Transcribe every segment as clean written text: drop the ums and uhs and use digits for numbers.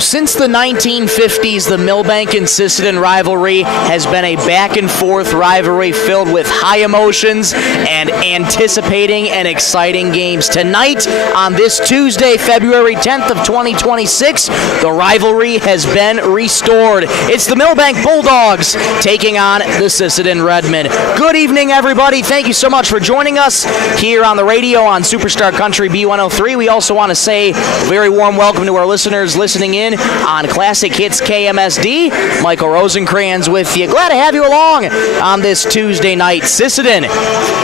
Well, since the 1950s, the Milbank and Sisseton rivalry has been a back-and-forth rivalry filled with high emotions and anticipating and exciting games. Tonight, on this Tuesday, February 10th of 2026, the rivalry has been restored. It's the Milbank Bulldogs taking on the Sisseton Redmen. Good evening, everybody. Thank you so much for joining us here on the radio on Superstar Country B103. We also want to say a very warm welcome to our listeners listening in on Classic Hits KMSD. Michael Rosencrans with you. Glad to have you along on this Tuesday night. Sisseton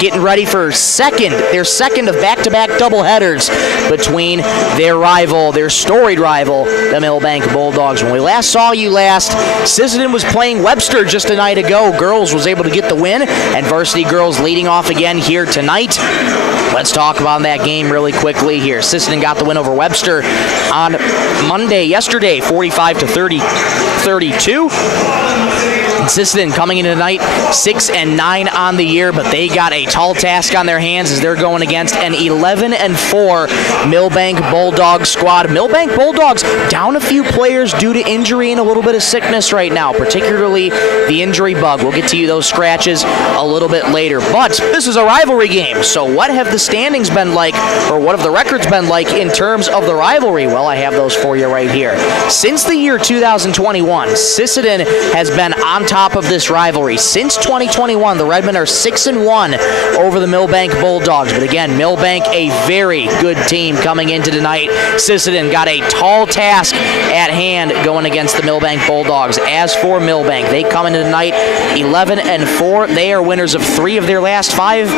getting ready for their second of back-to-back doubleheaders between their storied rival, the Milbank Bulldogs. When we last saw you Sisseton was playing Webster just a night ago. Girls was able to get the win, and varsity girls leading off again here tonight. Let's talk about that game really quickly here. Sisseton got the win over Webster on yesterday, 45-32. Sisseton coming into tonight 6-9 on the year, but they got a tall task on their hands as they're going against an 11-4 Milbank Bulldogs squad. Milbank Bulldogs down a few players due to injury and a little bit of sickness right now, particularly the injury bug. We'll get to you those scratches a little bit later. But this is a rivalry game, so what have the standings been like, or what have the records been like in terms of the rivalry? Well, I have those for you right here. Since the year 2021, Sisseton has been on top of this rivalry. Since 2021, the Redmen are 6-1 over the Milbank Bulldogs. But again, Milbank, a very good team coming into tonight. Sisseton got a tall task at hand going against the Milbank Bulldogs. As for Milbank, they come into tonight 11-4. They are winners of 3 of their last 5.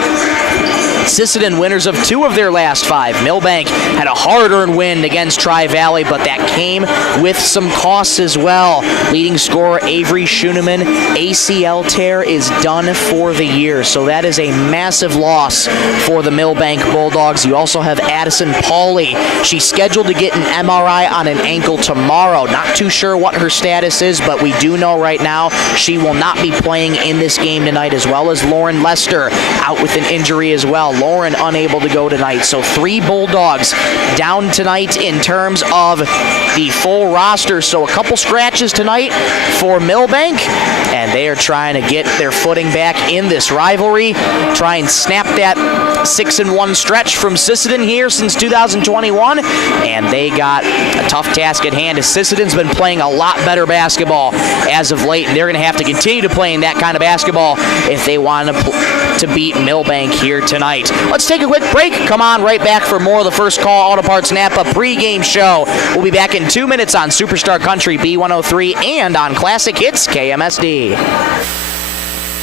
Sisseton winners of 2 of their last 5. Milbank had a hard-earned win against Tri-Valley, but that came with some costs as well. Leading scorer Avery Schooneman, ACL tear, is done for the year, so that is a massive loss for the Milbank Bulldogs. You also have Addison Pauley. She's scheduled to get an MRI on an ankle tomorrow. Not too sure what her status is, but we do know right now she will not be playing in this game tonight, as well as Lauren Lester out with an injury as well. Lauren unable to go tonight. So 3 Bulldogs down tonight in terms of the full roster. So a couple scratches tonight for Milbank, and they are trying to get their footing back in this rivalry, try and snap that 6-1 stretch from Sisseton here since 2021, and they got a tough task at hand as Sisseton's been playing a lot better basketball as of late, and they're going to have to continue to play in that kind of basketball if they want to beat Milbank here tonight. Let's take a quick break. Come on right back for more of the First Call Auto Parts Napa pregame show. We'll be back in 2 minutes on Superstar Country B103 and on Classic Hits KMSD.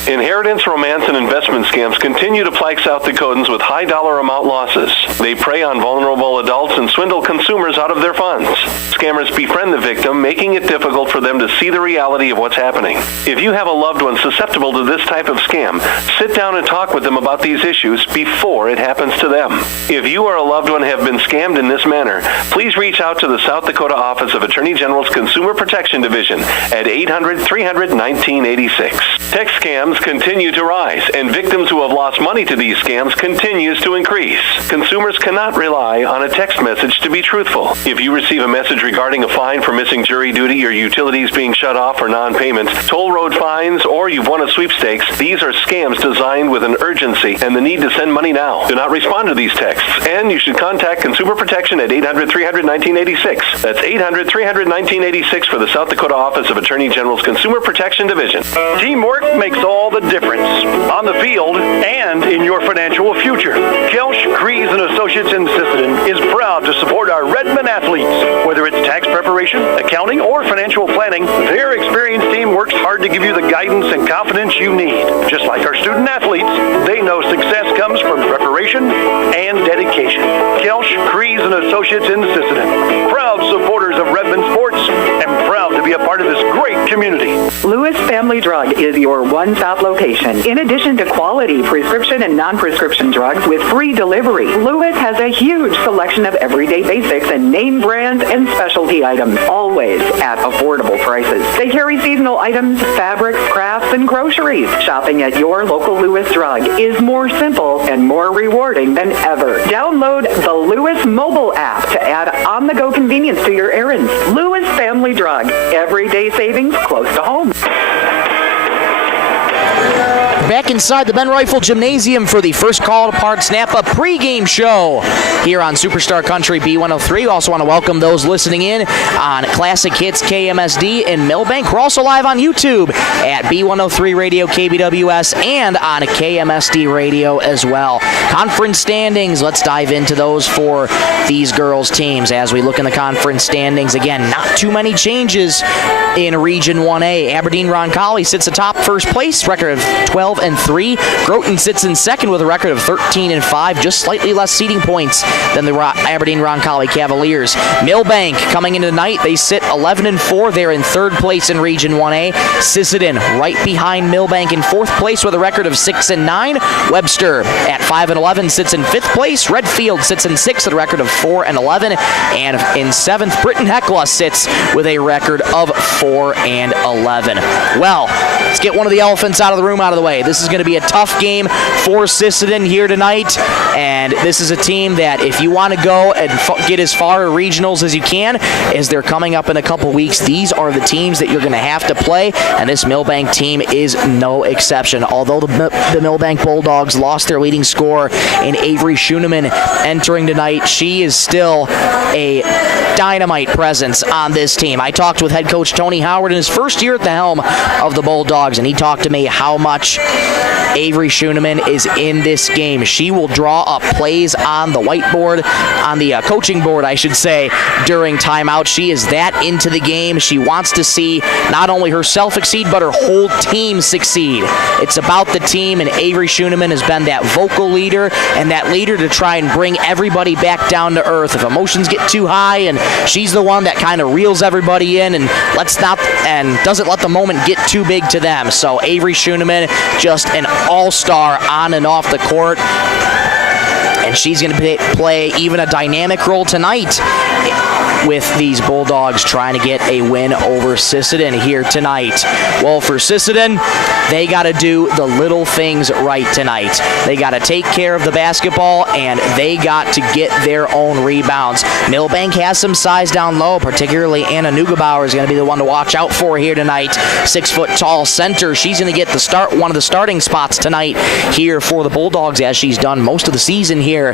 Inheritance, romance, and investment scams continue to plague South Dakotans with high dollar amount losses. They prey on vulnerable adults and swindle consumers out of their funds. Scammers befriend the victim, making it difficult for them to see the reality of what's happening. If you have a loved one susceptible to this type of scam, sit down and talk with them about these issues before it happens to them. If you or a loved one have been scammed in this manner, please reach out to the South Dakota Office of Attorney General's Consumer Protection Division at 800-300-1986. Text scams continue to rise, and victims who have lost money to these scams continues to increase. Consumers cannot rely on a text message to be truthful. If you receive a message regarding a fine for missing jury duty, your utilities being shut off for non-payment, toll road fines, or you've won a sweepstakes, these are scams designed with an urgency and the need to send money now. Do not respond to these texts, and you should contact Consumer Protection at 800-300-1986. That's 800-300-1986 for the South Dakota Office of Attorney General's Consumer Protection Division. Teamwork makes all the difference on the field and in your financial future. Kelsch, Kreese & Associates in Sisseton is proud to support our Redmen athletes. Whether it's tax preparation, accounting, or financial planning, their experienced team works hard to give you the guidance and confidence you need. Just like our student athletes, they know success comes from preparation and dedication. Kelsch, Kreese & Associates in Sisseton, proud supporters of Redmen sports and proud to be a part of this great community. Lewis Family Drug is your one one-stop location. In addition to quality prescription and non-prescription drugs with free delivery, Lewis has a huge selection of everyday basics and name brands and specialty items, always at affordable prices. They carry seasonal items, fabrics, crafts, and groceries. Shopping at your local Lewis Drug is more simple and more rewarding than ever. Download the Lewis mobile app to add on-the-go convenience to your errands. Lewis Family Drug. Everyday savings close to home. Back inside the Ben Rifle Gymnasium for the First Call to Parts Napa pregame show here on Superstar Country B103. We also want to welcome those listening in on Classic Hits KMSD in Milbank. We're also live on YouTube at B103 Radio KBWS and on KMSD Radio as well. Conference standings, let's dive into those for these girls' teams as we look in the conference standings. Again, not too many changes in Region 1A. Aberdeen Roncalli sits atop first place, record of 12-3. Groton sits in second with a record of 13-5, just slightly less seeding points than the Aberdeen Roncalli Cavaliers. Milbank coming into tonight, they sit 11-4. They're in third place in Region 1A. Sisseton right behind Milbank in fourth place with a record of 6-9. Webster at 5-11 sits in fifth place. Redfield sits in sixth with a record of 4-11. And in seventh, Britton Hecla sits with a record of 4-11. Well, let's get one of the elephants out of the room out of the way. This is going to be a tough game for Sisseton here tonight, and this is a team that if you want to go and get as far to regionals as you can, as they're coming up in a couple weeks, these are the teams that you're going to have to play, and this Milbank team is no exception. Although the Milbank Bulldogs lost their leading scorer in Avery Schoenemann entering tonight, she is still a dynamite presence on this team. I talked with head coach Tony Howard in his first year at the helm of the Bulldogs, and he talked to me how much Avery Schoenemann is in this game. She will draw up plays on the whiteboard, on the coaching board, I should say, during timeout. She is that into the game. She wants to see not only herself succeed, but her whole team succeed. It's about the team, and Avery Schoenemann has been that vocal leader and that leader to try and bring everybody back down to earth. If emotions get too high, and she's the one that kind of reels everybody in and doesn't let the moment get too big to them. So Avery Schoenemann, just an all-star on and off the court, and she's going to play even a dynamic role tonight with these Bulldogs trying to get a win over Sisseton here tonight. Well, for Sisseton, they got to do the little things right tonight. They got to take care of the basketball, and they got to get their own rebounds. Milbank has some size down low, particularly Anna Neugebauer is going to be the one to watch out for here tonight. 6-foot-tall center. She's going to get one of the starting spots tonight here for the Bulldogs, as she's done most of the season here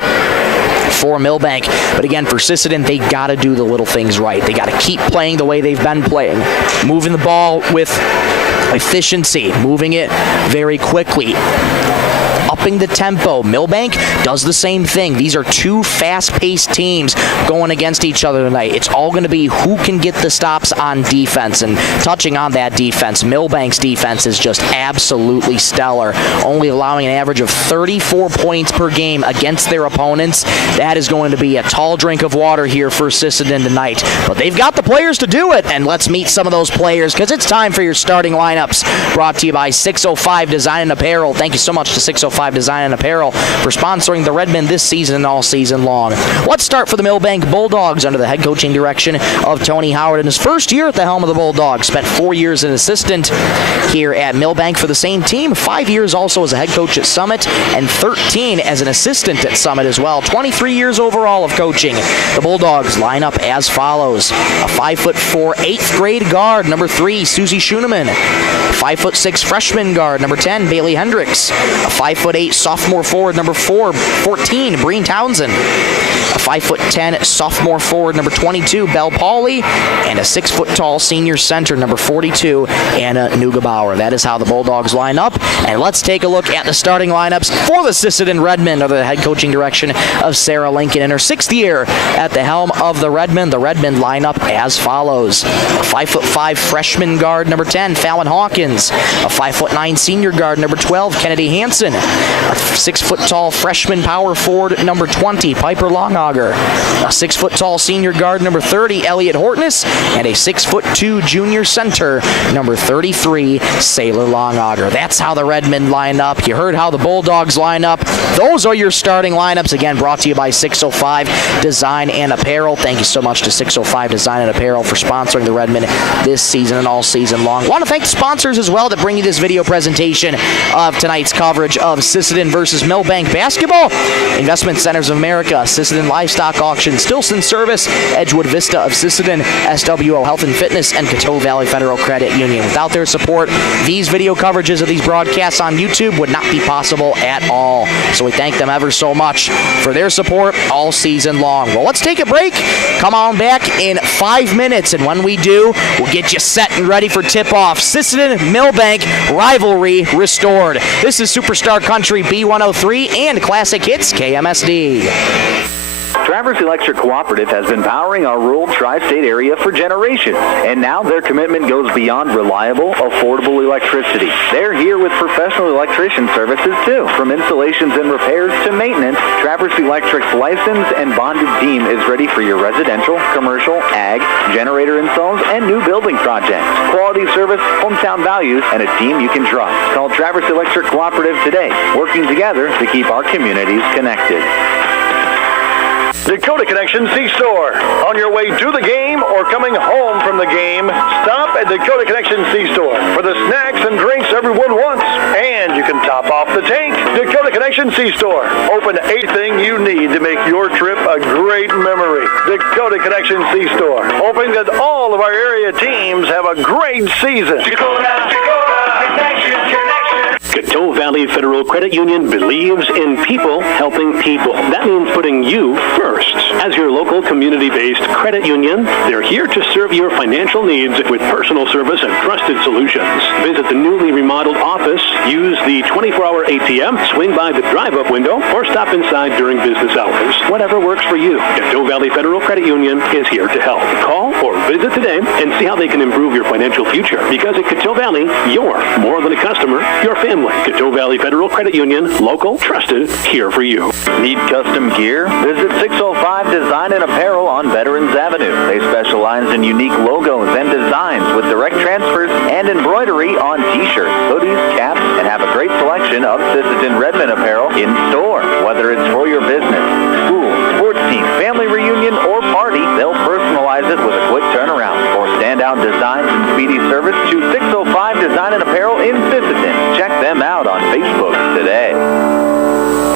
for Milbank. But again, for Sisseton, they got to do the little things right. They got to keep playing the way they've been playing, moving the ball with efficiency, moving it very quickly, upping the tempo. Milbank does the same thing. These are two fast-paced teams going against each other tonight. It's all going to be who can get the stops on defense. And touching on that defense, Milbank's defense is just absolutely stellar, only allowing an average of 34 points per game against their opponents. That is going to be a tall drink of water here for Sisseton tonight. But they've got the players to do it, and let's meet some of those players, because it's time for your starting lineups, brought to you by 605 Design and Apparel. Thank you so much to 605 Design and Apparel for sponsoring the Redmen this season and all season long. Let's start for the Milbank Bulldogs under the head coaching direction of Tony Howard. In his first year at the helm of the Bulldogs, spent 4 years as an assistant here at Milbank for the same team, 5 years also as a head coach at Summit, and 13 as an assistant at Summit as well. 23 years overall of coaching. The Bulldogs line up as follows: a 5'4" 8th grade guard, number 3, Susie Schoenemann; 5'6" freshman guard, number 10, Bailey Hendricks; a 5'8" sophomore forward, number 14, Breen Townsend; a 5'10" sophomore forward, number 22, Belle Pauley; and a 6-foot-tall senior center, number 42, Anna Neugebauer. That is how the Bulldogs line up. And let's take a look at the starting lineups for the Sisseton Redmen under the head coaching direction of Sarah Lincoln. In her 6th year at the helm of the Redmen line up as follows: a 5'5" freshman guard, number 10, Fallon Hawkins; a 5'9" senior guard, number 12, Kennedy Hansen; A 6-foot-tall freshman power forward, number 20, Piper Longauger. A 6-foot-tall senior guard, number 30, Elliot Hortness. And a 6'2" junior center, number 33, Sailor Longauger. That's how the Redmen line up. You heard how the Bulldogs line up. Those are your starting lineups. Again, brought to you by 605 Design and Apparel. Thank you so much to 605 Design and Apparel for sponsoring the Redmen this season and all season long. Want to thank the sponsors as well that bring you this video presentation of tonight's coverage of Sisseton versus Milbank basketball. Investment Centers of America, Sisseton Livestock Auction, Stilson Service, Edgewood Vista of Sisseton, SWO Health and Fitness, and Coteau Valley Federal Credit Union. Without their support, these video coverages of these broadcasts on YouTube would not be possible at all. So we thank them ever so much for their support all season long. Well, let's take a break. Come on back in 5 minutes, and when we do, we'll get you set and ready for tip-off. Sisseton-Milbank rivalry restored. This is Superstar Country B103 and Classic Hits KMSD. Traverse Electric Cooperative has been powering our rural tri-state area for generations, and now their commitment goes beyond reliable, affordable electricity. They're here with professional electrician services too. From installations and repairs to maintenance, Traverse Electric's licensed and bonded team is ready for your residential, commercial, ag, generator installs, and new building projects. Quality service, hometown values, and a team you can trust. Call Traverse Electric Cooperative today, working together to keep our communities connected. Dakota Connection C-Store. On your way to the game or coming home from the game, stop at Dakota Connection C-Store for the snacks and drinks everyone wants. And you can top off the tank. Dakota Connection C-Store. Open anything you need to make your trip a great memory. Dakota Connection C-Store. Hoping that all of our area teams have a great season. Dakota Connection. Coteau Valley Federal Credit Union believes in people helping people. That means putting you first. As your local community-based credit union, they're here to serve your financial needs with personal service and trusted solutions. Visit the newly remodeled office, use the 24-hour ATM, swing by the drive-up window, or stop inside during business hours. Whatever works for you, Coteau Valley Federal Credit Union is here to help. Call or visit today and see how they can improve your financial future. Because at Coteau Valley, you're more than a customer, you're family. Coteau Valley Federal Credit Union, local, trusted, here for you. Need custom gear? Visit 605 Design and Apparel on Veterans Avenue. They specialize in unique logos and designs with direct transfers and embroidery on t-shirts, hoodies, caps, and have a great selection of Sisseton Redmen apparel in store. Whether it's for your business, school, sports team, family reunion, or party, they'll personalize it with a quick turnaround. For standout designs and speedy service, choose 605 Design and Apparel in Sisseton. Check them out on Facebook today.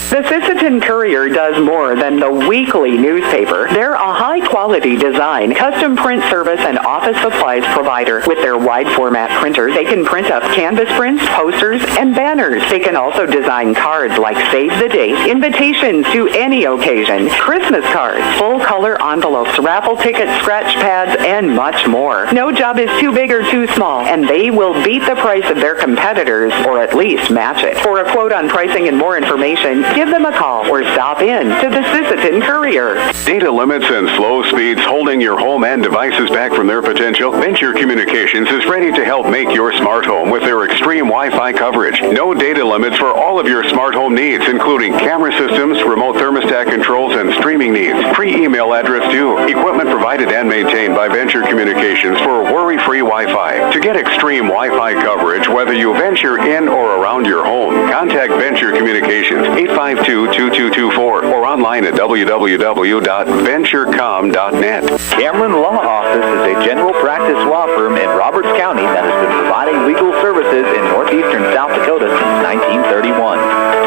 The Sisseton Courier does more than the weekly newspaper. They're a high-quality design, custom print service, and office supplies provider. With their wide-format printer, they can print up canvas prints, posters, and banners. They can also design cards like Save the Date, invitations to any occasion, Christmas cards, full-color envelopes, raffle tickets, scratch pads, and much more. No job is too big or too small, and they will beat the price of their competitors, or at least match it. For a quote on pricing and more information, give them a call or stop in to the Sisseton Courier. Data limits and slow speeds holding your home and devices back from their potential? Venture Communications is ready to help make your smart home with their extreme Wi-Fi coverage. No data limits for all of your smart home needs, including camera systems, remote thermostat controls, and streaming needs. Free email address too. Equipment provided and maintained by Venture Communications for worry-free Wi-Fi. To get extreme Wi-Fi coverage, whether you venture in or around your home, contact Venture Communications 852-2224 or online at www.venturecom.net. Cameron Law Office is a general practice law firm in Roberts County that has been providing legal services in northeastern South Dakota since 1931.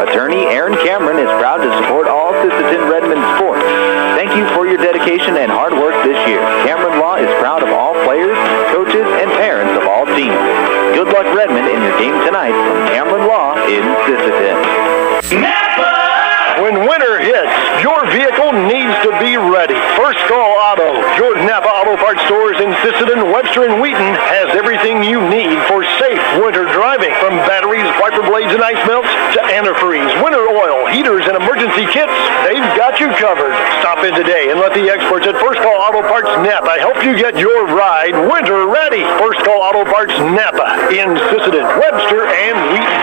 Attorney Aaron Cameron is proud to support all Sisseton Redmen sports. Thank you for your dedication and hard work this year. Cameron Law is proud of all players, coaches, and parents of all teams. Good luck, Redmen, in your game tonight from Cameron Law in Sisseton. When winter hits, your vehicle needs to be ready. First Call Auto, Jordan Napa Auto Parts stores in Sisseton, Webster, and Wheaton has everything you need for safe winter driving. From batteries, wiper blades, and ice melts to antifreeze, winter oil, heaters, and emergency kits, they've got you covered. Stop in today and let the experts at First Call Auto Parts Napa help you get your ride winter ready. First Call Auto Parts Napa in Sisseton, Webster, and Wheaton.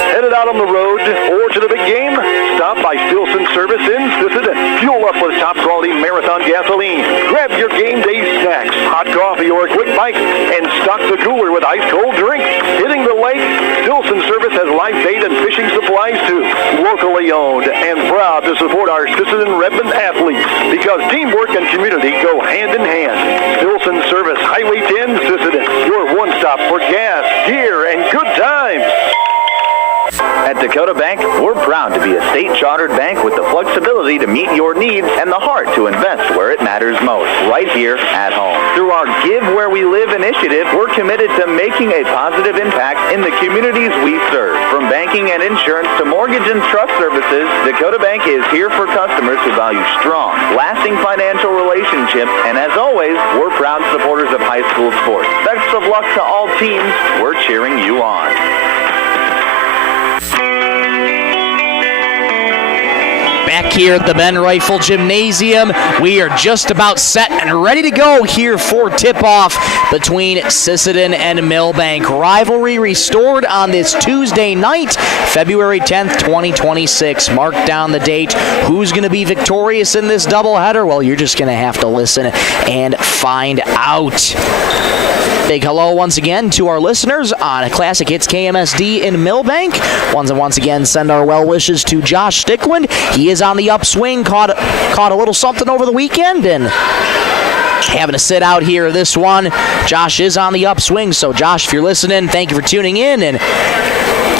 Headed out on the road or to the big game? Stop by Stilson Service in Sisseton. Fuel up with top-quality Marathon gasoline. Grab your game day snacks, hot coffee, or a quick bite, and stock the cooler with ice-cold drinks. Hitting the lake? Stilson Service has live bait and fishing supplies, too. Locally owned and proud to support our Sisseton Redmond athletes because teamwork and community go hand in hand. Stilson Service, Highway 10, Sisseton. Your one-stop for gas, gear, and good times. At Dakota Bank, we're proud to be a state-chartered bank with the flexibility to meet your needs and the heart to invest where it matters most, right here at home. Through our Give Where We Live initiative, we're committed to making a positive impact in the communities we serve. From banking and insurance to mortgage and trust services, Dakota Bank is here for customers who value strong, lasting financial relationships, and as always, we're proud supporters of high school sports. Best of luck to all teams. We're cheering you on. Back here at the Ben Rifle Gymnasium, we are just about set and ready to go here for tip-off between Sisseton and Milbank. Rivalry restored on this Tuesday night, February 10th, 2026. Mark down the date. Who's going to be victorious in this doubleheader? Well, you're just going to have to listen and find out. Big hello once again to our listeners on Classic Hits KMSD in Milbank. Once again, send our well wishes to Josh Stickland. He is on the upswing, caught a little something over the weekend and having to sit out here this one. Josh is on the upswing, so Josh, if you're listening, thank you for tuning in, and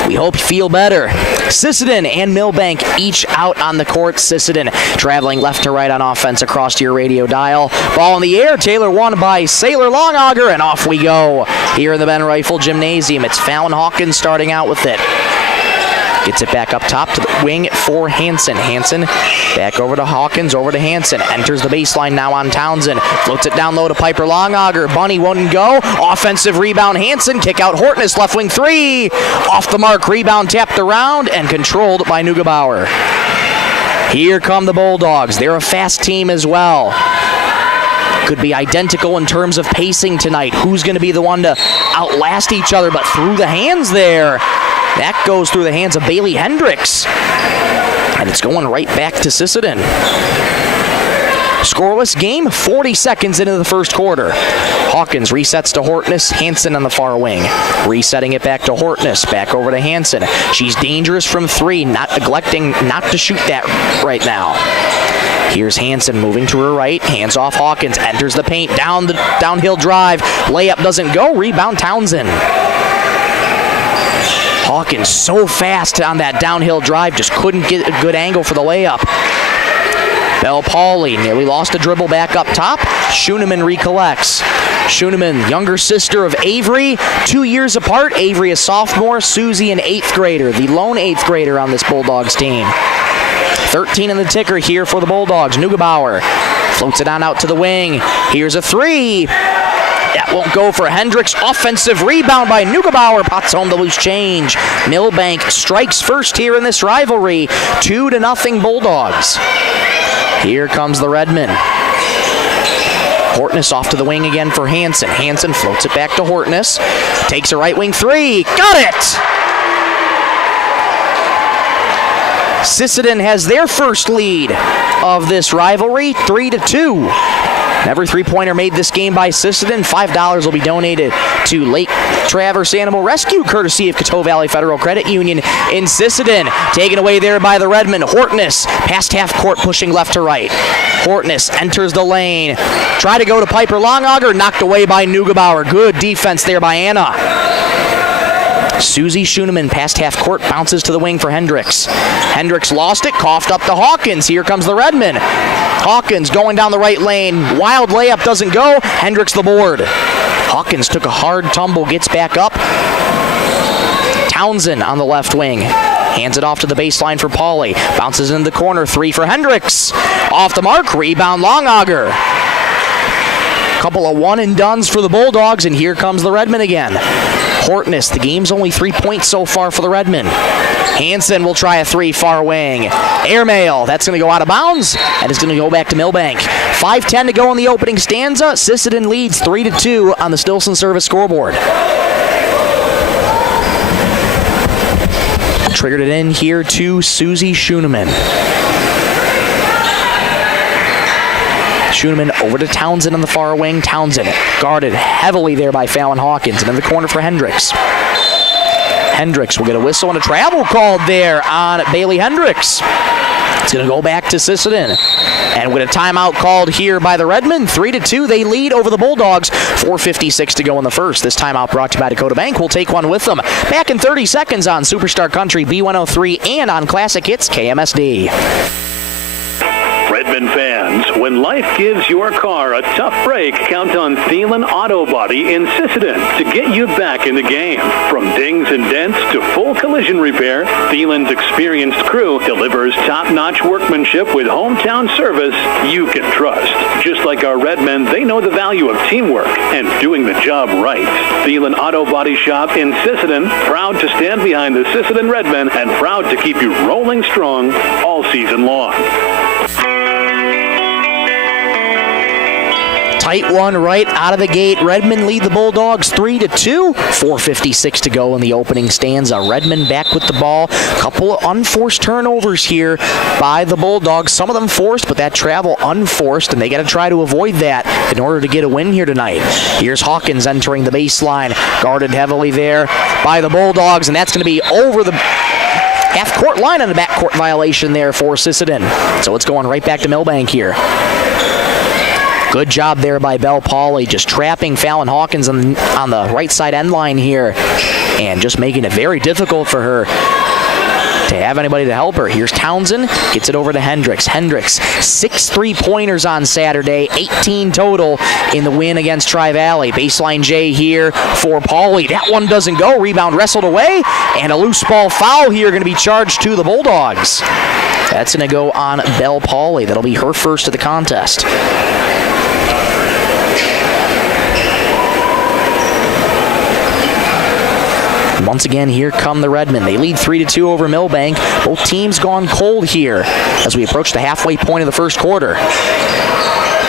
we hope you feel better. Sisseton and Milbank each out on the court. Sisseton traveling left to right on offense across to your radio dial. Ball in the air. Taylor won by Sailor Longauger, and off we go here in the Ben Rifle Gymnasium. It's Fallon Hawkins starting out with it. Gets it back up top to the wing for Hansen. Hansen back over to Hawkins, over to Hansen. Enters the baseline now on Townsend. Floats it down low to Piper Longauger. Bunny wouldn't go. Offensive rebound Hansen. Kick out Hortness. Left wing three. Off the mark. Rebound tapped around and controlled by Neugebauer. Here come the Bulldogs. They're a fast team as well. Could be identical in terms of pacing tonight. Who's going to be the one to outlast each other? But through the hands there. That goes through the hands of Bailey Hendricks. And it's going right back to Sisseton. Scoreless game, 40 seconds into the first quarter. Hawkins resets to Hortness. Hansen on the far wing. Resetting it back to Hortness. Back over to Hansen. She's dangerous from three, not neglecting not to shoot that right now. Here's Hansen moving to her right. Hands off Hawkins. Enters the paint. Down the downhill drive. Layup doesn't go. Rebound Townsend. Hawkins so fast on that downhill drive, just couldn't get a good angle for the layup. Belle Pauley nearly lost a dribble back up top. Schooneman recollects. Schooneman, younger sister of Avery, 2 years apart. Avery a sophomore, Susie an 8th grader, the lone 8th grader on this Bulldogs team. 13 in the ticker here for the Bulldogs. Neugebauer floats it on out to the wing. Here's a three. That won't go for Hendricks. Offensive rebound by Neugebauer. Pots home the loose change. Milbank strikes first here in this rivalry. 2-0 Bulldogs. Here comes the Redmen. Hortness off to the wing again for Hansen. Hansen floats it back to Hortness. Takes a right wing three. Got it! Sisseton has their first lead of this rivalry, 3-2. Every three-pointer made this game by Sisseton. $5 will be donated to Lake Traverse Animal Rescue, courtesy of Coteau Valley Federal Credit Union in Sisseton. Taken away there by the Redmen. Hortness, past half court, pushing left to right. Hortness enters the lane. Try to go to Piper Longauger, knocked away by Neugebauer. Good defense there by Anna. Susie Schooneman, past half court, bounces to the wing for Hendricks. Hendricks lost it, coughed up to Hawkins. Here comes the Redmen. Hawkins going down the right lane. Wild layup doesn't go. Hendricks the board. Hawkins took a hard tumble, gets back up. Townsend on the left wing. Hands it off to the baseline for Pauley. Bounces in the corner, three for Hendricks. Off the mark, rebound Longauger. Couple of one-and-dones for the Bulldogs, and here comes the Redmen again. Hortness, the game's only 3 points so far for the Redmen. Hansen will try a three far wing. Airmail, that's going to go out of bounds, and it's going to go back to Milbank. 5:10 to go in the opening stanza. Sisseton leads 3-2 on the Stilson Service scoreboard. Triggered it in here to Susie Schoenemann. Schoenemann over to Townsend on the far wing. Townsend guarded heavily there by Fallon Hawkins. And in the corner for Hendricks. Hendricks will get a whistle and a travel called there on Bailey Hendricks. It's going to go back to Sisseton. And with a timeout called here by the Redmen, 3-2, they lead over the Bulldogs. 4:56 to go in the first. This timeout brought to you by Dakota Bank. We'll take one with them. Back in 30 seconds on Superstar Country B103 and on Classic Hits KMSD. Redmond fans, when life gives your car a tough break, count on Thielen Auto Body in Sisseton to get you back in the game. From dings and dents to full collision repair, Thielen's experienced crew delivers top-notch workmanship with hometown service you can trust. Just like our Redmen, they know the value of teamwork and doing the job right. Thielen Auto Body Shop in Sisseton, proud to stand behind the Sisseton Redmen and proud to keep you rolling strong all season long. Tight one right out of the gate. Redmond lead the Bulldogs 3-2. 4:56 to go in the opening stanza. Redmond back with the ball. Couple of unforced turnovers here by the Bulldogs. Some of them forced, but that travel unforced, and they got to try to avoid that in order to get a win here tonight. Here's Hawkins entering the baseline. Guarded heavily there by the Bulldogs, and that's going to be over the half-court line on a backcourt violation there for Sisseton. So it's going right back to Milbank here. Good job there by Belle Pauley, just trapping Fallon Hawkins on the right side end line here and just making it very difficult for her to have anybody to help her. Here's Townsend, gets it over to Hendricks. Hendricks, 6 3-pointers on Saturday, 18 total in the win against Tri-Valley. Baseline J here for Pauley. That one doesn't go. Rebound wrestled away, and a loose ball foul here going to be charged to the Bulldogs. That's going to go on Belle Pauley. That'll be her first of the contest. Once again, here come the Redmen. They lead 3-2 over Milbank. Both teams gone cold here as we approach the halfway point of the first quarter.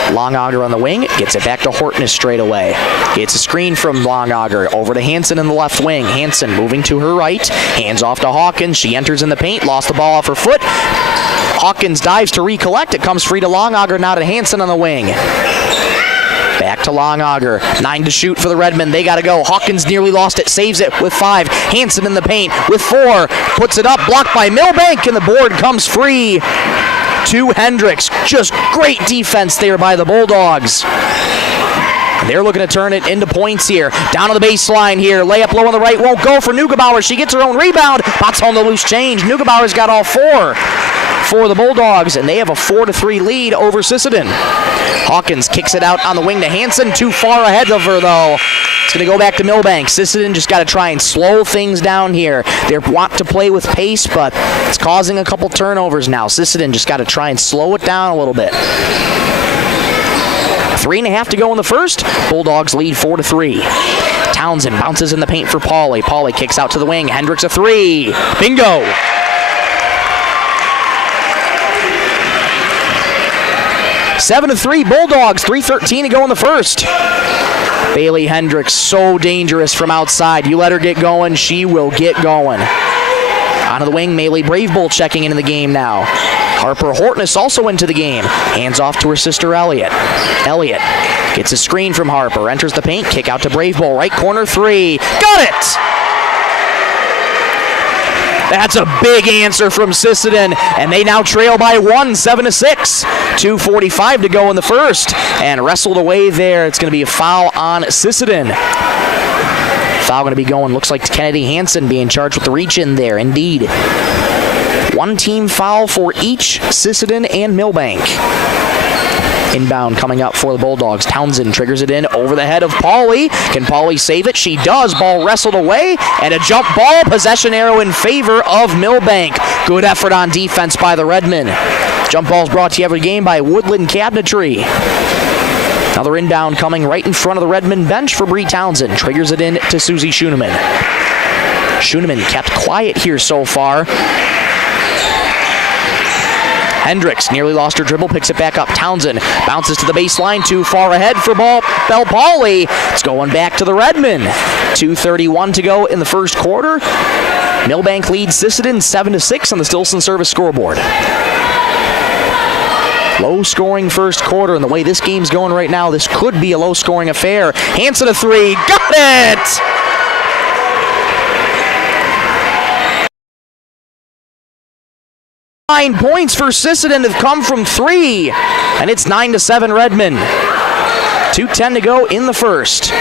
Longauger on the wing, gets it back to Hortness straight away. Gets a screen from Longauger over to Hansen in the left wing. Hansen moving to her right, hands off to Hawkins. She enters in the paint, lost the ball off her foot. Hawkins dives to recollect. It comes free to Longauger, now to Hansen on the wing. Back to Longauger. 9 to shoot for the Redmen. They got to go. Hawkins nearly lost it. Saves it with 5. Hansen in the paint with 4. Puts it up. Blocked by Milbank, and the board comes free to Hendricks. Just great defense there by the Bulldogs. They're looking to turn it into points here. Down on the baseline here. Layup low on the right. Won't go for Neugebauer. She gets her own rebound. Pots home the loose change. Neugebauer's got all 4 for the Bulldogs, and they have a 4-3 lead over Sisseton. Hawkins kicks it out on the wing to Hansen. Too far ahead of her, though. It's going to go back to Milbank. Sisseton just got to try and slow things down here. They want to play with pace, but it's causing a couple turnovers now. Sisseton just got to try and slow it down a little bit. 3.5 to go in the first. Bulldogs lead 4-3. Townsend bounces in the paint for Pauley. Pauley kicks out to the wing. Hendricks a 3. Bingo! Seven to 3 Bulldogs, 3:13 to go in the first. Bailey Hendricks, so dangerous from outside. You let her get going, she will get going. Onto the wing, Maylee Bravebull checking into the game now. Harper Hortness also into the game. Hands off to her sister Elliott. Elliott gets a screen from Harper, enters the paint, kick out to Bravebull, right corner 3. Got it! That's a big answer from Sisseton, and they now trail by 1, 7-6. 2:45 to go in the first, and wrestled away there. It's going to be a foul on Sisseton. Foul going to be going, looks like Kennedy Hansen being charged with the reach in there, indeed. 1 team foul for each, Sisseton and Milbank. Inbound coming up for the Bulldogs. Townsend triggers it in over the head of Pauley. Can Pauley save it? She does. Ball wrestled away, and a jump ball. Possession arrow in favor of Milbank. Good effort on defense by the Redmen. Jump ball's brought to you every game by Woodland Cabinetry. Another inbound coming right in front of the Redmen bench for Bree Townsend. Triggers it in to Susie Schoenemann. Schoenemann kept quiet here so far. Hendricks nearly lost her dribble, picks it back up. Townsend bounces to the baseline, too far ahead for Bell Pauley. It's going back to the Redmen. 2:31 to go in the first quarter. Milbank leads Sisseton 7-6 on the Stilson Service scoreboard. Low-scoring first quarter, and the way this game's going right now, this could be a low-scoring affair. Hanson a three, got it! Nine points for Sisseton have come from three, and it's 9-7 Redmond. 2:10 to go in the first.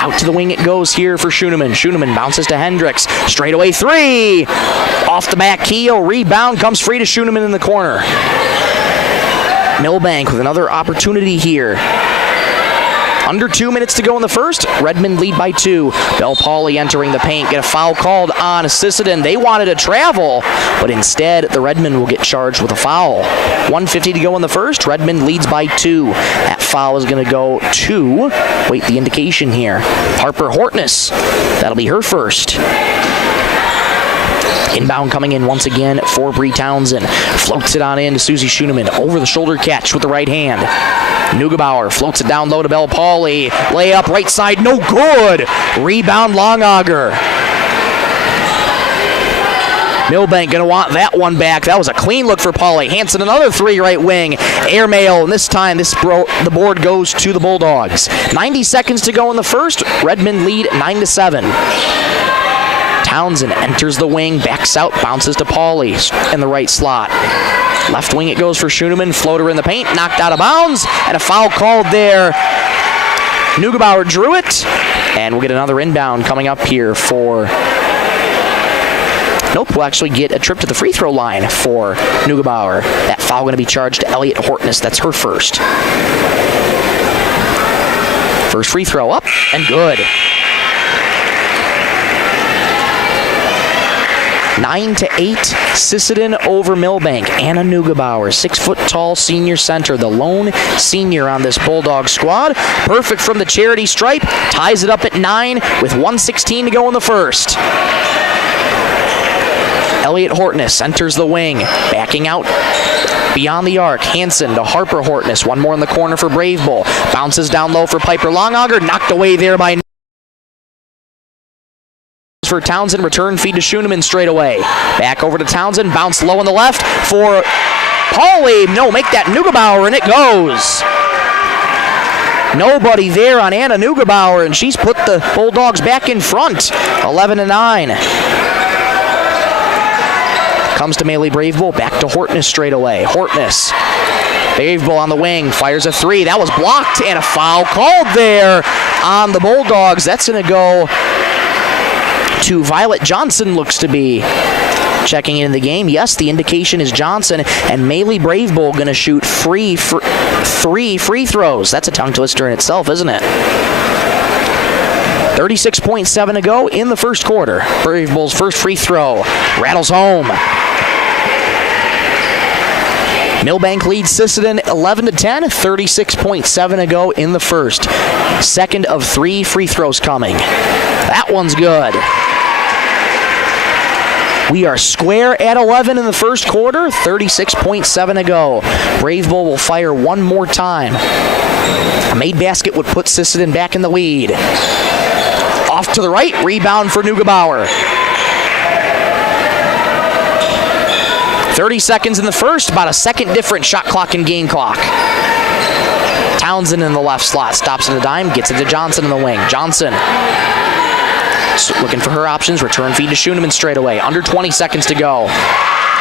Out to the wing it goes here for Schoenemann. Schoenemann bounces to Hendricks. Straightaway three. Off the back heel. Rebound comes free to Schoenemann in the corner. Milbank with another opportunity here. Under 2 minutes to go in the first. Redmond lead by 2. Bell Pauley entering the paint. Get a foul called on Sisseton. They wanted to travel, but instead the Redmond will get charged with a foul. 1:50 to go in the first. Redmond leads by 2. That foul is going to go to, wait, the indication here, Harper Hortness. That'll be her first. Inbound coming in once again for Bree Townsend. Floats it on in to Susie Schoenemann. Over the shoulder catch with the right hand. Neugebauer floats it down low to Bell Pauley. Layup right side, no good. Rebound Longauger. Milbank going to want that one back. That was a clean look for Pauley. Hanson another three right wing. Airmail, and this time the board goes to the Bulldogs. 90 seconds to go in the first. Redmond lead 9-7. Townsend enters the wing, backs out, bounces to Pauley in the right slot. Left wing it goes for Schoenemann, floater in the paint, knocked out of bounds, and a foul called there. Neugebauer drew it, and we'll get another inbound coming up here for... Nope, we'll actually get a trip to the free throw line for Neugebauer. That foul going to be charged to Elliot Hortness. That's her first. First free throw up, and good. 9-8, Sisseton over Milbank. Anna Neugebauer, 6-foot-tall senior center, the lone senior on this Bulldog squad. Perfect from the charity stripe, ties it up at 9 with 1:16 to go in the first. Elliot Hortness enters the wing, backing out beyond the arc. Hanson to Harper Hortness, one more in the corner for Brave Bull. Bounces down low for Piper Longauger, knocked away there by for Townsend, return feed to Schoenemann straight away. Back over to Townsend, bounce low on the left for Pauley. No, make that Neugebauer, and it goes. Nobody there on Anna Neugebauer, and she's put the Bulldogs back in front. 11-9. Comes to Maley Brave Bull, back to Hortness straight away. Hortness. Brave Bull on the wing, fires a three. That was blocked, and a foul called there on the Bulldogs. That's going to go to Violet Johnson, looks to be checking in the game. Yes, the indication is Johnson, and Maley Brave Bull going to shoot three free throws. That's a tongue twister in itself, isn't it? 36.7 to go in the first quarter. Brave Bull's first free throw rattles home. Milbank leads Sisseton 11-10, 36.7 to go in the first. Second of 3 free throws coming. That one's good. We are square at 11 in the first quarter, 36.7 to go. Brave Bull will fire one more time. A made basket would put Sisseton back in the lead. Off to the right, rebound for Neugebauer. 30 seconds in the first, about a second different shot clock and game clock. Townsend in the left slot, stops in the dime, gets it to Johnson in the wing. Johnson looking for her options, return feed to Schoenemann straight away. Under 20 seconds to go.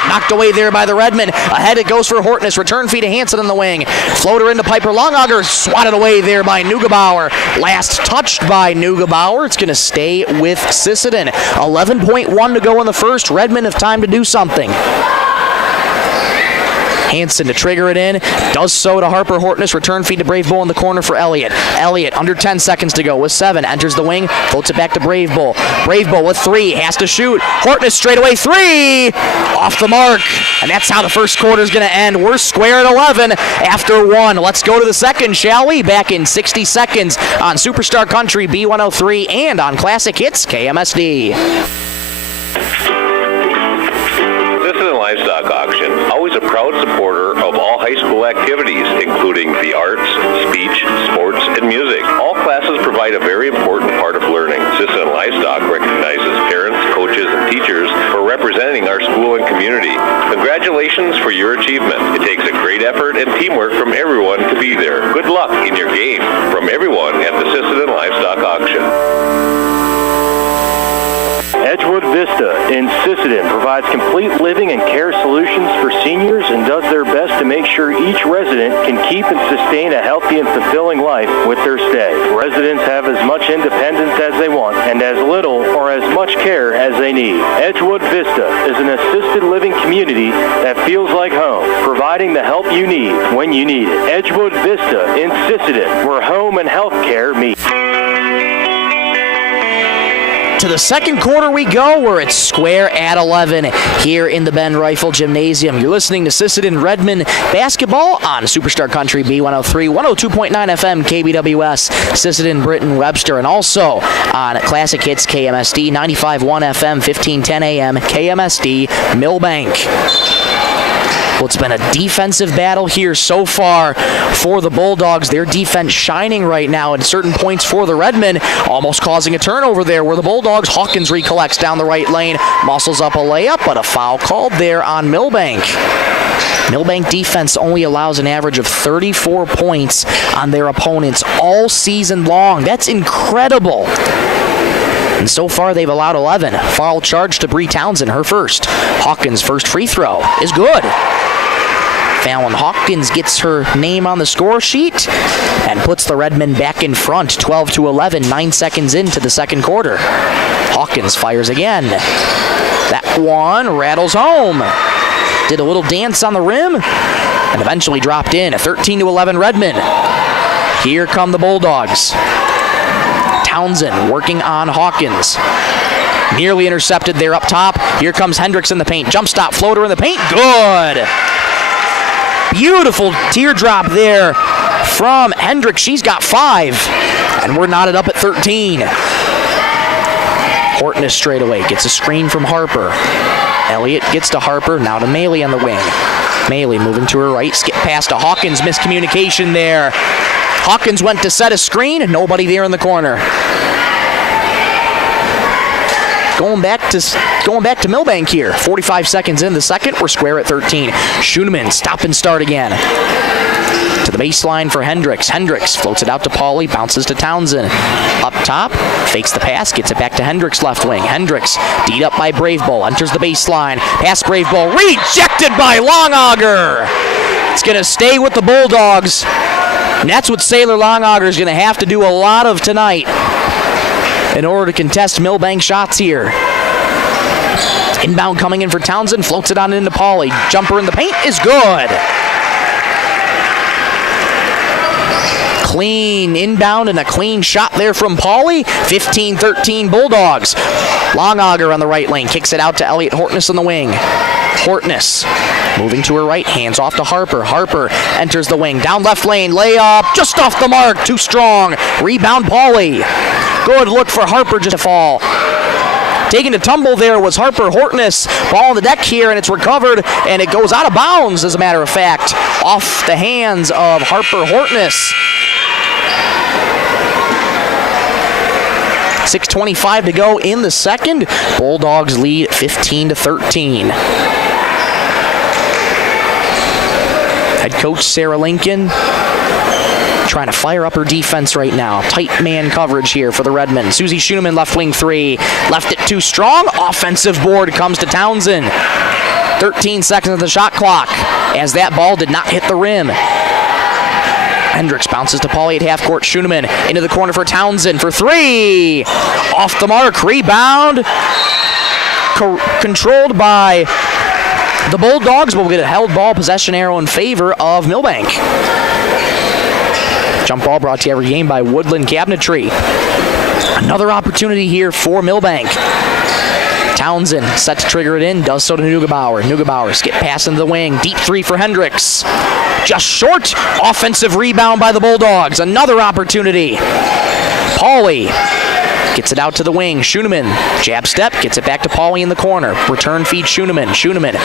Knocked away there by the Redmen. Ahead it goes for Hortness. Return feed to Hanson in the wing. Floater into Piper Longauger. Swatted away there by Neugebauer. Last touched by Neugebauer. It's going to stay with Sisseton. 11.1 to go in the first. Redmen have time to do something. Hanson to trigger it in. Does so to Harper Hortness. Return feed to Brave Bull in the corner for Elliott. Elliott under 10 seconds to go with 7. Enters the wing. Floats it back to Brave Bull. Brave Bull with 3. Has to shoot. Hortness straight away 3. Off the mark. And that's how the first quarter is going to end. We're square at 11 after 1. Let's go to the second, shall we? Back in 60 seconds on Superstar Country B103 and on Classic Hits KMSD. Livestock Auction, always a proud supporter of all high school activities, including the arts, speech, sports, and music. All classes provide a very important part of learning. Sisseton Livestock recognizes parents, coaches, and teachers for representing our school and community. Congratulations for your achievement. It takes a great effort and teamwork from everyone to be there. Good luck in your game. From everyone at the Sisseton Livestock Auction. Edgewood Vista in Sisseton provides complete living and care solutions for seniors and does their best to make sure each resident can keep and sustain a healthy and fulfilling life with their stay. Residents have as much independence as they want and as little or as much care as they need. Edgewood Vista is an assisted living community that feels like home, providing the help you need when you need it. Edgewood Vista in Sisseton, where home and health care meet. To the second quarter we go, where it's square at 11 here in the Ben Rifle Gymnasium. You're listening to Sisseton Redmond basketball on Superstar Country B103, 102.9 FM KBWS, Sisseton Britton Webster, and also on Classic Hits KMSD, 95.1 FM, 1510 AM KMSD Milbank. Well, it's been a defensive battle here so far for the Bulldogs. Their defense shining right now at certain points for the Redmen, almost causing a turnover there where the Bulldogs, Hawkins recollects down the right lane, muscles up a layup, but a foul called there on Milbank. Milbank defense only allows an average of 34 points on their opponents all season long. That's incredible. And so far, they've allowed 11. Foul charge to Bree Townsend, her first. Hawkins' first free throw is good. Fallon Hawkins gets her name on the score sheet and puts the Redmen back in front, 12-11, 9 seconds into the second quarter. Hawkins fires again. That one rattles home. Did a little dance on the rim and eventually dropped in. A 13-11 Redmen. Here come the Bulldogs. Townsend working on Hawkins. Nearly intercepted there up top. Here comes Hendricks in the paint. Jump stop floater in the paint. Good. Beautiful teardrop there from Hendricks. She's got 5. And we're knotted up at 13. Hortness straight away. Gets a screen from Harper. Elliott gets to Harper. Now to Maley on the wing. Maley moving to her right. Skip pass to Hawkins. Miscommunication there. Hawkins went to set a screen. Nobody there in the corner. Going back to Milbank here. 45 seconds in the second. We're square at 13. Schoenemann, stop and start again. To the baseline for Hendricks. Hendricks floats it out to Pauly. Bounces to Townsend. Up top. Fakes the pass. Gets it back to Hendricks left wing. Hendricks D'd up by Bravebowl. Enters the baseline. Pass Bravebowl. Rejected by Longauger. It's going to stay with the Bulldogs. And that's what Sailor Longauger is going to have to do a lot of tonight in order to contest Milbank shots here. Inbound coming in for Townsend, floats it on into Pauly. Jumper in the paint is good. Clean inbound and a clean shot there from Pauly. 15-13 Bulldogs. Longauger on the right lane, kicks it out to Elliott Hortness on the wing. Hortness moving to her right, hands off to Harper. Harper enters the wing, down left lane, layup, just off the mark, too strong. Rebound Pauly. Good look for Harper just to fall. Taking a tumble there was Harper Hortness. Ball on the deck here, and it's recovered, and it goes out of bounds, as a matter of fact, off the hands of Harper Hortness. 6:25 to go in the second. Bulldogs lead 15-13. Head coach Sarah Lincoln trying to fire up her defense right now. Tight man coverage here for the Redmen. Susie Schoenemann left wing 3. Left it too strong. Offensive board comes to Townsend. 13 seconds of the shot clock as that ball did not hit the rim. Hendricks bounces to Pauly at half court. Schoenemann into the corner for Townsend for 3. Off the mark. Rebound. Controlled by the Bulldogs, but we'll get a held ball possession arrow in favor of Milbank. Jump ball brought to you every game by Woodland Cabinetry. Another opportunity here for Milbank. Townsend set to trigger it in, does so to Neugebauer. Neugebauer skip pass into the wing. Deep 3 for Hendricks. Just short. Offensive rebound by the Bulldogs. Another opportunity. Pauly Gets it out to the wing. Schoenemann, jab step, gets it back to Pauly in the corner. Return feed Schoenemann. Schoenemann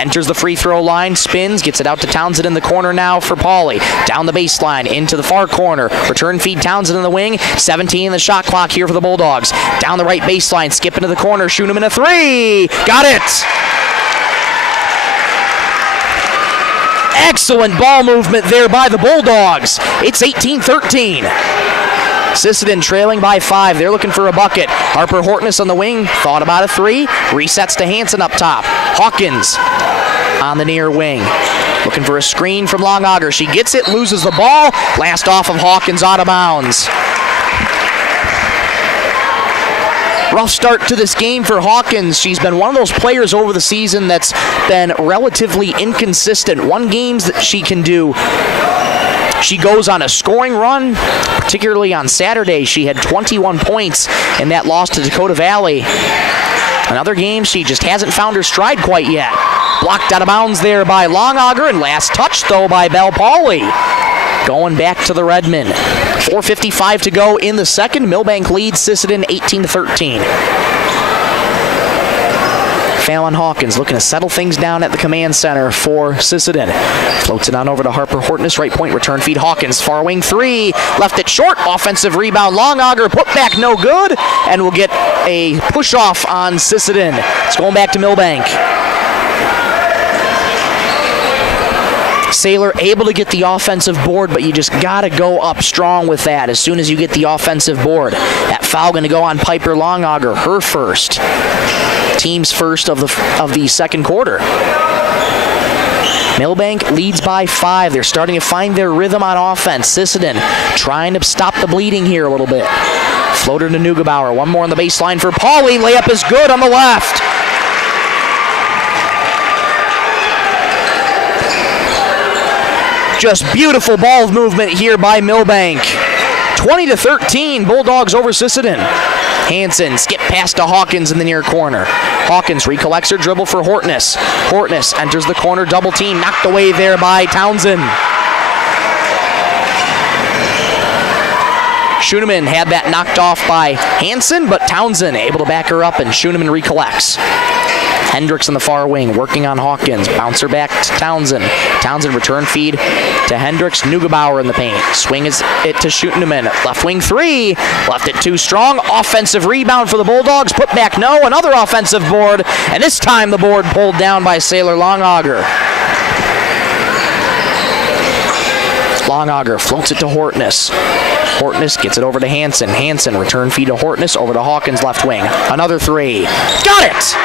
enters the free throw line, spins, gets it out to Townsend in the corner now for Pauly. Down the baseline, into the far corner. Return feed Townsend in the wing. 17 in the shot clock here for the Bulldogs. Down the right baseline, skip into the corner. Schoenemann a three. Got it! Excellent ball movement there by the Bulldogs. It's 18-13. Sisseton trailing by 5. They're looking for a bucket. Harper Hortness on the wing. Thought about a three. Resets to Hansen up top. Hawkins on the near wing. Looking for a screen from Longauger. She gets it, loses the ball. Blast off of Hawkins out of bounds. Rough start to this game for Hawkins. She's been one of those players over the season that's been relatively inconsistent. One games that she can do, she goes on a scoring run, particularly on Saturday. She had 21 points in that loss to Dakota Valley. Another game, she just hasn't found her stride quite yet. Blocked out of bounds there by Longauger, and last touch, though, by Belle Pauly. Going back to the Redmen. 4:55 to go in the second. Milbank leads Sisseton 18-13. Fallon Hawkins looking to settle things down at the command center for Sisseton. Floats it on over to Harper Hortness. Right point return feed Hawkins. Far wing three. Left it short. Offensive rebound. Longauger put back no good. And we'll get a push off on Sisseton. It's going back to Milbank. Saylor able to get the offensive board, but you just got to go up strong with that as soon as you get the offensive board. That foul going to go on Piper Longauger, her first. Team's first of the second quarter. Milbank leads by 5. They're starting to find their rhythm on offense. Sisseton trying to stop the bleeding here a little bit. Floater to Neugebauer. One more on the baseline for Pauly. Layup is good on the left. Just beautiful ball movement here by Milbank. 20-13, Bulldogs over Sisseton. Hansen skip pass to Hawkins in the near corner. Hawkins recollects her dribble for Hortness. Hortness enters the corner, double team, knocked away there by Townsend. Schoenemann had that knocked off by Hansen, but Townsend able to back her up, and Schoenemann recollects. Hendricks on the far wing, working on Hawkins. Bouncer back to Townsend. Townsend return feed to Hendricks. Neugebauer in the paint. Swing it to Schoenemann. Left wing three. Left it too strong. Offensive rebound for the Bulldogs. Put back no. Another offensive board. And this time the board pulled down by Saylor Longauger. Longauger floats it to Hortness. Hortness gets it over to Hansen. Hansen return feed to Hortness. Over to Hawkins left wing. Another three. Got it!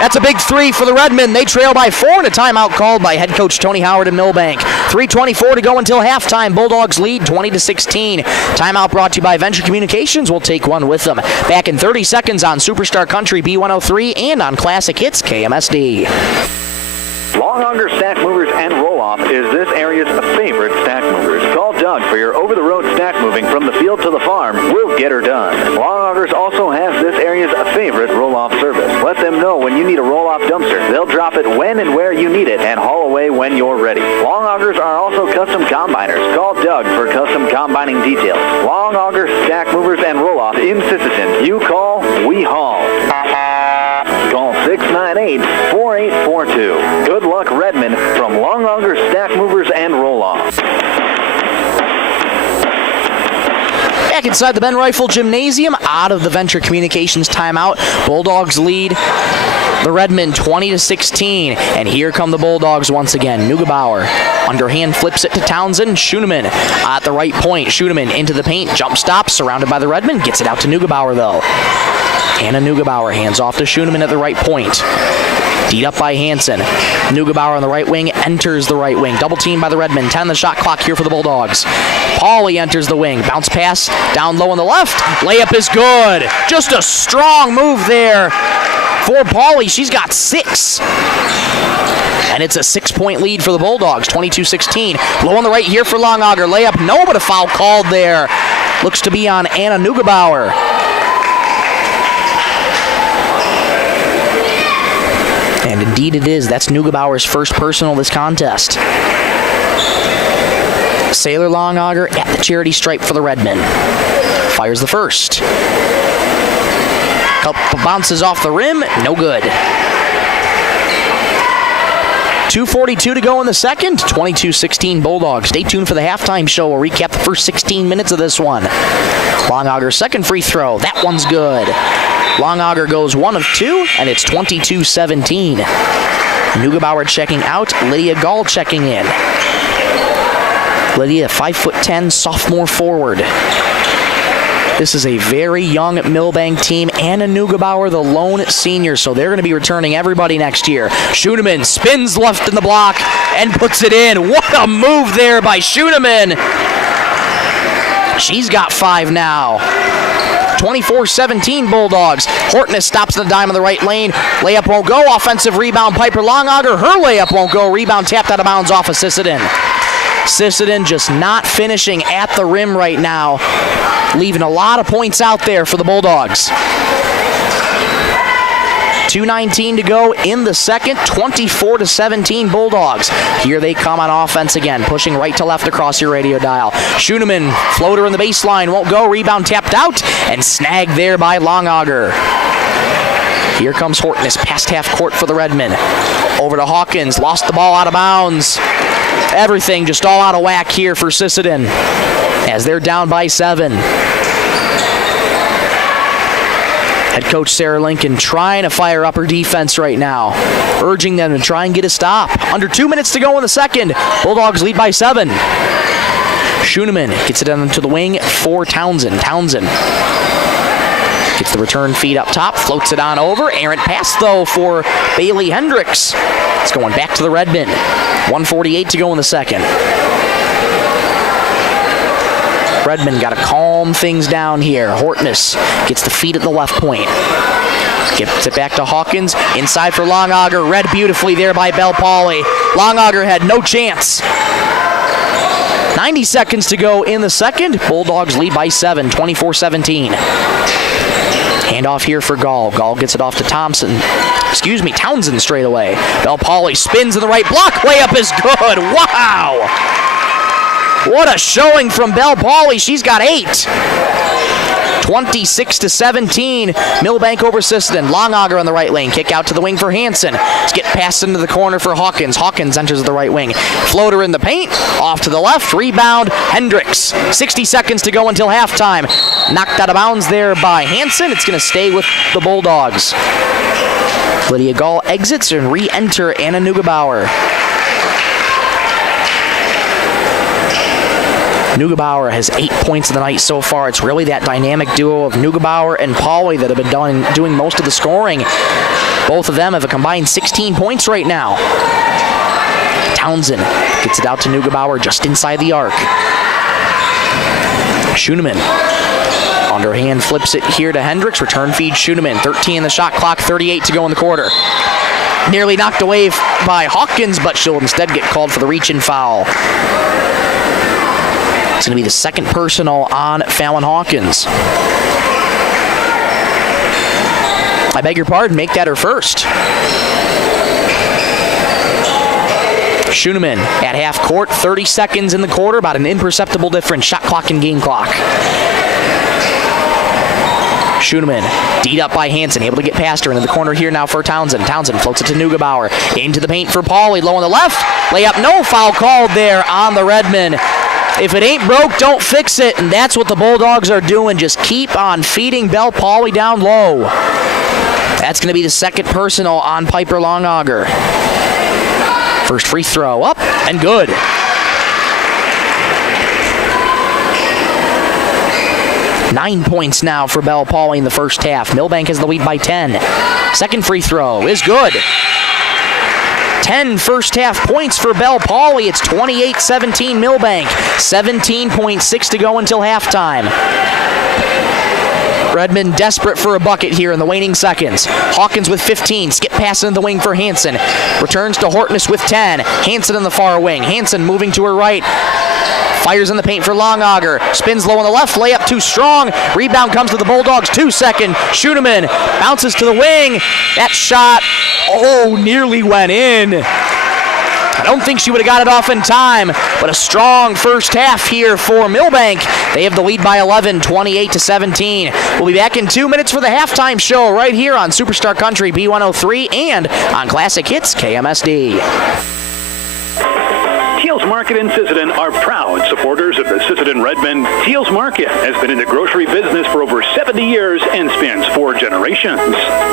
That's a big three for the Redmen. They trail by 4 and a timeout called by head coach Tony Howard and Milbank. 3:24 to go until halftime. Bulldogs lead 20-16. Timeout brought to you by Venture Communications. We'll take one with them. Back in 30 seconds on Superstar Country B103 and on Classic Hits KMSD. Longauger Stack Movers and Roll-Off is this area's favorite stack movers. Call Doug for your over-the-road stack moving from the field to the farm. We'll get her done. Longaugers also has this area's favorite roll-off service. Let them know when you need a roll-off dumpster. They'll drop it when and where you need it and haul away when you're ready. Longaugers are also custom combiners. Call Doug for custom combining details. Longauger Stack Movers and Roll-Off in Sisseton. You call, we haul. Call 698-4842. Good luck, Redmond, from Longauger Stack Movers and Roll-Off. Back inside the Ben Rifle Gymnasium, out of the Venture Communications timeout. Bulldogs lead the Redmen 20-16. And here come the Bulldogs once again. Neugebauer underhand flips it to Townsend. Schoenemann at the right point. Schoenemann into the paint. Jump stop, surrounded by the Redmen. Gets it out to Neugebauer, though. Anna Neugebauer hands off to Schoenemann at the right point. Beat up by Hansen. Neugebauer on the right wing enters the right wing. Double team by the Redmen. 10 on the shot clock here for the Bulldogs. Pauly enters the wing. Bounce pass down low on the left. Layup is good. Just a strong move there for Pauly. She's got 6. And it's a 6-point lead for the Bulldogs. 22-16. Low on the right here for Longauger. Layup, no, but a foul called there. Looks to be on Anna Neugebauer. And indeed it is. That's Neugebauer's first personal this contest. Sailor Longauger at the charity stripe for the Redmen. Fires the first. Couple bounces off the rim, no good. 2:42 to go in the second, 22-16 Bulldogs. Stay tuned for the halftime show. We'll recap the first 16 minutes of this one. Longauger's second free throw, that one's good. Longauger goes 1 of 2, and it's 22-17. Neugebauer checking out, Lydia Gall checking in. Lydia, 5'10", sophomore forward. This is a very young Milbank team. Anna Neugebauer, the lone senior, so they're going to be returning everybody next year. Schoenemann spins left in the block and puts it in. What a move there by Schoenemann. She's got 5 now. 24-17 Bulldogs. Hortness stops the dime on the right lane. Layup won't go. Offensive rebound, Piper Longauger. Her layup won't go. Rebound tapped out of bounds off of Sisseton. Sisseton just not finishing at the rim right now, leaving a lot of points out there for the Bulldogs. 2:19 to go in the second, 24-17 Bulldogs. Here they come on offense again, pushing right to left across your radio dial. Schoenemann, floater in the baseline, won't go. Rebound tapped out and snagged there by Longauger. Here comes Hortness, past half court for the Redmen. Over to Hawkins, lost the ball out of bounds. Everything just all out of whack here for Sisseton as they're down by 7. Head coach Sarah Lincoln trying to fire up her defense right now, urging them to try and get a stop. Under 2 minutes to go in the second. Bulldogs lead by 7. Schoenemann gets it into the wing for Townsend. Townsend gets the return feed up top, floats it on over. Errant pass, though, for Bailey Hendricks. It's going back to the Redmen. 1:48 to go in the second. Redmen got to calm things down here. Hortness gets the feed at the left point. Gets it back to Hawkins. Inside for Longauger. Read beautifully there by Bell Pauley. Longauger had no chance. 90 seconds to go in the second. Bulldogs lead by 7, 24-17. Handoff here for Gall. Gall gets it off to Townsend straight away. Bell Pauley spins in the right block. Layup is good. Wow! What a showing from Bell Pauley. She's got 8. 26-17. Milbank over Sisseton. Longauger on the right lane. Kick out to the wing for Hansen. Let's get passed into the corner for Hawkins. Hawkins enters the right wing. Floater in the paint. Off to the left. Rebound. Hendricks. 60 seconds to go until halftime. Knocked out of bounds there by Hansen. It's going to stay with the Bulldogs. Lydia Gall exits and re-enter Anna Neugebauer. Neugebauer has 8 points of the night so far. It's really that dynamic duo of Neugebauer and Pauley that have been doing most of the scoring. Both of them have a combined 16 points right now. Townsend gets it out to Neugebauer just inside the arc. Schoenemann underhand flips it here to Hendricks. Return feed Schoenemann. 13 in the shot clock, 38 to go in the quarter. Nearly knocked away by Hawkins, but she'll instead get called for the reach-in foul. It's going to be the second personal on Fallon Hawkins. I beg your pardon, make that her first. Schoenemann at half court, 30 seconds in the quarter, about an imperceptible difference, shot clock and game clock. Schoenemann, D'd up by Hansen, able to get past her into the corner here now for Townsend. Townsend floats it to Neugebauer, into the paint for Pauley, low on the left, layup, no foul called there on the Redmen. If it ain't broke, don't fix it, and that's what the Bulldogs are doing. Just keep on feeding Bell Pauley down low. That's going to be the second personal on Piper Longauger. First free throw up and good. Nine points now for Bell Pauley in the first half. Milbank has the lead by 10. Second free throw is good. 10 first half points for Bell Pauley. It's 28-17 Milbank. 17.6 to go until halftime. Redmond desperate for a bucket here in the waning seconds. Hawkins with 15. Skip pass in the wing for Hansen. Returns to Hortness with 10. Hansen in the far wing. Hansen moving to her right. Fires in the paint for Longauger. Spins low on the left. Layup too strong. Rebound comes to the Bulldogs. 2 second. Schoenemann bounces to the wing. That shot, nearly went in. I don't think she would have got it off in time, but a strong first half here for Milbank. They have the lead by 11, 28-17. We'll be back in 2 minutes for the halftime show right here on Superstar Country B103 and on Classic Hits KMSD. Teals Market in Sisseton are proud supporters of the Sisseton Redmond. Teals Market has been in the grocery business for over 70 years and spans 4 generations.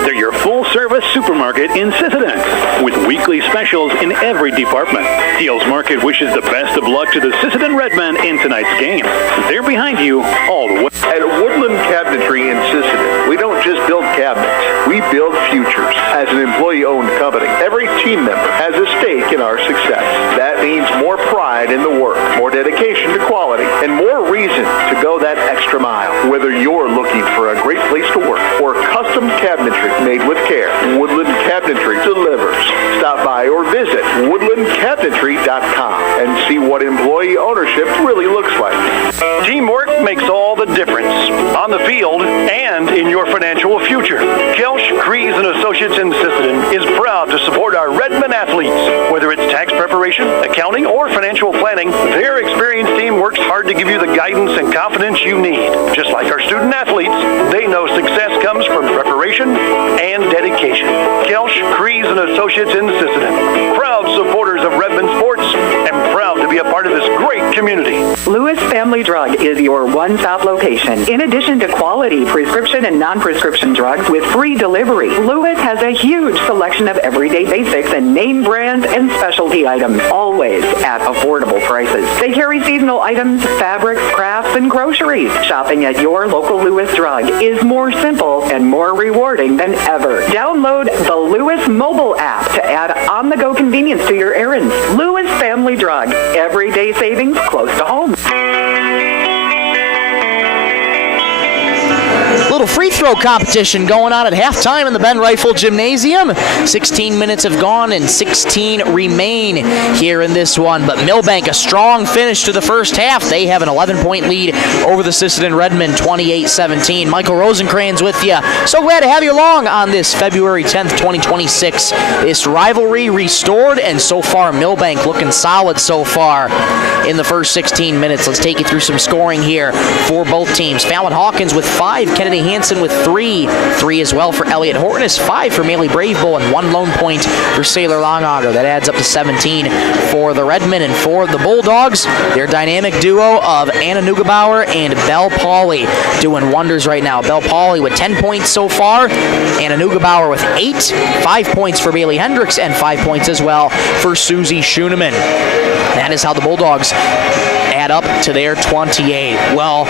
They're your full-service supermarket in Sisseton with weekly specials in every department. Teals Market wishes the best of luck to the Sisseton Redmen in tonight's game. They're behind you all the way. At Woodland Cabinetry in Sisseton, we don't just build cabinets, we build futures. As an employee-owned company, every team member has a stake in our success. That means more pride in the work, more dedication to quality, and more reason to go that extra mile. Whether you're looking for a great place to work or custom cabinetry made with care, Woodland Cabinetry delivers. Stop by or visit woodlandcabinetry.com and see what employee ownership really looks like. Teamwork makes all the difference on the field and in your financial future. Kelsch, Kreese & Associates in Sisseton is proud to support our Redmond athletes. Whether it's tax preparation, accounting, or financial planning, their experienced team works hard to give you the guidance and confidence you need. Just like our student athletes, they know success comes from preparation and dedication. Kelsch, Kreese & Associates in Sisseton, proud supporters of Redmond sports and proud to be a part of this great community. Lewis Family Drug is your one-stop location. In addition to quality prescription and non-prescription drugs with free delivery, Lewis has a huge selection of everyday basics and name brand and specialty items, always at affordable prices. They carry seasonal items, fabrics, crafts, and groceries. Shopping at your local Lewis Drug is more simple and more rewarding than ever. Download the Lewis mobile app to add on-the-go convenience to your errands. Lewis Family Drug. Everyday savings close to home. Little free throw competition going on at halftime in the Ben Rifle Gymnasium. 16 minutes have gone and 16 remain here in this one. But Milbank, a strong finish to the first half. They have an 11-point lead over the Sisseton Redmond, 28-17. Michael Rosencrans with you. So glad to have you along on this February 10th, 2026. This rivalry restored, and so far Milbank looking solid so far in the first 16 minutes. Let's take you through some scoring here for both teams. Fallon Hawkins with 5, Kennedy Hansen with 3 as well for Elliot Hortness, 5 for Maley Bravebowl, and 1 lone point for Sailor Longauger. That adds up to 17 for the Redmen. And for the Bulldogs, their dynamic duo of Anna Neugebauer and Belle Pauley doing wonders right now. Belle Pauley with 10 points so far, Anna Neugebauer with 8, 5 points for Bailey Hendricks, and 5 points as well for Susie Schoenemann. That is how the Bulldogs add up to their 28. Well,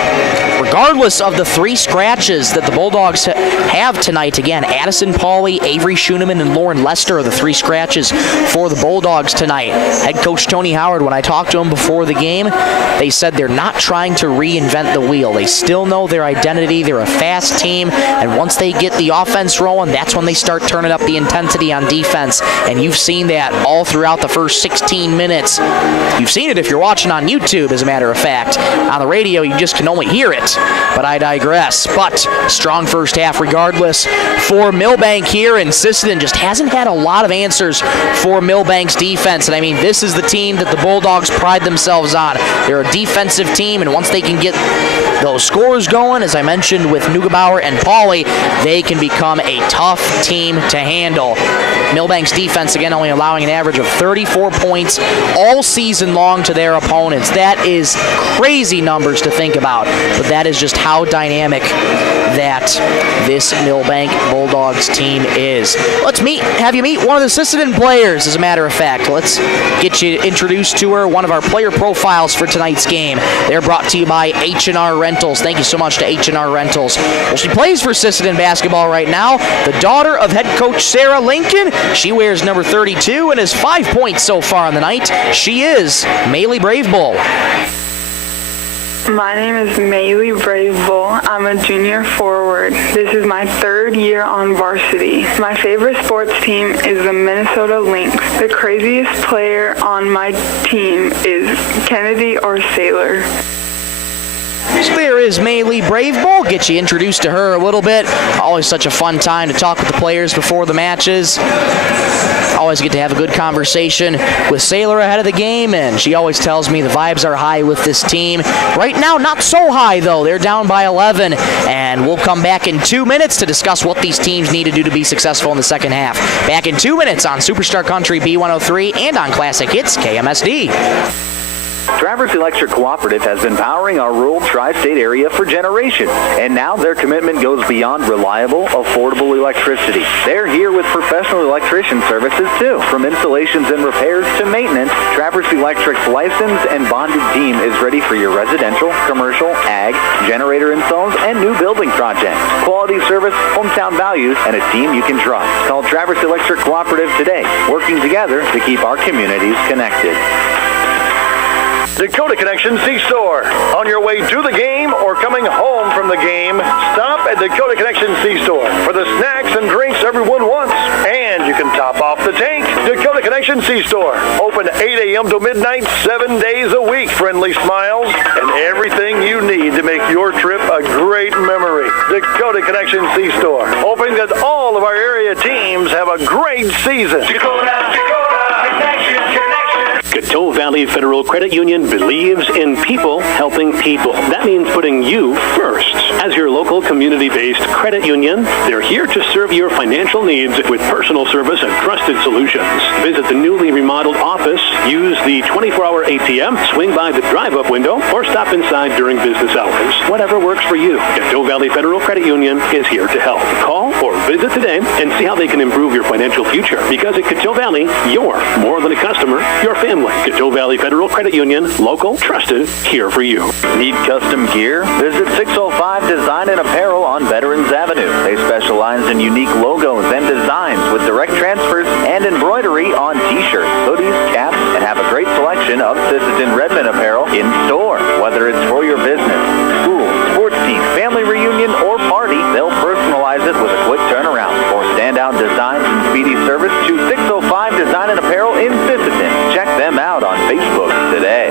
regardless of the 3 scratches that the Bulldogs have tonight, again, Addison Pauley, Avery Schoenemann, and Lauren Lester are the 3 scratches for the Bulldogs tonight. Head coach Tony Howard, when I talked to him before the game, they said they're not trying to reinvent the wheel. They still know their identity. They're a fast team, and once they get the offense rolling, that's when they start turning up the intensity on defense, and you've seen that all throughout the first 16 minutes. You've seen it if you're watching on YouTube, as a matter of fact. On the radio, you just can only hear it, but I digress. But strong first half regardless for Milbank here, and Sisseton just hasn't had a lot of answers for Milbank's defense. And I mean, this is the team that the Bulldogs pride themselves on. They're a defensive team, and once they can get those scores going, as I mentioned with Neugebauer and Pauley, they can become a tough team to handle. Milbank's defense, again, only allowing an average of 34 points all season long to their opponents. That is crazy numbers to think about, but that is just how dynamic that this Milbank Bulldogs team is. Let's have you meet one of the Sisseton players, as a matter of fact. Let's get you introduced to her, one of our player profiles for tonight's game. They're brought to you by H&R Rentals. Thank you so much to H&R Rentals. Well, she plays for Sisseton basketball right now. The daughter of head coach Sarah Lincoln. She wears number 32 and has 5 points so far on the night. She is Maley Bravebowl. My name is Maley Bravebowl. I'm a junior forward. This is my 3rd year on varsity. My favorite sports team is the Minnesota Lynx. The craziest player on my team is Kennedy or Sailor. So there is Maley Bravebowl. Get you introduced to her a little bit. Always such a fun time to talk with the players before the matches. Always get to have a good conversation with Sailor ahead of the game, and she always tells me the vibes are high with this team. Right now, not so high, though. They're down by 11, and we'll come back in 2 minutes to discuss what these teams need to do to be successful in the second half. Back in 2 minutes on Superstar Country B103 and on Classic Hits KMSD. Traverse Electric Cooperative has been powering our rural tri-state area for generations, and now their commitment goes beyond reliable, affordable electricity. They're here with professional electrician services too. From installations and repairs to maintenance, Traverse Electric's licensed and bonded team is ready for your residential, commercial, ag, generator installs, and new building projects. Quality service, hometown values, and a team you can trust. Call Traverse Electric Cooperative today, working together to keep our communities connected. Dakota Connection C-Store. On your way to the game or coming home from the game, stop at Dakota Connection C-Store for the snacks and drinks everyone wants. And you can top off the tank. Dakota Connection C-Store. Open 8 a.m. to midnight, 7 days a week. Friendly smiles and everything you need to make your trip a great memory. Dakota Connection C-Store. Hoping that all of our area teams have a great season. Dakota Connection. Coteau Valley Federal Credit Union believes in people helping people. That means putting you first. As your local community-based credit union, they're here to serve your financial needs with personal service and trusted solutions. Visit the newly remodeled office, use the 24-hour ATM, swing by the drive-up window, or stop inside during business hours. Whatever works for you, Coteau Valley Federal Credit Union is here to help. Call or visit today and see how they can improve your financial future. Because at Coteau Valley, you're more than a customer, you're family. Coteau Valley Federal Credit Union, local, trusted, here for you. Need custom gear? Visit 605 Design and Apparel on Veterans Avenue. They specialize in unique logos and designs with direct transfers and embroidery on t-shirts, hoodies, caps, and have a great selection of Sisseton Redmond apparel in store. Whether it's for your business, school, sports team, family reunion, or party, they'll personalize it with a quick turnaround. For standout designs and speedy service, choose 605 Design and Apparel in Sisseton. Check them out on Facebook today.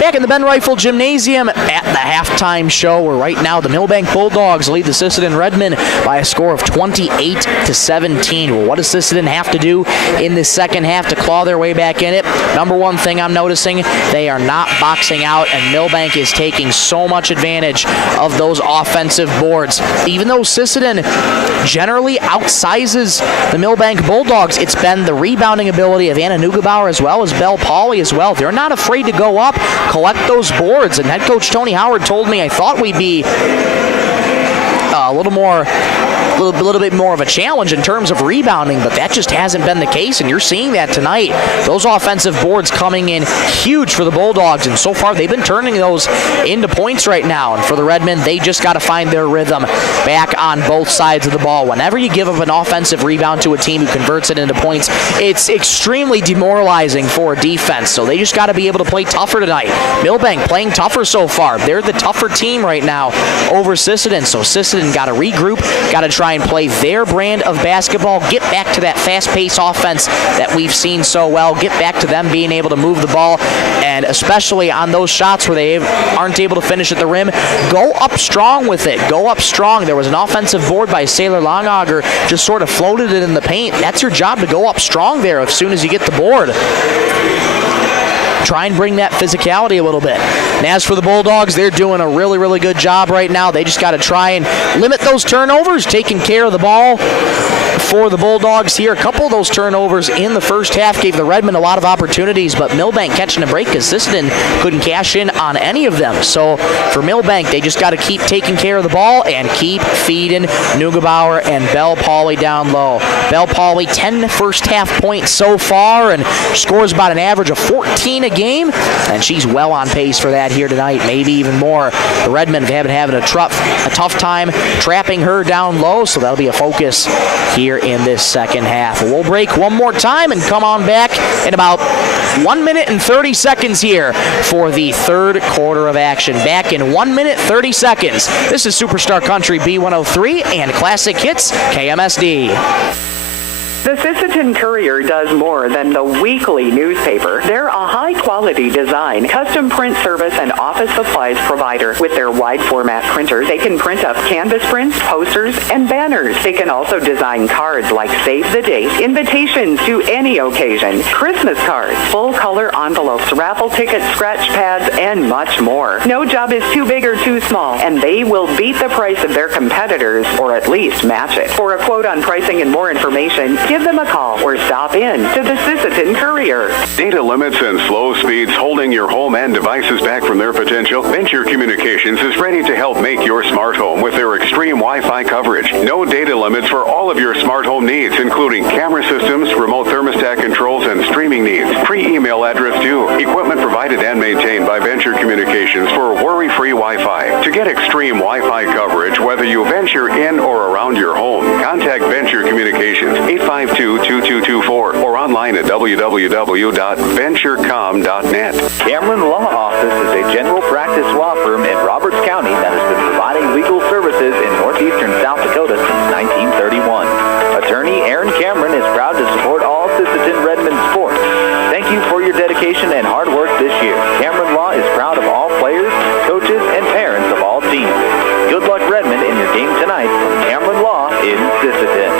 Back in the Ben Rifle Gymnasium at the halftime show, where right now the Milbank Bulldogs lead the Sisseton Redmen by a score of 28-17. Well, what does Sisseton have to do in this second half to claw their way back in it? Number one thing I'm noticing, they are not boxing out, and Milbank is taking so much advantage of those offensive boards. Even though Sisseton generally outsizes the Milbank Bulldogs, it's been the rebounding ability of Anna Neugebauer as well as Belle Pauley as well. They're not afraid to go up, collect those boards, and head coach Tony Howard told me I thought we'd be a little bit more of a challenge in terms of rebounding, but that just hasn't been the case, and you're seeing that tonight. Those offensive boards coming in huge for the Bulldogs, and so far they've been turning those into points right now. And for the Redmen, they just got to find their rhythm back on both sides of the ball. Whenever you give up an offensive rebound to a team who converts it into points, it's extremely demoralizing for a defense, so they just got to be able to play tougher tonight. Milbank playing tougher so far. They're the tougher team right now over Sisseton, so Sisseton got to regroup, got to try and play their brand of basketball, get back to that fast-paced offense that we've seen so well, get back to them being able to move the ball, and especially on those shots where they aren't able to finish at the rim, go up strong with it. Go up strong. There was an offensive board by Sailor Longauger, just sort of floated it in the paint. That's your job, to go up strong there as soon as you get the board. Try and bring that physicality a little bit. And as for the Bulldogs, they're doing a really, really good job right now. They just got to try and limit those turnovers, taking care of the ball for the Bulldogs here. A couple of those turnovers in the first half gave the Redmen a lot of opportunities, but Milbank catching a break because Sisseton couldn't cash in on any of them. So for Milbank, they just got to keep taking care of the ball and keep feeding Neugebauer and Belle Pauley down low. Belle Pauley, 10 first half points so far, and scores about an average of 14 a game, and she's well on pace for that here tonight, maybe even more. The Redmen have been having a tough time trapping her down low, so that'll be a focus here in this second half. We'll break one more time and come on back in about 1 minute and 30 seconds here for the third quarter of action. Back in 1 minute 30 seconds. This is Superstar Country B103 and Classic Hits KMSD. The Sisseton Courier does more than the weekly newspaper. They're a high-quality design, custom print service, and office supplies provider. With their wide-format printers, they can print up canvas prints, posters, and banners. They can also design cards like Save the Date, invitations to any occasion, Christmas cards, full-color envelopes, raffle tickets, scratch pads, and much more. No job is too big or too small, and they will beat the price of their competitors, or at least match it. For a quote on pricing and more information, give them a call or stop in to the Sisseton Courier. Data limits and slow speeds holding your home and devices back from their potential? Venture Communications is ready to help make your smart home with their extreme Wi-Fi coverage. No data limits for all of your smart home needs, including camera systems, remote thermostat controls, and streaming needs. Free email address too. Equipment provided and maintained by Venture Communications for worry-free Wi-Fi. To get extreme Wi-Fi coverage, whether you venture in or around your home, contact Venture Communications 852-2224 or online at www.venturecom.net. Cameron Law Office is a general practice law firm in Roberts County that has been providing legal services in northeastern South Dakota since 1931. Attorney Aaron Cameron is proud to support all Sisseton Redmond sports. Thank you for your dedication and hard work this year. Cameron Law is proud of all players, coaches, and parents of all teams. Good luck, Redmond, in your game tonight from Cameron Law in Sisseton.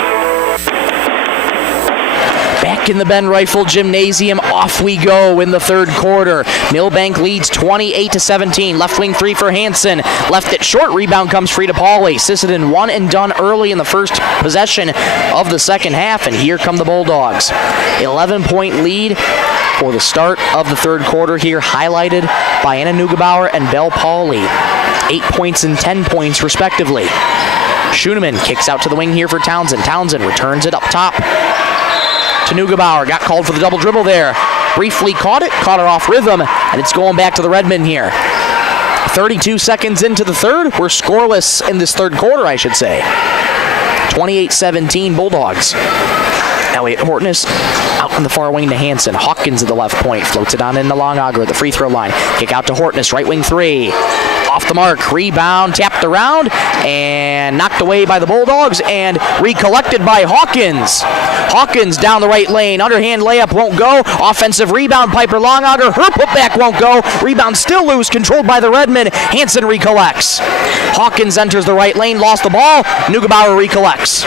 Back in the Ben Rifle Gymnasium, off we go in the third quarter. Milbank leads 28-17. Left wing three for Hansen. Left it short. Rebound comes free to Pauly. Sisseton one and done early in the first possession of the second half, and here come the Bulldogs. 11-point lead for the start of the third quarter here, highlighted by Anna Neugebauer and Belle Pauly. 8 points and 10 points respectively. Schoenemann kicks out to the wing here for Townsend. Townsend returns it up top to Neugebauer. Got called for the double dribble there. Briefly caught it off rhythm, and it's going back to the Redmond here. 32 seconds into the third. We're scoreless in this third quarter, I should say. 28-17 Bulldogs. Elliot Hortness out in the far wing to Hansen. Hawkins at the left point. Floats it on into Longager at the free throw line. Kick out to Hortness. Right wing three. Off the mark. Rebound. Tapped around. And knocked away by the Bulldogs. And recollected by Hawkins. Hawkins down the right lane. Underhand layup won't go. Offensive rebound. Piper Longager. Her putback won't go. Rebound still loose. Controlled by the Redmond. Hansen recollects. Hawkins enters the right lane. Lost the ball. Neugebauer recollects.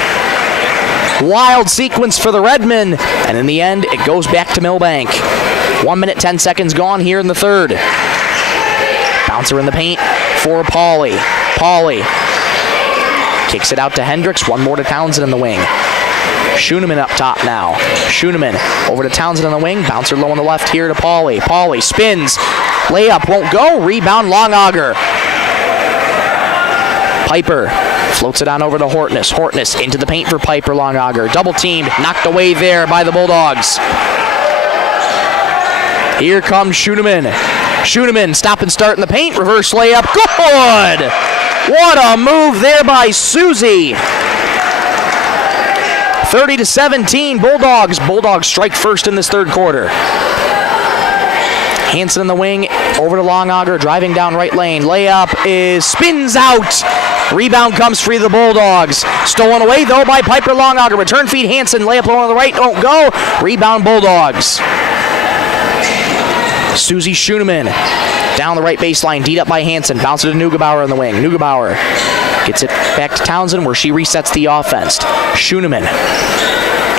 Wild sequence for the Redmond, and in the end, it goes back to Milbank. 1 minute, 10 seconds gone here in the third. Bouncer in the paint for Pauly. Pauly kicks it out to Hendricks. One more to Townsend in the wing. Schoenemann up top now. Schoenemann over to Townsend on the wing. Bouncer low on the left here to Pauly. Pauly spins. Layup won't go. Rebound Longager. Piper floats it on over to Hortness. Hortness into the paint for Piper Longager. Double teamed. Knocked away there by the Bulldogs. Here comes Schoenemann. Schoenemann stop and start in the paint. Reverse layup. Good! What a move there by Susie. 30-17 Bulldogs. Bulldogs strike first in this third quarter. Hansen in the wing, over to Longager, driving down right lane. Layup spins out. Rebound comes free to the Bulldogs. Stolen away, though, by Piper Longager. Return feed Hansen, layup low on the right, don't go. Rebound Bulldogs. Susie Schoenemann down the right baseline, D'd up by Hansen. Bounces to Neugebauer on the wing. Neugebauer gets it back to Townsend, where she resets the offense. Schoenemann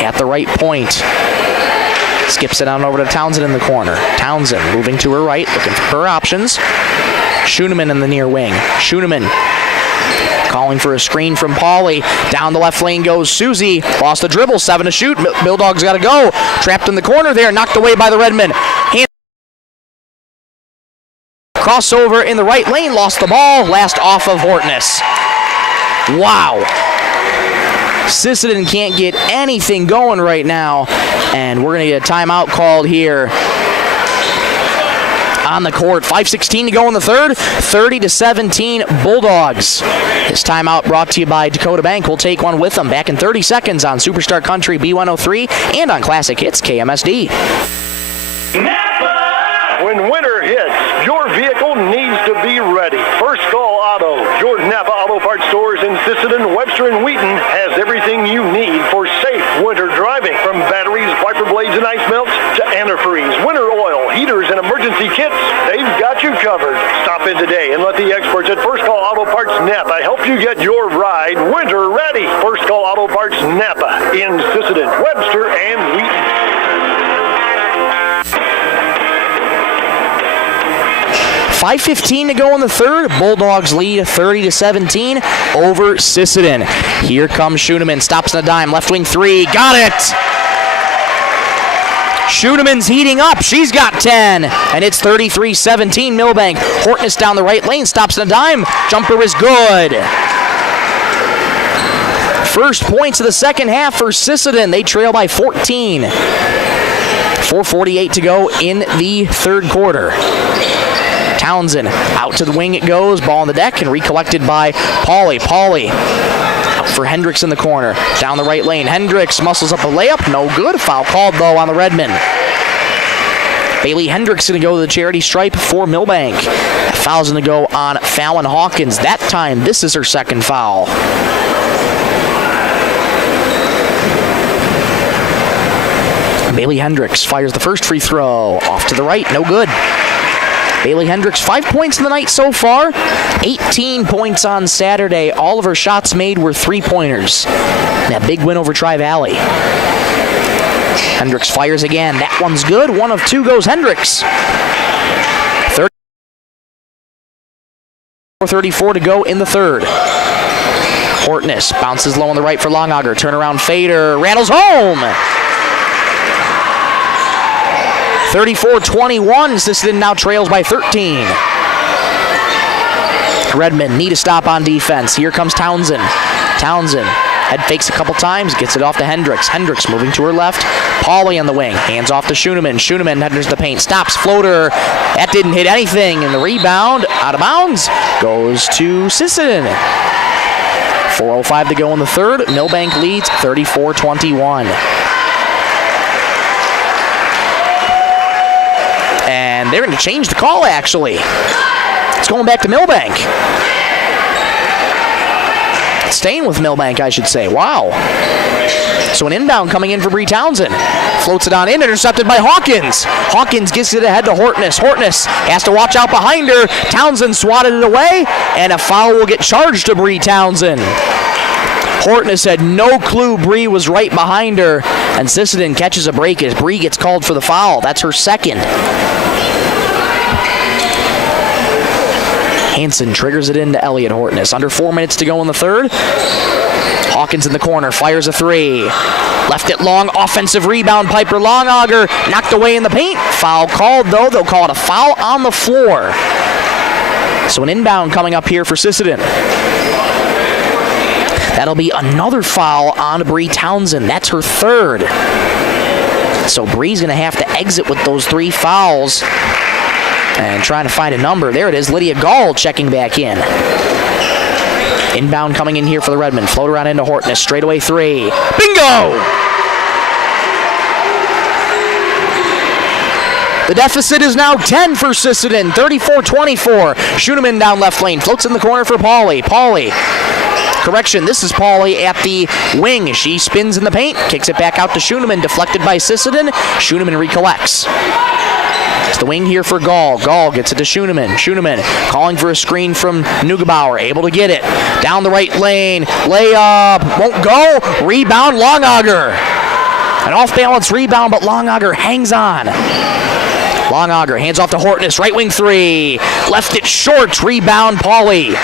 at the right point. Skips it on over to Townsend in the corner. Townsend moving to her right, looking for her options. Schoenemann in the near wing. Schoenemann calling for a screen from Pauly. Down the left lane goes Susie. Lost the dribble, 7 to shoot. Bulldogs got to go. Trapped in the corner there, knocked away by the Redmond. Crossover in the right lane, lost the ball. Last off of Hortness. Wow. Sisseton can't get anything going right now, and we're going to get a timeout called here on the court. 5:16 to go in the third. 30-17 Bulldogs. This timeout brought to you by Dakota Bank. We'll take one with them back in 30 seconds on Superstar Country B103 and on Classic Hits KMSD. When winter hits, your vehicle needs to be ready. First Call Auto, your Napa Auto Parts stores in Sisseton, Webster, and Wheaton has everything you need for safe winter driving. and ice melts to antifreeze, winter oil, heaters, and emergency kits, they've got you covered. Stop in today and let the experts at First Call Auto Parts Napa help you get your ride winter ready. First Call Auto Parts Napa in Sisseton, Webster, and Wheaton. 5:15 to go in the third. Bulldogs lead 30-17 over Sisseton. Here comes Schoeneman. Stops on a dime. Left wing three. Got it! Schoeneman's heating up. She's got 10. And it's 33-17 Milbank. Hortness down the right lane. Stops on a dime. Jumper is good. First points of the second half for Sisseton. They trail by 14. 4:48 to go in the third quarter. Townsend, out to the wing it goes, ball on the deck, and recollected by Pauly. Pauly out for Hendricks in the corner, down the right lane. Hendricks muscles up a layup, no good. Foul called, though, on the Redmen. Bailey Hendricks going to go to the charity stripe for Milbank. Foul's going to go on Fallon Hawkins. That time, this is her second foul. Bailey Hendricks fires the first free throw. Off to the right, no good. Bailey Hendricks, 5 points in the night so far. 18 points on Saturday. All of her shots made were three-pointers. That big win over Tri-Valley. Hendricks fires again. That one's good. 1 of 2 goes Hendricks. 4:34 to go in the third. Hortness bounces low on the right for Longauger. Turnaround fader. Rattles home. 34-21. Sisseton now trails by 13. Redmen need a stop on defense. Here comes Townsend. Townsend head fakes a couple times, gets it off to Hendricks. Hendricks moving to her left. Pauly on the wing. Hands off to Schoeneman. Schoeneman enters the paint. Stops. Floater. That didn't hit anything. And the rebound out of bounds goes to Sisseton. 4:05 to go in the third. Milbank leads 34-21. And they're going to change the call, actually. It's going back to Milbank. Staying with Milbank, I should say. Wow. So an inbound coming in for Bree Townsend. Floats it on in, intercepted by Hawkins. Hawkins gets it ahead to Hortness. Hortness has to watch out behind her. Townsend swatted it away, and a foul will get charged to Bree Townsend. Hortness had no clue Bree was right behind her, and Sisseton catches a break as Bree gets called for the foul. That's her second. Hansen triggers it into Elliott Hortness. Under 4 minutes to go in the third. Hawkins in the corner, fires a three. Left it long, offensive rebound. Piper Longauger knocked away in the paint. Foul called, though. They'll call it a foul on the floor. So an inbound coming up here for Sisseton. That'll be another foul on Bree Townsend. That's her third. So Bree's going to have to exit with those 3 fouls. And trying to find a number. There it is. Lydia Gall checking back in. Inbound coming in here for the Redmen. Float around into Hortness. Straightaway three. Bingo! The deficit is now 10 for Sisseton. 34-24. Schoeneman down left lane. Floats in the corner for Pauly. Pauly. Correction, this is Pauly at the wing. She spins in the paint. Kicks it back out to Schoeneman. Deflected by Sisseton. Schoeneman recollects. It's the wing here for Gall. Gall gets it to Schoeneman. Schoeneman calling for a screen from Neugebauer. Able to get it. Down the right lane. Layup. Won't go. Rebound, Longauger. An off-balance rebound, but Longauger hangs on. Longauger hands off to Hortness. Right wing three. Left it short. Rebound, Pauly.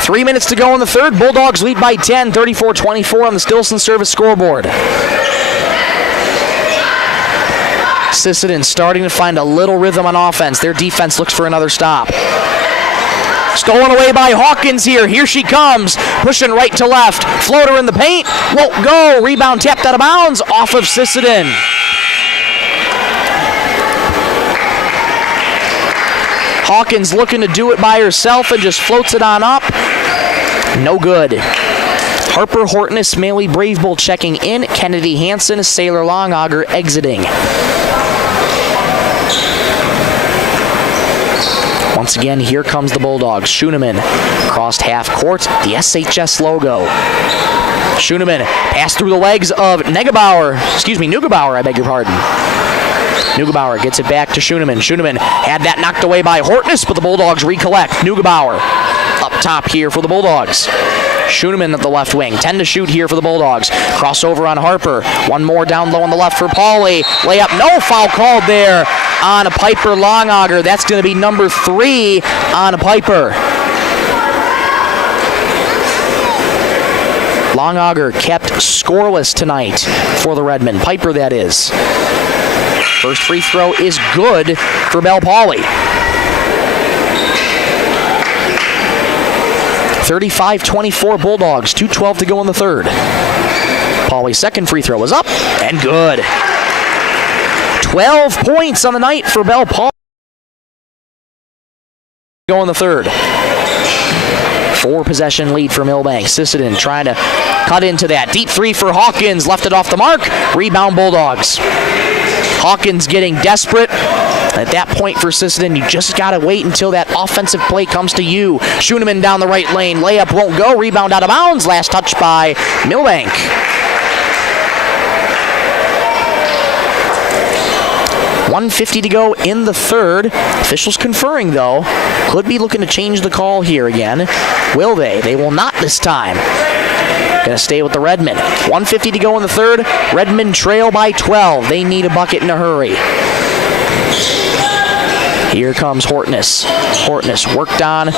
Three minutes to go in the third. Bulldogs lead by 10, 34-24 on the Stilson service scoreboard. Sisseton starting to find a little rhythm on offense. Their defense looks for another stop. Stolen away by Hawkins here. Here she comes. Pushing right to left. Floater in the paint. Won't go. Rebound tapped out of bounds off of Sisseton. Hawkins looking to do it by herself and just floats it on up. No good. Harper, Hortness, Maley, Brave Bull checking in. Kennedy Hansen, Sailor Longauger exiting. Once again, here comes the Bulldogs. Schooneman crossed half court, the SHS logo. Schooneman passed through the legs of Neugebauer, I beg your pardon. Neugebauer gets it back to Schooneman. Schooneman had that knocked away by Hortness, but the Bulldogs recollect. Neugebauer up top here for the Bulldogs. Schooneman at the left wing. 10 to shoot here for the Bulldogs. Crossover on Harper. One more down low on the left for Pauly. Layup, no foul called there on a Piper Longauger. That's going to be number 3 on a Piper. Longauger kept scoreless tonight for the Redmen. Piper, that is. First free throw is good for Bell Pauly. 35-24 Bulldogs, 2:12 to go in the third. Pauly's second free throw is up and good. 12 points on the night for Bell Pauly. Go in the third. 4-possession lead for Milbank. Sisseton trying to cut into that. Deep three for Hawkins. Left it off the mark. Rebound Bulldogs. Hawkins getting desperate. At that point for Sisseton, you just got to wait until that offensive play comes to you. Schooneman down the right lane. Layup won't go. Rebound out of bounds. Last touch by Milbank. .150 to go in the third. Officials conferring, though. Could be looking to change the call here again. Will they? They will not this time. Going to stay with the Redmen. 1:50 to go in the third. Redmen trail by 12. They need a bucket in a hurry. Here comes Hortness. Hortness worked on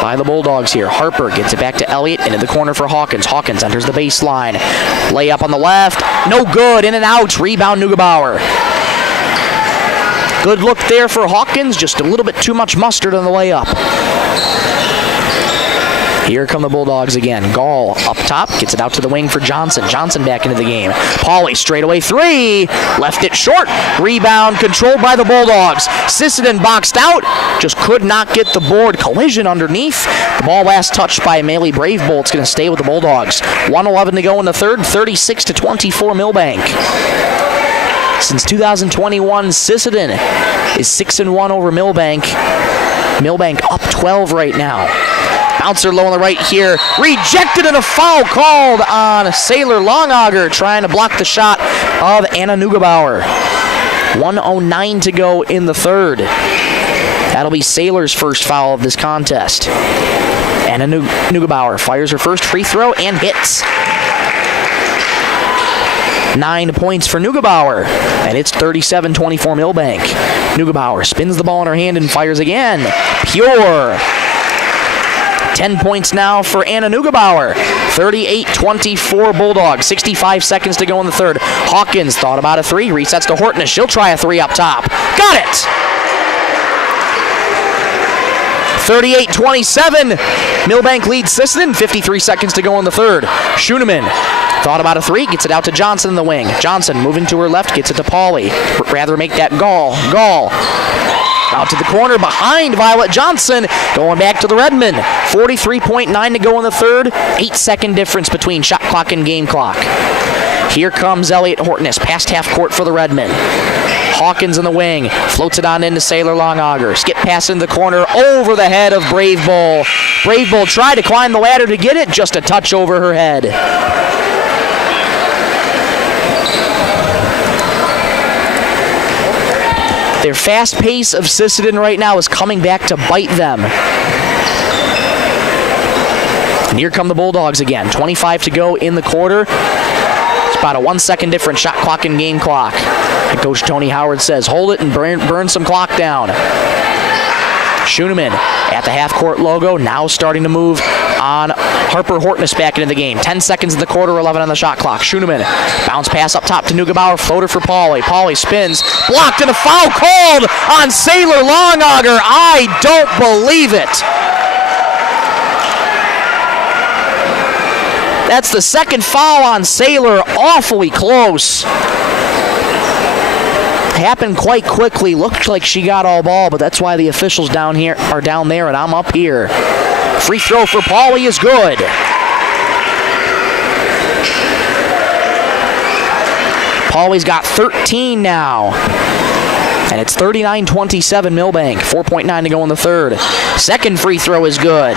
by the Bulldogs here. Harper gets it back to Elliott. Into the corner for Hawkins. Hawkins enters the baseline. Layup on the left. No good. In and out. Rebound Neugebauer. Good look there for Hawkins. Just a little bit too much mustard on the layup. Here come the Bulldogs again. Gall up top. Gets it out to the wing for Johnson. Johnson back into the game. Pauly straightaway three. Left it short. Rebound controlled by the Bulldogs. Sisseton boxed out. Just could not get the board. Collision underneath. The ball last touched by Maley Bravebolt. It's going to stay with the Bulldogs. 1:11 to go in the third. 36-24 Milbank. Since 2021, Sisseton is 6-1 over Milbank. Milbank up 12 right now. Bouncer low on the right here. Rejected and a foul called on Saylor Longauger trying to block the shot of Anna Neugebauer. 1:09 to go in the third. That'll be Saylor's first foul of this contest. Anna Neugebauer fires her first free throw and hits. 9 points for Neugebauer, and it's 37-24 Milbank. Neugebauer spins the ball in her hand and fires again. Pure. 10 points now for Anna Neugebauer. 38-24 Bulldogs. 65 seconds to go in the third. Hawkins thought about a three. Resets to Hortness. She'll try a three up top. Got it! 38-27. Milbank leads Sisseton. 53 seconds to go in the third. Schooneman thought about a three. Gets it out to Johnson in the wing. Johnson moving to her left. Gets it to Pauly. Rather make that Gall. Out to the corner behind Violet Johnson. Going back to the Redmen. 43.9 to go in the third. 8-second difference between shot clock and game clock. Here comes Elliott Hortness. Past half court for the Redmen. Hawkins in the wing. Floats it on into Saylor Longauger. Skip pass in the corner over the head of Bravebolt. Bravebolt tried to climb the ladder to get it. Just a touch over her head. Their fast pace of Sisseton right now is coming back to bite them. And here come the Bulldogs again. 25 to go in the quarter. It's about a 1-second difference, shot clock and game clock. And Coach Tony Howard says, hold it and burn some clock down. Schooneman at the half-court logo, now starting to move on Harper Hortness back into the game. 10 seconds in the quarter, 11 on the shot clock. Schooneman, bounce pass up top to Neugebauer, floater for Pauly. Pauly spins, blocked, and a foul called on Saylor Longauger. I don't believe it. That's the second foul on Saylor, awfully close. Happened quite quickly. Looked like she got all ball, but that's why the officials down here are down there and I'm up here. Free throw for Pauly is good. Pauly's got 13 now. And it's 39-27 Milbank. 4.9 to go in the third. Second free throw is good.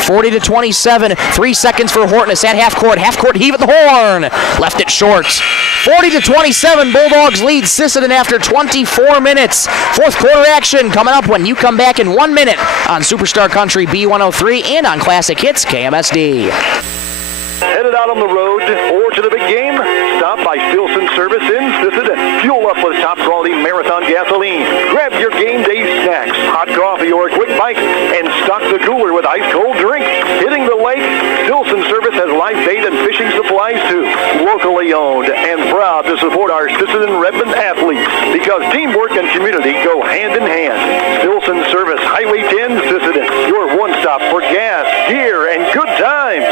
40-27. 3 seconds for Hortness at half court. Half court heave at the horn. Left it short. 40-27. Bulldogs lead Sisseton after 24 minutes. Fourth quarter action coming up when you come back in 1 minute on Superstar Country B103 and on Classic Hits KMSD. Headed out on the road or to the big game? Stop by Stilson Service in Sisseton. Fuel up with top-quality Marathon gasoline. Grab your game day snacks, hot coffee, or a quick bite, and stock the cooler with ice-cold drink. Hitting the lake? Stilson Service has live bait and fishing supplies, too. Locally owned and proud to support our Sisseton Redmond athletes because teamwork and community go hand in hand. Stilson Service, Highway 10, Sisseton. Your one-stop for gas, gear, and good times.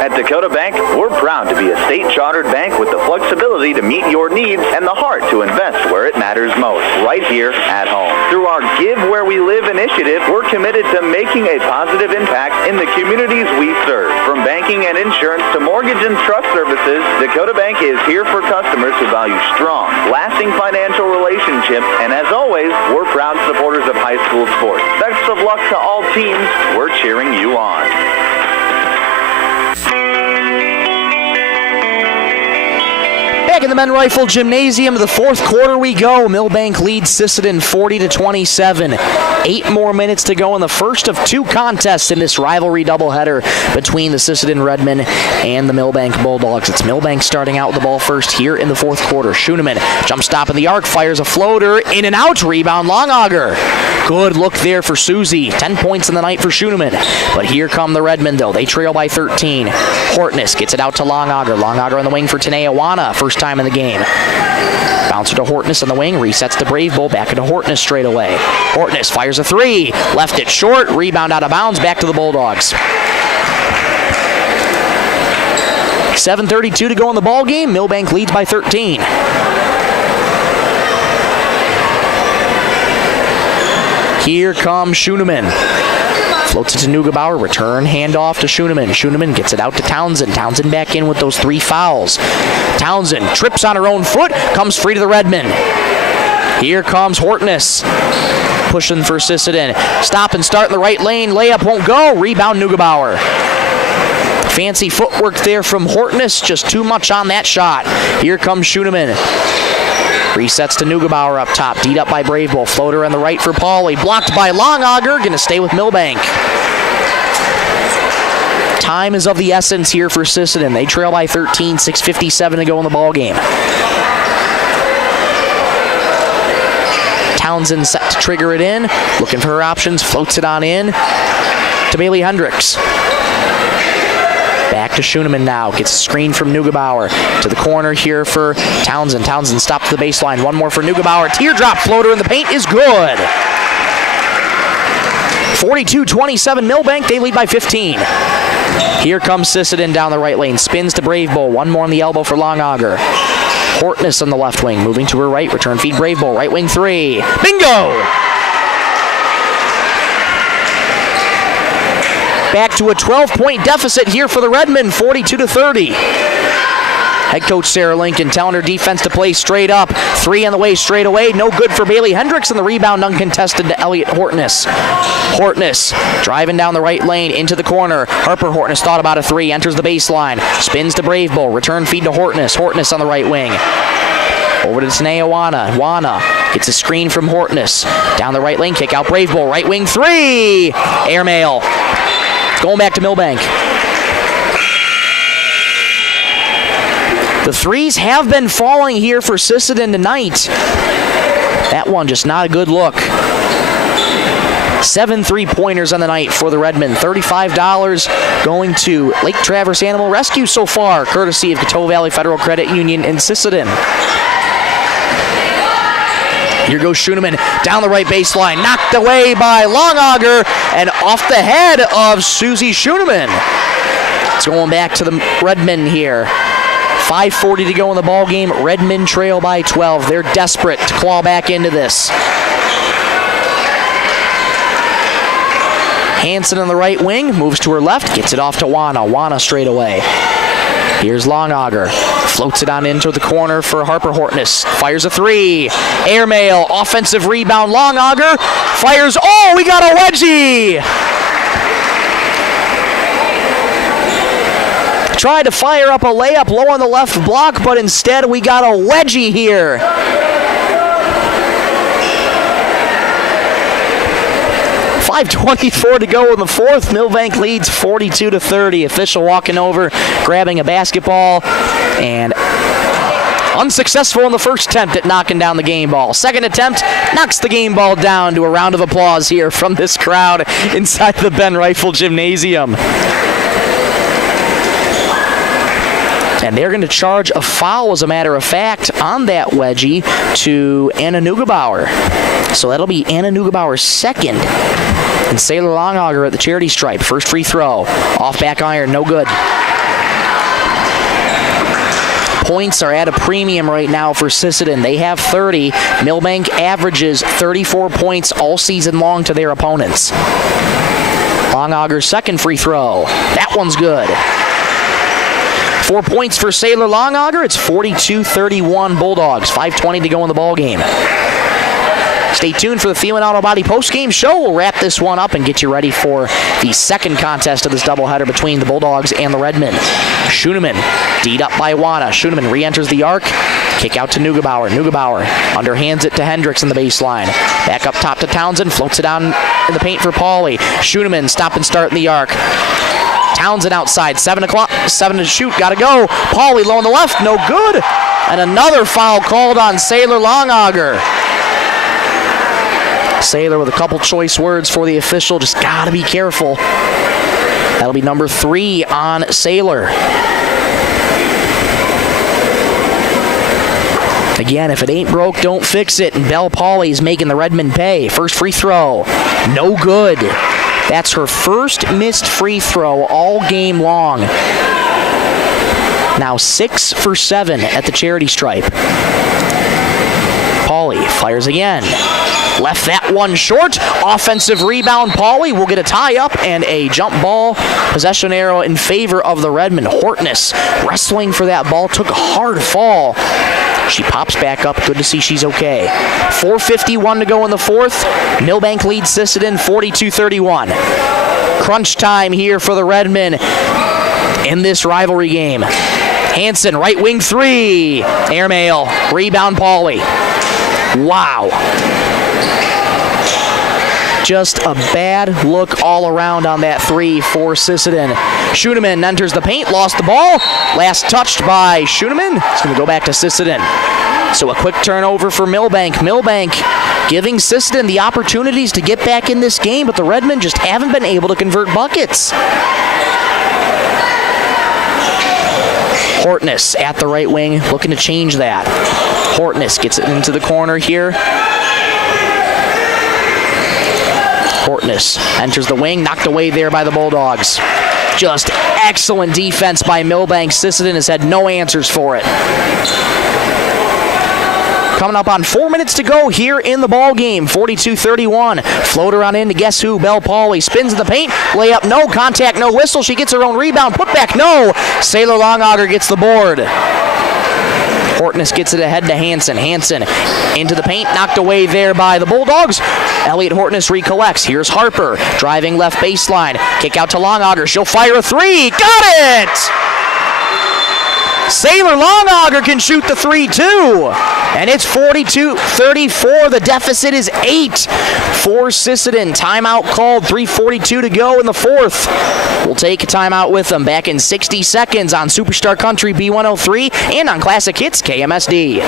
At Dakota Bank, we're proud to be a state-chartered bank with the flexibility to meet your needs and the heart to invest where it matters most, right here at home. Through our Give Where We Live initiative, we're committed to making a positive impact in the communities we serve. From banking and insurance to mortgage and trust services, Dakota Bank is here for customers who value strong, lasting financial relationships, and as always, we're proud supporters of high school sports. Best of luck to all teams. We're cheering you on. Back in the Men Rifle Gymnasium, the fourth quarter we go. Milbank leads Sisseton 40-27. 8 more minutes to go in the first of 2 contests in this rivalry doubleheader between the Sisseton Redmen and the Milbank Bulldogs. It's Milbank starting out with the ball first here in the fourth quarter. Schoenemann, jump stop in the arc, fires a floater, in and out, rebound Longauger. Good look there for Susie. 10 points in the night for Schoenemann. But here come the Redmen, though. They trail by 13. Hortness gets it out to Longauger. Longauger on the wing for Tanea Wana. First time in the game. Bouncer to Hortness on the wing. Resets to Brave Bull. Back into Hortness straight away. Hortness fires a 3. Left it short. Rebound out of bounds. Back to the Bulldogs. 7:32 to go in the ball game. Milbank leads by 13. Here comes Schoenemann. Floats it to Neugebauer. Return handoff to Schoenemann. Schoenemann gets it out to Townsend. Townsend back in with those 3 fouls. Townsend trips on her own foot. Comes free to the Redmen. Here comes Hortness. Pushing for Sisseton. Stop and start in the right lane. Layup won't go. Rebound Neugebauer. Fancy footwork there from Hortness. Just too much on that shot. Here comes Schoenemann. Resets to Neugebauer up top. D'd up by Brave Bull. Floater on the right for Pauly. Blocked by Longauger. Going to stay with Milbank. Time is of the essence here for Sisseton. They trail by 13. 6:57 to go in the ball game. Townsend set to trigger it in. Looking for her options. Floats it on in to Bailey Hendricks. Back to Schoenemann now. Gets a screen from Neugebauer. To the corner here for Townsend. Townsend stopped to the baseline. One more for Neugebauer. Teardrop floater in the paint is good. 42-27 Milbank. They lead by 15. Here comes Sisseton down the right lane. Spins to Brave Bull. One more on the elbow for Longauger. Hortness on the left wing. Moving to her right. Return feed Brave Bull. Right wing 3. Bingo! Back to a 12-point deficit here for the Redmen, 42-30. Head coach Sarah Lincoln telling her defense to play straight up. 3 on the way straight away. No good for Bailey Hendricks, and the rebound uncontested to Elliott Hortness. Hortness driving down the right lane into the corner. Harper Hortness thought about a 3. Enters the baseline. Spins to Brave Bull. Return feed to Hortness. Hortness on the right wing. Over to Tanea Wana. Wana gets a screen from Hortness. Down the right lane. Kick out Brave Bull. Right wing 3. Airmail. Going back to Milbank. The 3s have been falling here for Sisseton tonight. That one just not a good look. 7 3-pointers on the night for the Redmen. $35 going to Lake Traverse Animal Rescue so far, courtesy of Coteau Valley Federal Credit Union in Sisseton. Here goes Schoenemann down the right baseline. Knocked away by Longauger and off the head of Susie Schoenemann. It's going back to the Redmen here. 5:40 to go in the ball game. Redmen trail by 12. They're desperate to claw back into this. Hansen on the right wing. Moves to her left. Gets it off to Wana. Wana straight away. Here's Longauger. Floats it on into the corner for Harper Hortness. Fires a three. Airmail. Offensive rebound. Longauger fires. Oh, we got a wedgie! Tried to fire up a layup low on the left block, but instead we got a wedgie here. .524 to go in the fourth. Milbank leads 42-30. Official walking over, grabbing a basketball, and unsuccessful in the first attempt at knocking down the game ball. Second attempt knocks the game ball down to a round of applause here from this crowd inside the Ben Rifle Gymnasium. And they're going to charge a foul, as a matter of fact, on that wedgie to Anna Neugebauer. So that'll be Anna Neugebauer's second. And Sailor Longauger at the charity stripe. First free throw. Off back iron, no good. Points are at a premium right now for Sisseton. They have 30. Milbank averages 34 points all season long to their opponents. Longauger's second free throw. That one's good. 4 points for Sailor Longauger. It's 42-31 Bulldogs. 5:20 to go in the ball game. Stay tuned for the Thielen Auto Body postgame show. We'll wrap this one up and get you ready for the second contest of this doubleheader between the Bulldogs and the Redmen. Schoenemann, D'd up by Wana. Schoenemann re-enters the arc. Kick out to Neugebauer. Neugebauer underhands it to Hendricks in the baseline. Back up top to Townsend. Floats it down in the paint for Pauly. Schoenemann, stop and start in the arc. Townsend outside, 7 to shoot, gotta go. Pauly low on the left, no good. And another foul called on Sailor Longauger. Sailor with a couple choice words for the official, just gotta be careful. That'll be number 3 on Sailor. Again, if it ain't broke, don't fix it. And Belle Pauly's making the Redmen pay. First free throw, no good. That's her first missed free throw all game long. Now 6 for 7 at the charity stripe. Pauly fires again. Left that one short. Offensive rebound. Pauly will get a tie-up and a jump ball. Possession arrow in favor of the Redmen. Hortness wrestling for that ball. Took a hard fall. She pops back up. Good to see she's okay. 4:51 to go in the fourth. Milbank leads Sisseton 42-31. Crunch time here for the Redmen in this rivalry game. Hansen, right wing three. Airmail. Rebound Pauly. Wow. Just a bad look all around on that three for Sisseton. Schoenemann enters the paint, lost the ball. Last touched by Schoenemann. It's going to go back to Sisseton. So a quick turnover for Milbank. Milbank giving Sisseton the opportunities to get back in this game, but the Redmen just haven't been able to convert buckets. Hortness at the right wing, looking to change that. Hortness gets it into the corner here. Hortness enters the wing, knocked away there by the Bulldogs. Just excellent defense by Milbank. Sisseton has had no answers for it. Coming up on 4 minutes to go here in the ball game. 42-31. Floater on in to guess who? Belle Pauly spins in the paint. Layup, no. Contact, no whistle. She gets her own rebound. Put back, no. Sailor Longauger gets the board. Hortness gets it ahead to Hansen. Hansen into the paint, knocked away there by the Bulldogs. Elliott Hortness recollects. Here's Harper driving left baseline. Kick out to Longauger. She'll fire a three. Got it! Sailor Longauger can shoot the three too. And it's 42-34. The deficit is 8 for Sisseton. Timeout called. 3:42 to go in the fourth. We'll take a timeout with them. Back in 60 seconds on Superstar Country B103 and on Classic Hits KMSD.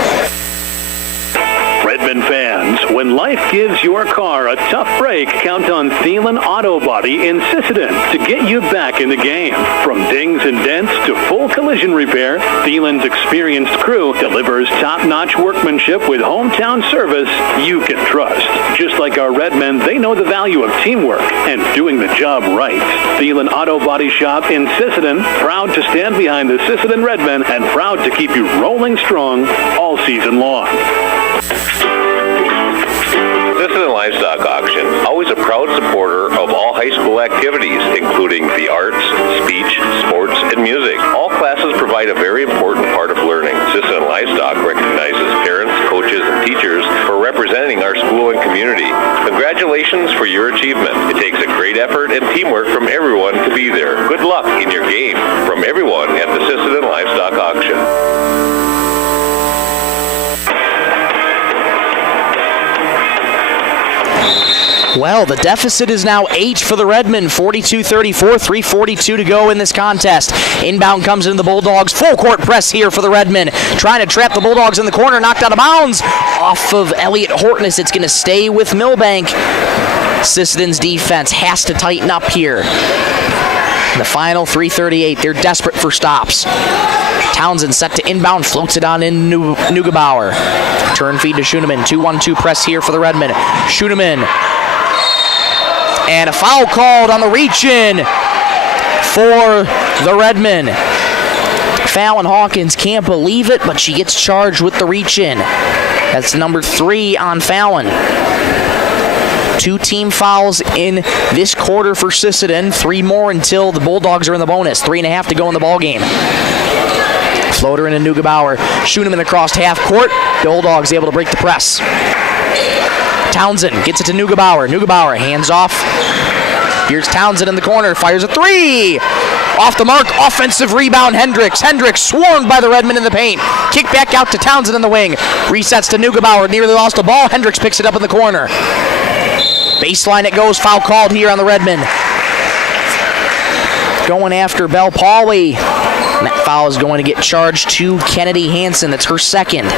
Redmen fans, when life gives your car a tough break, count on Thielen Auto Body in Sisseton to get you back in the game. From dings and dents to full collision repair, Thielen's experienced crew delivers top-notch workmanship with hometown service you can trust. Just like our Redmen, they know the value of teamwork and doing the job right. Thielen Auto Body Shop in Sisseton, proud to stand behind the Sisseton Redmen and proud to keep you rolling strong all season long. Sisseton Livestock Auction, always a proud supporter of all high school activities, including the arts, speech, sports, and music. All classes provide a very important part of learning. Sisseton Livestock recognizes parents, coaches, and teachers for representing our school and community. Congratulations for your achievement. It takes a great effort and teamwork from everyone to be there. Good luck in your game. From everyone at the Sisseton Livestock Auction. Well, the deficit is now 8 for the Redmen, 42-34, 3:42 to go in this contest. Inbound comes into the Bulldogs. Full court press here for the Redmen. Trying to trap the Bulldogs in the corner, knocked out of bounds. Off of Elliott Hortness, it's going to stay with Milbank. Sisseton's defense has to tighten up here. The final 3:38, they're desperate for stops. Townsend set to inbound, floats it on in Neugebauer. Turn feed to Schoenemann, 2-1-2 press here for the Redmen. Schoenemann. And a foul called on the reach-in for the Redmen. Fallon Hawkins can't believe it, but she gets charged with the reach-in. That's number 3 on Fallon. 2 team fouls in this quarter for Sisseton. 3 more until the Bulldogs are in the bonus. 3.5 to go in the ballgame. Floater into Neugebauer. Schoenemann across half court. Bulldogs able to break the press. Townsend gets it to Neugebauer. Neugebauer hands off. Here's Townsend in the corner. Fires a 3. Off the mark. Offensive rebound. Hendricks. Hendricks swarmed by the Redmen in the paint. Kick back out to Townsend in the wing. Resets to Neugebauer. Nearly lost the ball. Hendricks picks it up in the corner. Baseline it goes. Foul called here on the Redmen. Going after Belle Pauley. And that foul is going to get charged to Kennedy Hansen. That's her second.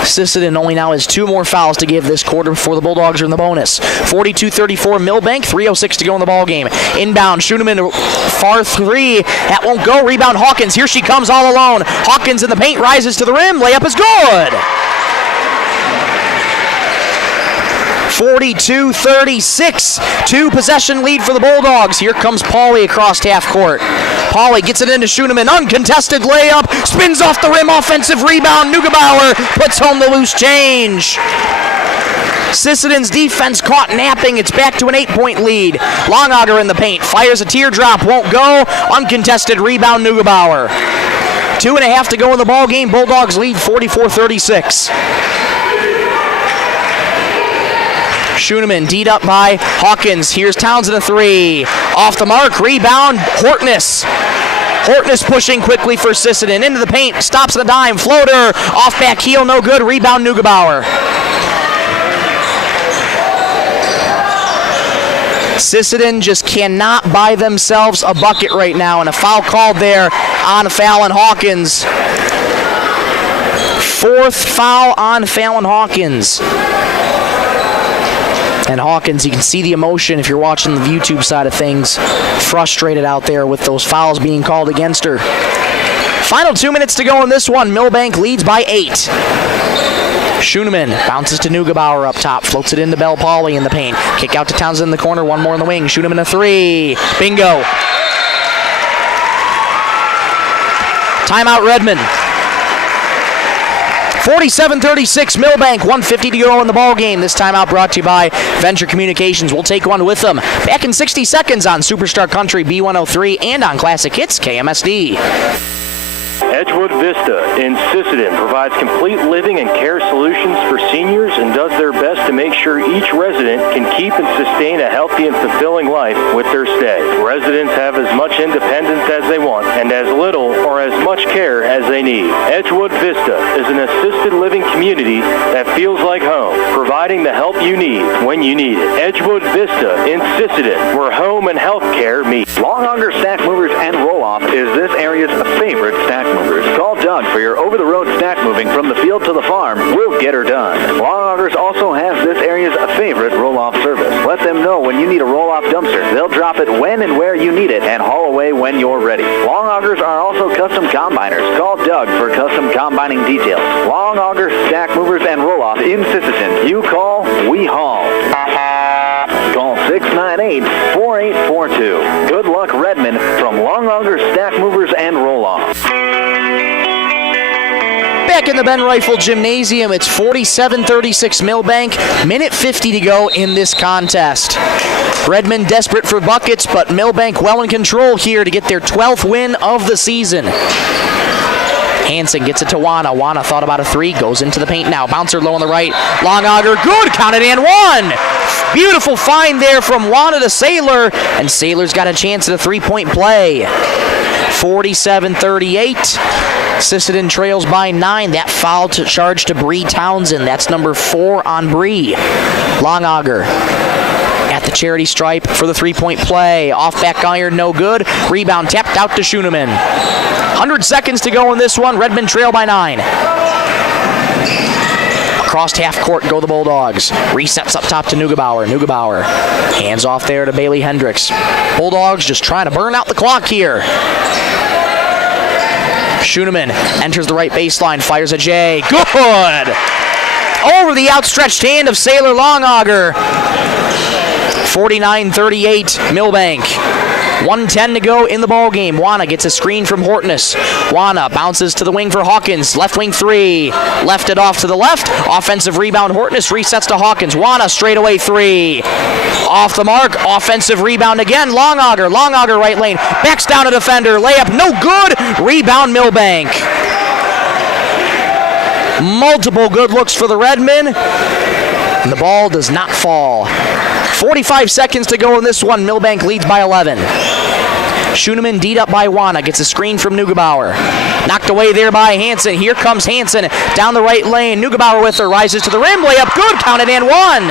Sisseton only now has 2 more fouls to give this quarter before the Bulldogs are in the bonus. 42-34 Milbank, 3:06 to go in the ballgame. Inbound, Schoenemann, far 3. That won't go. Rebound, Hawkins. Here she comes all alone. Hawkins in the paint, rises to the rim. Layup is good. 42-36. 2-possession lead for the Bulldogs. Here comes Pauley across half court. Pauley gets it into Schoenemann. Uncontested layup. Spins off the rim. Offensive rebound. Neugebauer puts home the loose change. Sisseton's defense caught napping. It's back to an 8-point lead. Longauger in the paint. Fires a teardrop. Won't go. Uncontested rebound. Neugebauer. 2.5 to go in the ball game. Bulldogs lead 44-36. Schoenemann D'd up by Hawkins. Here's Townsend a 3. Off the mark. Rebound. Hortness. Hortness pushing quickly for Sisseton. Into the paint. Stops at a dime. Floater. Off back heel. No good. Rebound Neugebauer. Sisseton just cannot buy themselves a bucket right now. And a foul called there on Fallon Hawkins. 4th foul on Fallon Hawkins. And Hawkins, you can see the emotion if you're watching the YouTube side of things. Frustrated out there with those fouls being called against her. Final 2 minutes to go in this one. Milbank leads by 8. Schoenemann bounces to Neugebauer up top. Floats it into Belle Pauley in the paint. Kick out to Townsend in the corner. 1 more in the wing. Schoenemann a 3. Bingo. Timeout Redmen. 47-36 Milbank, 1:50 to go in the ball game. This timeout brought to you by Venture Communications. We'll take one with them. Back in 60 seconds on Superstar Country B103 and on Classic Hits KMSD. Edgewood Vista in Sisseton provides complete living and care solutions for seniors and does their best to make sure each resident can keep and sustain a healthy and fulfilling life with their stay. Residents have as much independence as they want and as little or as much care as they need. Edgewood Vista is an assisted living community that feels like home, providing the help you need when you need it. Edgewood Vista in Sisseton, where home and health care meet. Longauger Stack Movers and Roll-Off is this area's favorite stack movers. Call Doug for your over-the-road stack moving from the field to the farm. We'll get her done. Longaugers also has this area's favorite roll-off service. Let them know when you need a roll-off dumpster. They'll drop it when and where you need it and haul away when you're ready. Longaugers are also custom combiners. Call Doug for custom combining details. Longauger Stack Movers and Roll-Off in Sisseton. You call, we haul. Call 698-4842. Good luck, Redmond, from Longauger Stack Movers and Roll-Off. Back in the Ben Rifle Gymnasium, it's 47-36 Milbank. Minute 50 to go in this contest. Redmond desperate for buckets, but Milbank well in control here to get their 12th win of the season. Hansen gets it to Wana. Wana thought about a three, goes into the paint now. Bouncer low on the right. Long auger, good, counted and one. Beautiful find there from Wana to Saylor, and Saylor's got a chance at a three-point play. 47-38. Sisseton trails by 9. That foul charge to Bree Townsend. That's number 4 on Bree. Long auger at the charity stripe for the three-point play. Off back iron, no good. Rebound tapped out to Schoenemann. 100 seconds to go in this one. Redmond trail by 9. Across half court go the Bulldogs. Resets up top to Neugebauer. Neugebauer hands off there to Bailey Hendricks. Bulldogs just trying to burn out the clock here. Schoenemann enters the right baseline, fires a J. Good! Over the outstretched hand of Saylor Longauger. 49-38 Milbank. 1:10 to go in the ball game. Wana gets a screen from Hortness. Wana bounces to the wing for Hawkins. Left wing three. Left it off to the left. Offensive rebound. Hortness resets to Hawkins. Wana straightaway three. Off the mark. Offensive rebound again. Longauger. Longauger right lane. Backs down a defender. Layup no good. Rebound Milbank. Multiple good looks for the Redmen. And the ball does not fall. 45 seconds to go in this one. Milbank leads by 11. Schoenemann D'd up by Wana. Gets a screen from Neugebauer. Knocked away there by Hansen. Here comes Hansen down the right lane. Neugebauer with her. Rises to the rim. Layup good. Counted and one.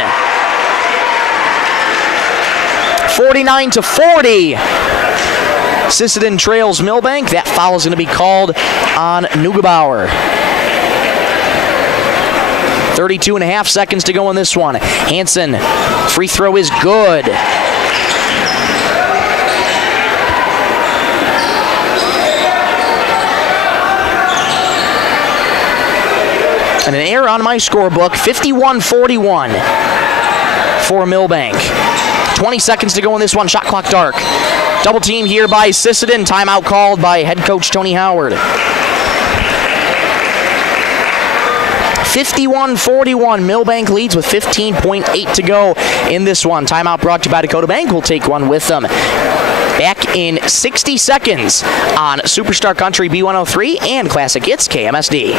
49-40. Sisseton trails Milbank. That foul is going to be called on Neugebauer. 32.5 seconds to go in this one. Hansen, free throw is good. And an error on my scorebook, 51-41 for Milbank. 20 seconds to go in this one, shot clock dark. Double team here by Sisseton, timeout called by head coach Tony Howard. 51-41, Milbank leads with 15.8 to go in this one. Timeout brought to you by Dakota Bank. We'll take one with them. Back in 60 seconds on Superstar Country B103 and Classic Hits KMSD.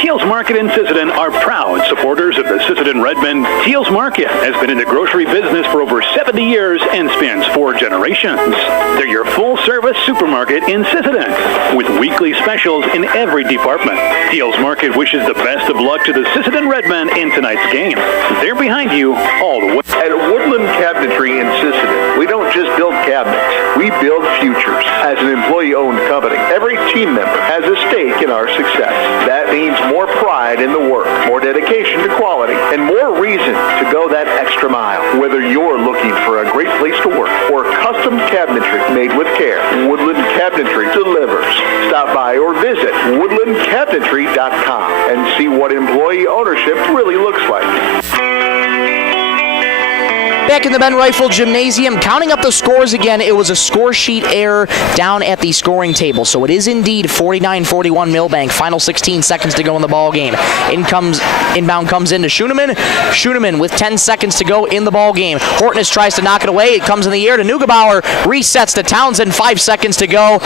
Teals Market in Sisseton are proud supporters of the Sisseton Redmond. Teals Market has been in the grocery business for over 70 years and spans 4 generations. They're your full-service supermarket in Sisseton with weekly specials in every department. Teals Market wishes the best of luck to the Sisseton Redmen in tonight's game. They're behind you all the way. At Woodland Cabinetry in Sisseton, we don't just build cabinets, we build futures. As an employee-owned company, every team member has a stake in our success. That means more pride in the work, more dedication to quality, and more reason to go that extra mile. Whether you're looking for a great place to work or custom cabinetry made with care, Woodland Cabinetry delivers. Stop by or visit woodlandcabinetry.com and see what employee ownership really looks like. Back in the Ben Rifle Gymnasium, counting up the scores again, it was a score sheet error down at the scoring table. So it is indeed 49-41 Milbank. Final 16 seconds to go in the ball game. Inbound comes into Schoenemann. Schoenemann with 10 seconds to go in the ball game. Hortness tries to knock it away. It comes in the air to Neugebauer. Resets to Townsend. 5 seconds to go.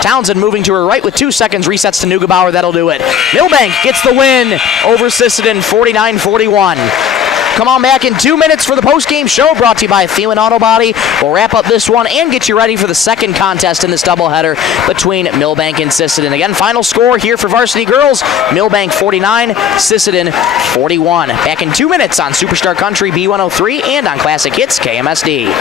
Townsend moving to her right with 2 seconds. Resets to Neugebauer. That'll do it. Milbank gets the win over Sisseton, 49-41. Come on back in 2 minutes for the post-game show brought to you by Thielen Auto Body. We'll wrap up this one and get you ready for the second contest in this doubleheader between Milbank and Sisseton. Again, final score here for varsity girls, Milbank 49, Sisseton 41. Back in 2 minutes on Superstar Country B103 and on Classic Hits KMSD.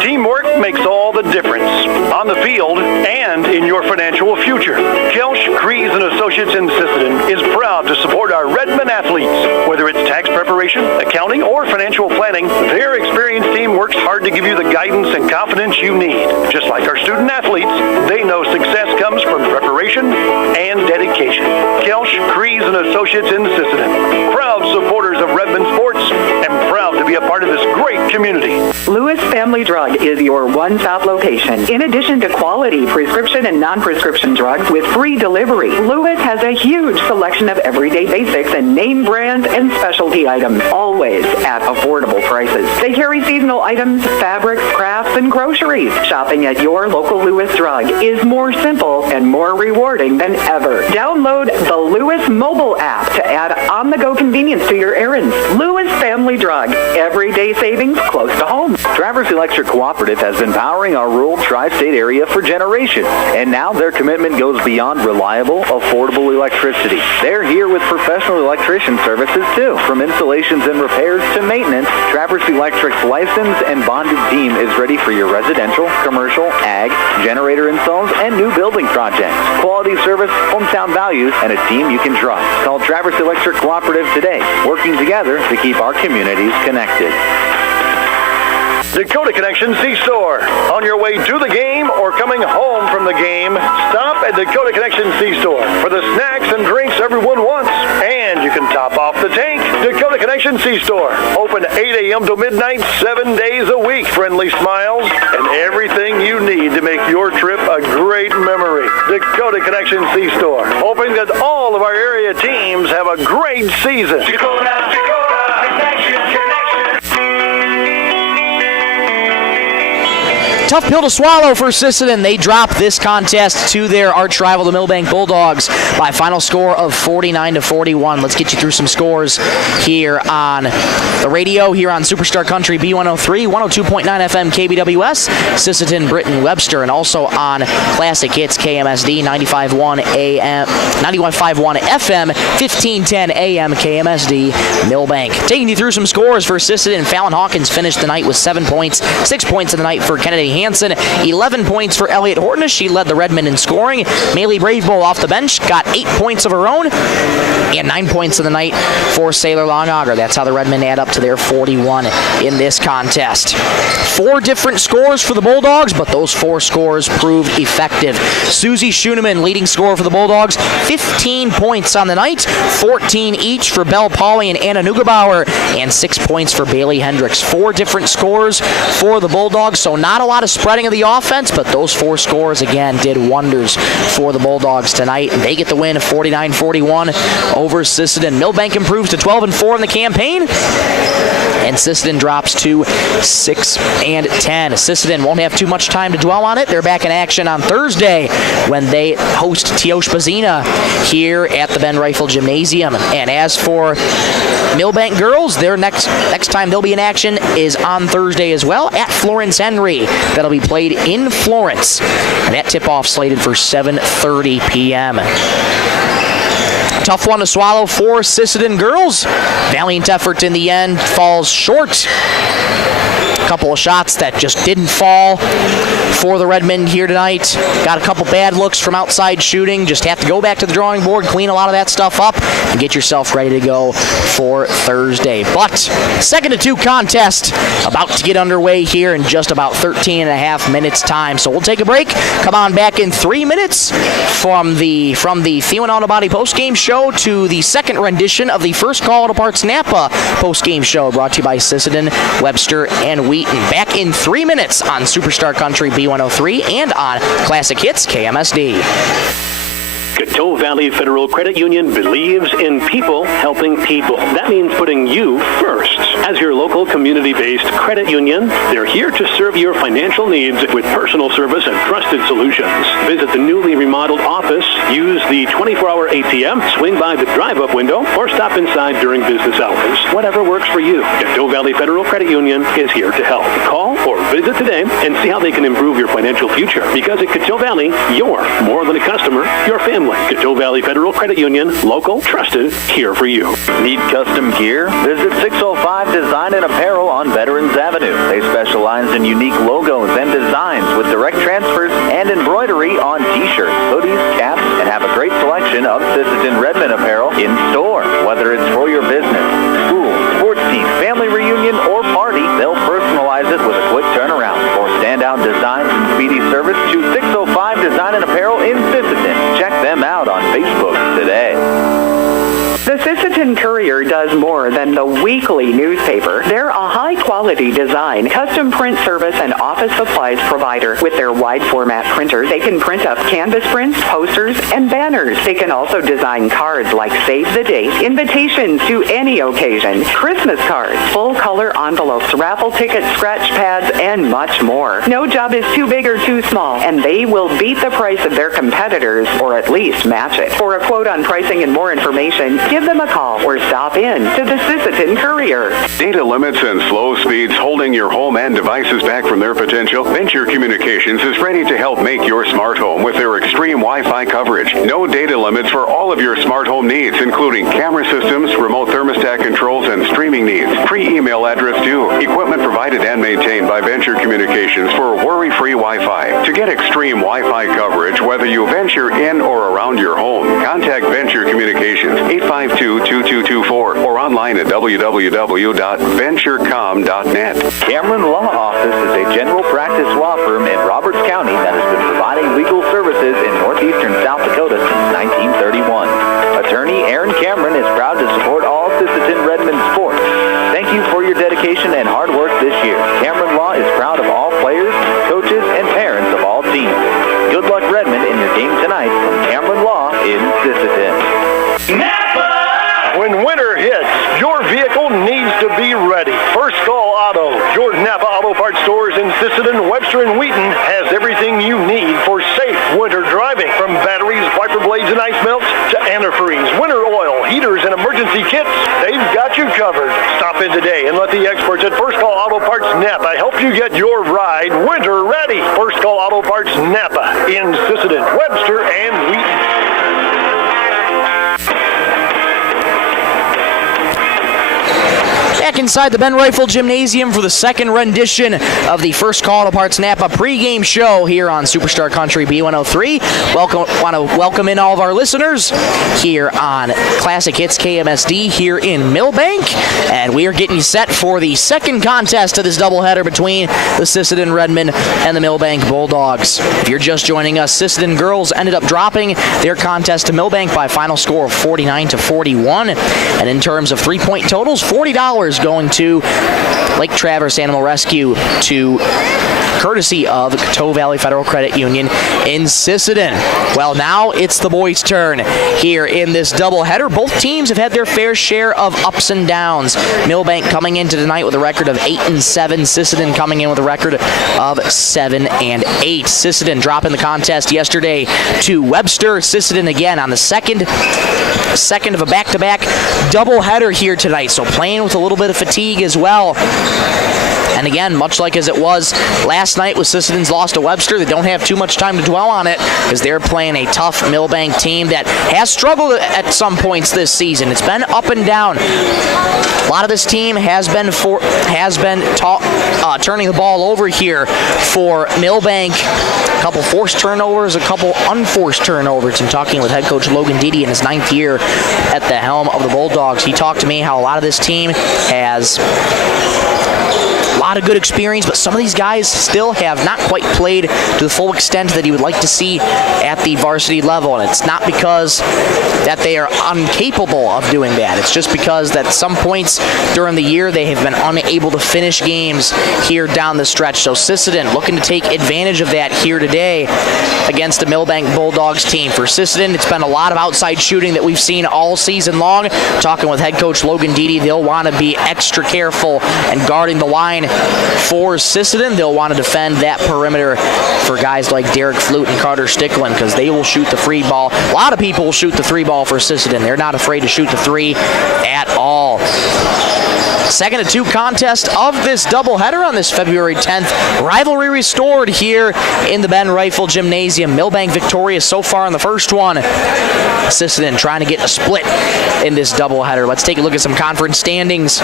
Teamwork makes all the difference on the field and in your financial future. Kelsch, Kreese & Associates in Sisseton is proud to support our Redmond athletes. Whether it's tax preparation, accounting, or financial planning, their experienced team works hard to give you the guidance and confidence you need. Just like our student athletes, they know success comes from preparation and dedication. Kelsch, Kreese & Associates in Sisseton, proud supporters of Redmond sports and proud to be a part of this great community. Lewis Family Drug is your one-stop location. In addition to quality prescription and non-prescription drugs with free delivery, Lewis has a huge selection of everyday basics and name brands and specialty items, always at affordable prices. They carry seasonal items, fabrics, crafts, and groceries. Shopping at your local Lewis Drug is more simple and more rewarding than ever. Download the Lewis mobile app to add on-the-go convenience to your errands. Lewis Family Drug. Everyday savings close to home. Traverse Electric Cooperative has been powering our rural tri-state area for generations, and now their commitment goes beyond reliable, affordable electricity. They're here with professional electrician services too. From installations and repairs to maintenance, Traverse Electric's licensed and bonded team is ready for your residential, commercial, ag, generator installs, and new building projects. Quality service, hometown values, and a team you can trust. Call Traverse Electric Cooperative today, working together to keep our communities connected. Dakota Connection C-Store. On your way to the game or coming home from the game, stop at Dakota Connection C-Store for the snacks and drinks everyone wants. And you can top off the tank. Dakota Connection C-Store. Open 8 a.m. to midnight, 7 days a week. Friendly smiles and everything you need to make your trip a great memory. Dakota Connection C-Store. Hoping that all of our area teams have a great season. Dakota Connection. Tough pill to swallow for Sisseton. They drop this contest to their arch rival, the Milbank Bulldogs, by a final score of 49-41. Let's get you through some scores here on the radio, here on Superstar Country B103, 102.9 FM KBWS, Sisseton, Britton, Webster, and also on Classic Hits KMSD, 95.1 AM, 91.51 FM, 1510 AM KMSD, Milbank. Taking you through some scores for Sisseton. Fallon Hawkins finished the night with 7 points, 6 points in the night for Kennedy Hansen, 11 points for Elliott Hortonish. She led the Redmen in scoring. Maylee Bravebowl off the bench got 8 points of her own, and 9 points in the night for Sailor Longauger. That's how the Redmen add up to their 41 in this contest. 4 different scores for the Bulldogs, but those 4 scores proved effective. Susie Schoeneman, leading scorer for the Bulldogs, 15 points on the night, 14 each for Belle Pauley and Anna Neugebauer, and 6 points for Bailey Hendricks. 4 different scores for the Bulldogs, so not a lot of spreading of the offense, but those 4 scores, again, did wonders for the Bulldogs tonight. They get the win of 49-41 over Sisseton. Milbank improves to 12-4 in the campaign, and Sisseton drops to 6-10. Sisseton won't have too much time to dwell on it. They're back in action on Thursday when they host Teospa-Zina here at the Ben Rifle Gymnasium. And as for Milbank girls, their next time they'll be in action is on Thursday as well at Florence Henry. That'll be played in Florence, and that tip-off slated for 7:30 p.m. Tough one to swallow for Sisseton girls. Valiant effort in the end, falls short. A couple of shots that just didn't fall for the Redmen here tonight. Got a couple bad looks from outside shooting. Just have to go back to the drawing board, clean a lot of that stuff up, and get yourself ready to go for Thursday. But 2-2 contest about to get underway here in just about 13 and a half minutes time. So we'll take a break. Come on back in 3 minutes from the Thielen Auto Body postgame show to the second rendition of the First Call to Parks Napa postgame show, brought to you by Sisseton, Webster, and Wheaton. Back in 3 minutes on Superstar Country B103 and on Classic Hits KMSD. Coteau Valley Federal Credit Union believes in people helping people. That means putting you first. As your local community-based credit union, they're here to serve your financial needs with personal service and trusted solutions. Visit the newly remodeled office, use the 24-hour ATM, swing by the drive-up window, or stop inside during business hours. Whatever works for you, Coteau Valley Federal Credit Union is here to help. Call or visit today and see how they can improve your financial future. Because at Coteau Valley, you're more than a customer, you're family. Coteau Valley Federal Credit Union, local, trusted, here for you. Need custom gear? Visit 605 Design and Apparel on Veterans Avenue. They specialize in unique logos and designs with direct transfers and embroidery on t-shirts, hoodies, caps, and have a great selection of Sisseton Redmen apparel in store. Whether it's for your business, school, sports team, family reunion, or party, they'll personalize it with a quick turnaround. For standout designs and speedy service, choose 605 Design and Apparel in Sisseton. Check them out on Facebook today. The Sisseton Courier does more than the weekly newspaper. They're a high-quality quality design, custom print service, and office supplies provider. With their wide format printer, they can print up canvas prints, posters, and banners. They can also design cards like Save the Date, invitations to any occasion, Christmas cards, full color envelopes, raffle tickets, scratch pads, and much more. No job is too big or too small, and they will beat the price of their competitors, or at least match it. For a quote on pricing and more information, give them a call or stop in to the Sisseton Courier. Data limits and slow speeds holding your home and devices back from their potential? Venture Communications is ready to help make your smart home with their extreme Wi-Fi coverage. No data limits for all of your smart home needs, including camera systems, remote thermostat controls, and streaming needs. Free email address too. Equipment provided and maintained by Venture Communications for worry-free Wi-Fi. To get extreme Wi-Fi coverage, whether you venture in or around your home, contact Venture Communications 852-2224 or online at www.venturecom.net. Cameron Law Office is a general practice law firm in Roberts County that has been providing legal services in northeastern South Dakota since 1931. Attorney Aaron Cameron is proud to support all Sisseton Redmond sports. Thank you for your dedication and hard work this year. Cameron Law is proud of all players, coaches, and parents of all teams. Good luck, Redmond, in your game tonight from Cameron Law in Sisseton. When winter hits, your vehicle needs to be ready. First Call Auto, your Napa Auto Parts stores in Sisseton, Webster, and Wheaton has everything you need for safe winter driving. From batteries, wiper blades, and ice melts to antifreeze, winter oil, heaters, and emergency kits, they've got you covered. Stop in today and let the experts at First Call Auto Parts Napa help you get your ride winter ready. First Call Auto Parts Napa in Sisseton, Webster, and Wheaton. Back inside the Ben Rifle Gymnasium for the second rendition of the First Call Auto Parts Napa pregame show here on Superstar Country B103. Want to welcome in all of our listeners here on Classic Hits KMSD here in Milbank, and we are getting you set for the second contest of this doubleheader between the Sisseton Redmond and the Milbank Bulldogs. If you're just joining us, Sisseton girls ended up dropping their contest to Milbank by a final score of 49-41, and in terms of 3-point totals, $40 going to Lake Traverse Animal Rescue to courtesy of Coteau Valley Federal Credit Union in Sisseton. Well, now it's the boys' turn here in this doubleheader. Both teams have had their fair share of ups and downs. Milbank coming into tonight with a record of 8-7. Sisseton coming in with a record of 7-8. Sisseton dropping the contest yesterday to Webster. Sisseton again on the second of a back-to-back doubleheader here tonight. So playing with a little bit of fatigue as well. And again, much like as it was last night with Sisseton's loss to Webster, they don't have too much time to dwell on it because they're playing a tough Milbank team that has struggled at some points this season. It's been up and down. A lot of this team has been turning the ball over here for Milbank. A couple forced turnovers, a couple unforced turnovers. And talking with head coach Logan Dede in his 9th year at the helm of the Bulldogs, he talked to me how a lot of this team has a lot of good experience, but some of these guys still have not quite played to the full extent that he would like to see at the varsity level. And it's not because that they are incapable of doing that. It's just because at some points during the year they have been unable to finish games here down the stretch. So Sisseton looking to take advantage of that here today against the Milbank Bulldogs team. For Sisseton, it's been a lot of outside shooting that we've seen all season long. Talking with head coach Logan Dede, they'll want to be extra careful and guarding the line for Sisseton. They'll want to defend that perimeter for guys like Derek Flute and Carter Sticklin because they will shoot the free ball. A lot of people will shoot the three ball for Sisseton. They're not afraid to shoot the three at all. Second of two contest of this doubleheader on this February 10th. Rivalry restored here in the Ben Rifle Gymnasium. Milbank victorious so far in the first one. Sisseton trying to get a split in this doubleheader. Let's take a look at some conference standings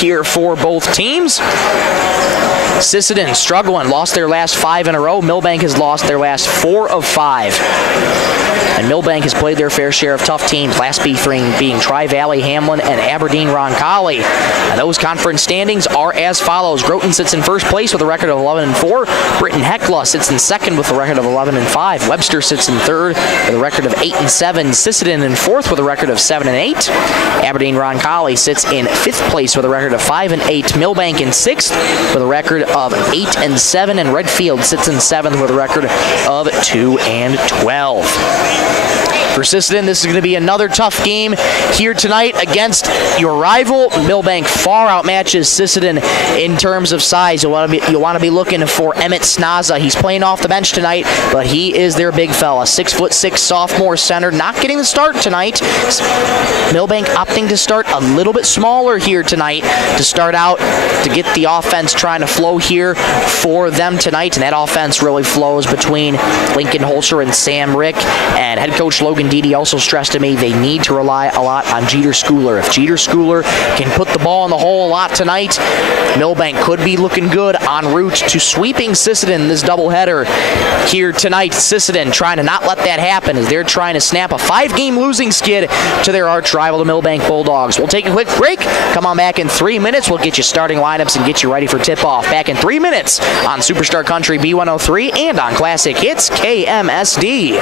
here for both teams. Sisseton struggling, lost their last 5 in a row. Milbank has lost their last 4 of 5. And Milbank has played their fair share of tough teams, last B3 being Tri-Valley, Hamlin, and Aberdeen Roncalli. And those conference standings are as follows. Groton sits in first place with a record of 11-4. Britton Hecla sits in second with a record of 11-5. Webster sits in third with a record of 8-7. Sisseton in fourth with a record of 7-8. Aberdeen Roncalli sits in fifth place with a record of 5-8. Milbank in sixth with a record of 8-7. And Redfield sits in seventh with a record of 2-12. For Sisseton, this is going to be another tough game here tonight against your rival. Milbank far outmatches Sisseton in terms of size. You'll want to be looking for Emmett Snaza. He's playing off the bench tonight, but he is their big fella. 6'6" sophomore center, not getting the start tonight. Milbank opting to start a little bit smaller here tonight to start out to get the offense trying to flow here for them tonight, and that offense really flows between Lincoln Holscher and Sam Rick. And head coach Logan Deedy also stressed to me they need to rely a lot on Jeter Schooler. If Jeter Schooler can put the ball in the hole a lot tonight, Milbank could be looking good en route to sweeping Sisseton in this doubleheader here tonight. Sisseton trying to not let that happen as they're trying to snap a 5-game losing skid to their arch rival, the Milbank Bulldogs. We'll take a quick break. Come on back in 3 minutes. We'll get you starting lineups and get you ready for tip-off. Back in 3 minutes on Superstar Country B103 and on Classic Hits KMSD.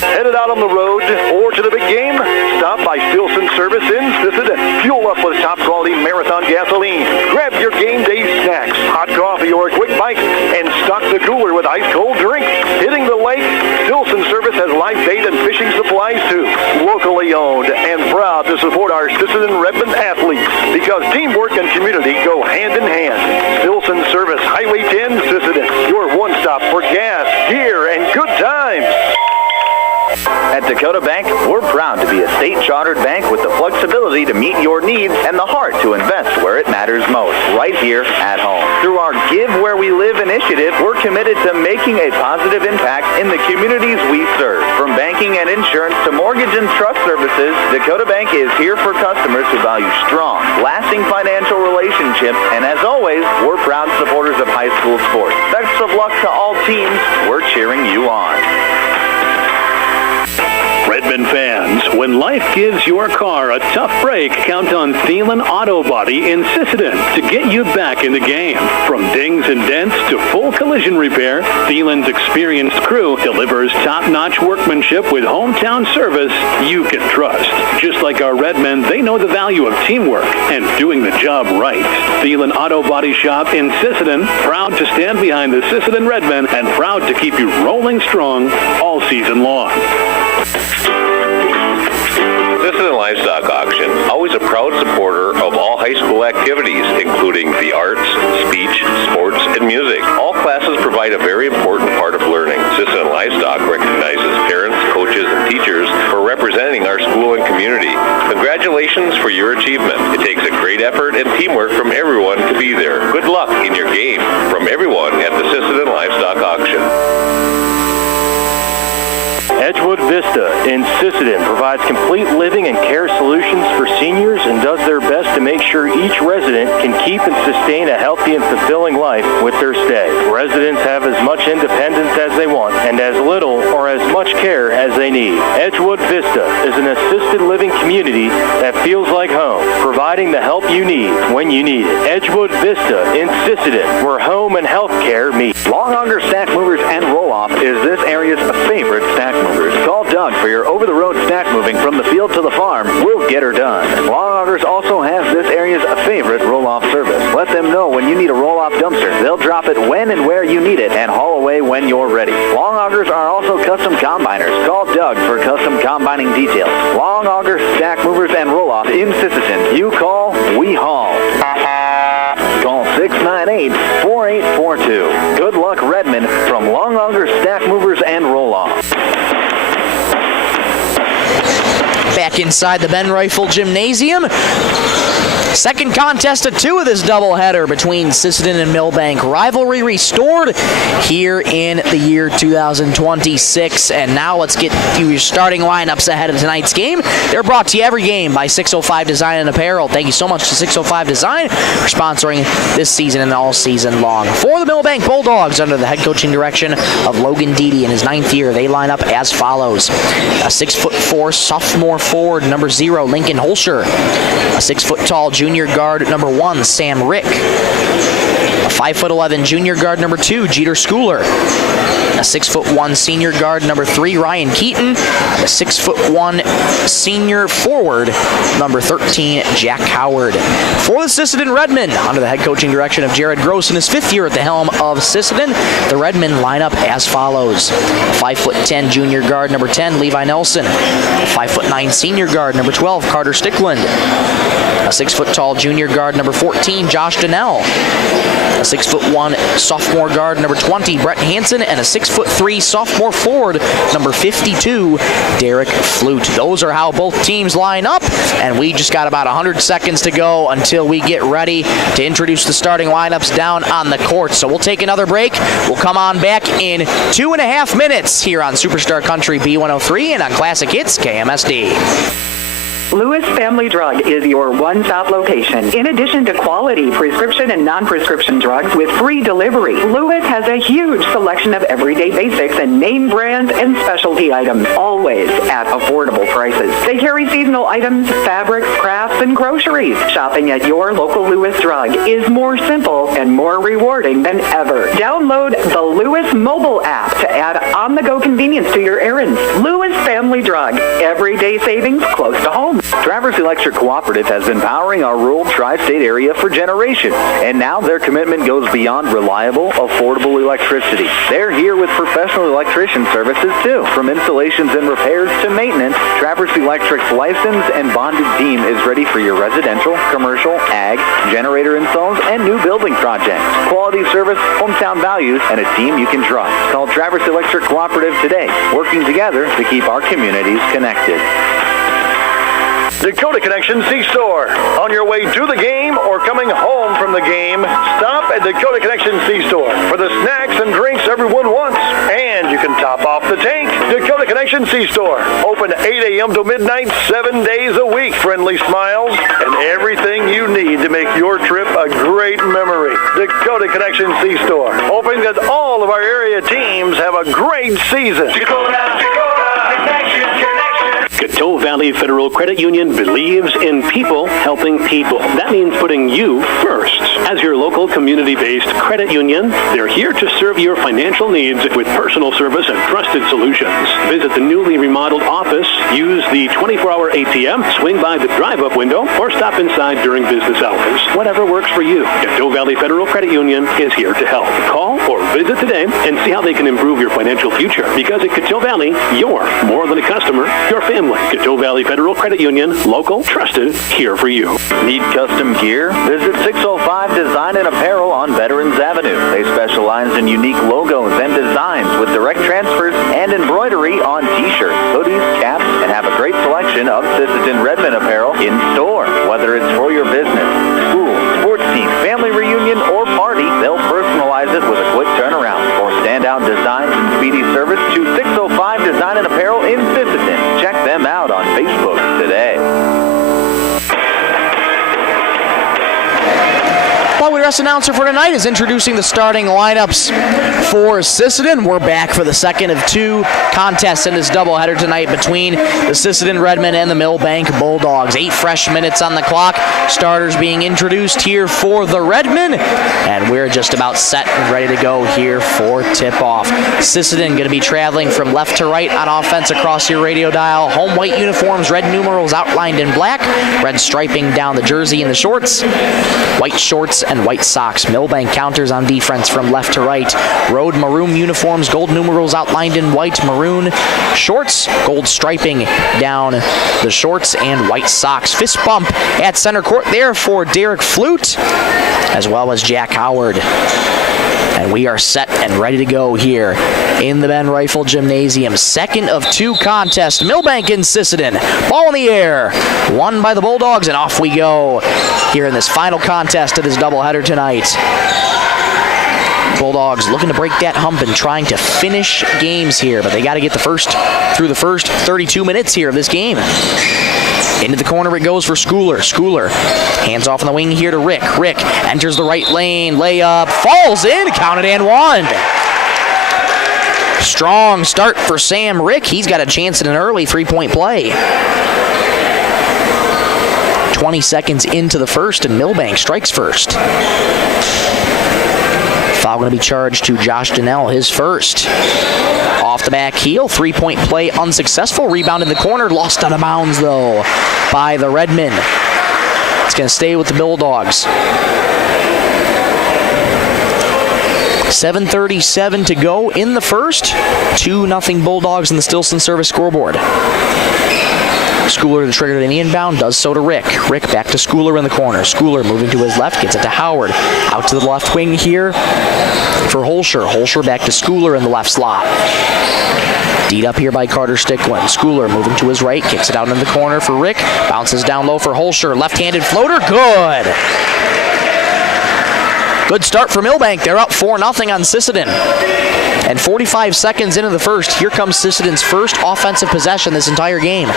Headed out on the road or to the big game? Stop by Stilson Service in Sisseton. Fuel up with top-quality Marathon gasoline. Grab your game day snacks, hot coffee, or a quick bite, and stock the cooler with ice-cold drinks. Hitting the lake? Stilson Service has live bait and fishing supplies, too. Locally owned and proud to support our Sisseton Redmond athletes because teamwork and community go hand in hand. Stilson Service, Highway 10, Sisseton. Your one-stop for gas, gear, and good times. At Dakota Bank, we're proud to be a state-chartered bank with the flexibility to meet your needs and the heart to invest where it matters most, right here at home. Through our Give Where We Live initiative, we're committed to making a positive impact in the communities we serve. From banking and insurance to mortgage and trust services, Dakota Bank is here for customers who value strong, lasting financial relationships, and as always, we're proud supporters of high school sports. Best of luck to all teams. We're cheering you on. Redmond fans, when life gives your car a tough break, count on Thielen Auto Body in Sisseton to get you back in the game. From dings and dents to full collision repair, Thielen's experienced crew delivers top-notch workmanship with hometown service you can trust. Just like our Redmen, they know the value of teamwork and doing the job right. Thielen Auto Body Shop in Sisseton, proud to stand behind the Sisseton Redmen and proud to keep you rolling strong all season long. Sisseton Livestock Auction, always a proud supporter of all high school activities, including the arts, speech, sports, and music. All classes provide a very important part of learning. Sisseton Livestock recognizes parents, coaches, and teachers for representing our school and community. Congratulations for your achievement. It takes a great effort and teamwork from everyone to be there. Good luck in your game from everyone at the Sisseton Livestock Auction. Edgewood Vista in Sisseton provides complete living and care solutions for seniors and does their best to make sure each resident can keep and sustain a healthy and fulfilling life with their stay. Residents have as much independence as they want and as little or as much care as they need. Edgewood Vista is an assisted living community that feels like home, providing the help you need when you need it. Edgewood Vista in Sisseton, where home and health care meet. Long Auger Stack Movers and Roll-Off is this area's favorite stack movers. Call Doug for your over-the-road stack moving from the field to the farm. We'll get her done. Long Augers also has this area's favorite roll-off service. Let them know when you need a roll-off dumpster. They'll drop it when and where you need it and haul away when you're ready. Long Augers are also custom combiners. Call Doug for custom combining details. Long Auger Stack Movers and Roll-Off in Sisseton. You call, we haul. Call 698-4842. Good luck, Redmond, from Long Auger Stack Movers and Roll-Off. Back inside the Ben Rifle Gymnasium. Second contest of 2 of this doubleheader between Sisseton and Milbank. Rivalry restored here in the year 2026. And now let's get to your starting lineups ahead of tonight's game. They're brought to you every game by 605 Design and Apparel. Thank you so much to 605 Design for sponsoring this season and all season long. For the Milbank Bulldogs, under the head coaching direction of Logan Deedy in his 9th year, they line up as follows. A 6'4" sophomore forward, number 0, Lincoln Holscher. A 6-foot-tall junior guard, number 1, Sam Rick. A 5'11" junior guard, number 2, Jeter Schooler. A 6'1" senior guard, number 3, Ryan Keaton. And a 6'1" senior forward, number 13, Jack Howard. For the Sisseton Redmen, under the head coaching direction of Jared Gross in his 5th year at the helm of Sisseton, the Redmen line up as follows. A 5'10" junior guard, number 10, Levi Nelson. A 5'9" senior guard, number 12, Carter Stickland. A 6-foot-tall junior guard, number 14, Josh Donnell. A 6'1" sophomore guard, number 20, Brett Hansen, and a 6'3" sophomore forward, number 52, Derek Flute. Those are how both teams line up, and we just got about 100 seconds to go until we get ready to introduce the starting lineups down on the court. So we'll take another break. We'll come on back in 2.5 minutes here on Superstar Country B103 and on Classic Hits KMSD. Lewis Family Drug is your one-stop location. In addition to quality prescription and non-prescription drugs with free delivery, Lewis has a huge selection of everyday basics and name brands and specialty items, always at affordable prices. They carry seasonal items, fabrics, crafts, and groceries. Shopping at your local Lewis Drug is more simple and more rewarding than ever. Download the Lewis mobile app to add on-the-go convenience to your errands. Lewis Family Drug, everyday savings close to home. Traverse Electric Cooperative has been powering our rural tri-state area for generations, and now their commitment goes beyond reliable, affordable electricity. They're here with professional electrician services too. From installations and repairs to maintenance, Traverse Electric's licensed and bonded team is ready for your residential, commercial, ag, generator installs, and new building projects. Quality service, hometown values, and a team you can trust. Call Traverse Electric Cooperative today, working together to keep our communities connected. Dakota Connection C-Store. On your way to the game or coming home from the game, stop at Dakota Connection C-Store for the snacks and drinks everyone wants. And you can top off the tank. Dakota Connection C-Store. Open 8 a.m. to midnight, 7 days a week. Friendly smiles and everything you need to make your trip a great memory. Dakota Connection C-Store. Hoping that all of our area teams have a great season. Dakota Connection. Coteau Valley Federal Credit Union believes in people helping people. That means putting you first. As your local community-based credit union, they're here to serve your financial needs with personal service and trusted solutions. Visit the newly remodeled office, use the 24-hour ATM, swing by the drive-up window, or stop inside during business hours. Whatever works for you, Coteau Valley Federal Credit Union is here to help. Call or visit today and see how they can improve your financial future. Because at Coteau Valley, you're more than a customer, you're family. Coteau Valley Federal Credit Union, local, trusted, here for you. Need custom gear? Visit 605 Design and Apparel on Veterans Avenue. They specialize in unique logos and designs with direct transfers and embroidery on t-shirts, hoodies, caps, and have a great selection of Sisseton Redmond apparel in store. Whether it's for your business, school, sports team, family reunion, or party, they'll personalize it with a quick turnaround. For standout designs and speedy service, choose 605 Design and Apparel in Sisseton. Check them out on Facebook today. Well, West announcer for tonight is introducing the starting lineups for Sisseton. We're back for the second of 2 contests in this doubleheader tonight between the Sisseton Redmen and the Milbank Bulldogs. 8 fresh minutes on the clock. Starters being introduced here for the Redmen, and we're just about set and ready to go here for tip-off. Sisseton going to be traveling from left to right on offense across your radio dial. Home white uniforms, red numerals outlined in black, red striping down the jersey and the shorts, white shorts and white socks. Milbank counters on defense from left to right. Road maroon uniforms, gold numerals outlined in white, maroon shorts, gold striping down the shorts, and white socks. Fist bump at center court there for Derek Flute, as well as Jack Howard. And we are set and ready to go here in the Ben Rifle Gymnasium. Second of two contests. Milbank and Sisseton. Ball in the air. Won by the Bulldogs, and off we go here in this final contest of this doubleheader tonight. Bulldogs looking to break that hump and trying to finish games here, but they got to get through the first 32 minutes here of this game. Into the corner it goes for Schooler. Schooler hands off on the wing here to Rick. Rick enters the right lane, layup, falls in, counted and one. Strong start for Sam Rick. He's got a chance at an early three-point play. 20 seconds into the first, and Milbank strikes first. Foul going to be charged to Josh Donnell, his first. Off the back heel, three-point play unsuccessful. Rebound in the corner, lost out of bounds though by the Redmen. It's going to stay with the Bulldogs. 7:37 to go in the first. 2-0 Bulldogs in the Stilson service scoreboard. Schooler to trigger an inbound, does so to Rick. Rick back to Schooler in the corner. Schooler moving to his left, gets it to Howard. Out to the left wing here for Holscher. Holscher back to Schooler in the left slot. Deed up here by Carter Stickland. Schooler moving to his right, kicks it out in the corner for Rick. Bounces down low for Holscher. Left-handed floater, good. Good start for Milbank. They're up 4-0 on Sisseton. And 45 seconds into the first, here comes Sisseton's first offensive possession this entire game.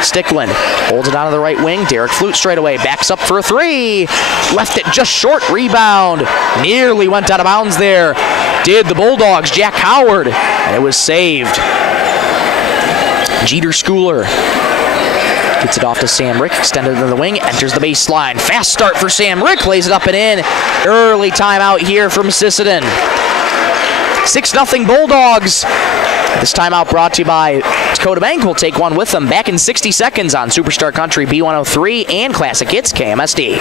Stickland holds it out of the right wing. Derek Flute straight away. Backs up for a three. Left it just short. Rebound. Nearly went out of bounds there. Did the Bulldogs. Jack Howard. And it was saved. Jeter Schooler gets it off to Sam Rick. Extended to the wing. Enters the baseline. Fast start for Sam Rick. Lays it up and in. Early timeout here from Sisseton. 6-0 Bulldogs. This timeout brought to you by Dakota Bank. Will take one with them. Back in 60 seconds on Superstar Country B103 and Classic Hits KMSD.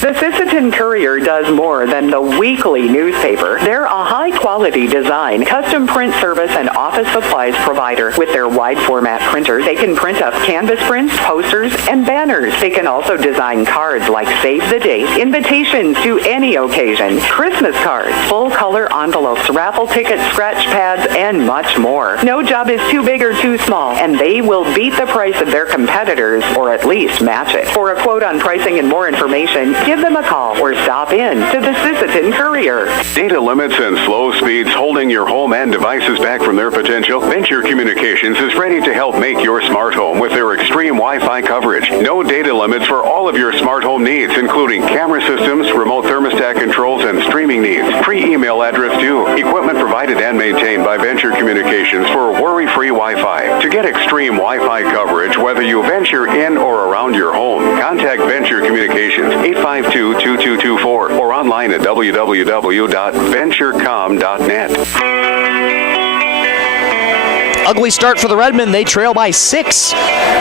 The Sisseton Courier does more than the weekly newspaper. They're a high-quality design, custom print service, and office supplies provider. With their wide-format printers, they can print up canvas prints, posters, and banners. They can also design cards like Save the Date, invitations to any occasion, Christmas cards, full-color envelopes, raffle tickets, scratch pads, and much more. No job is too big or too small, and they will beat the price of their competitors, or at least match it. For a quote on pricing and more information, give them a call or stop in to the Sisseton Courier. Data limits and slow speeds holding your home and devices back from their potential? Venture Communications is ready to help make your smart home with their extreme Wi-Fi coverage. No data limits for all of your smart home needs, including camera systems, remote thermostat controls, and streaming needs. Free email address too. Equipment provided and maintained by Venture Communications for worry-free Wi-Fi. To get extreme Wi-Fi coverage, whether you venture in or around your home, contact Venture Communications 852-2224 or online at www.venturecom.net. Ugly start for the Redmen. They trail by 6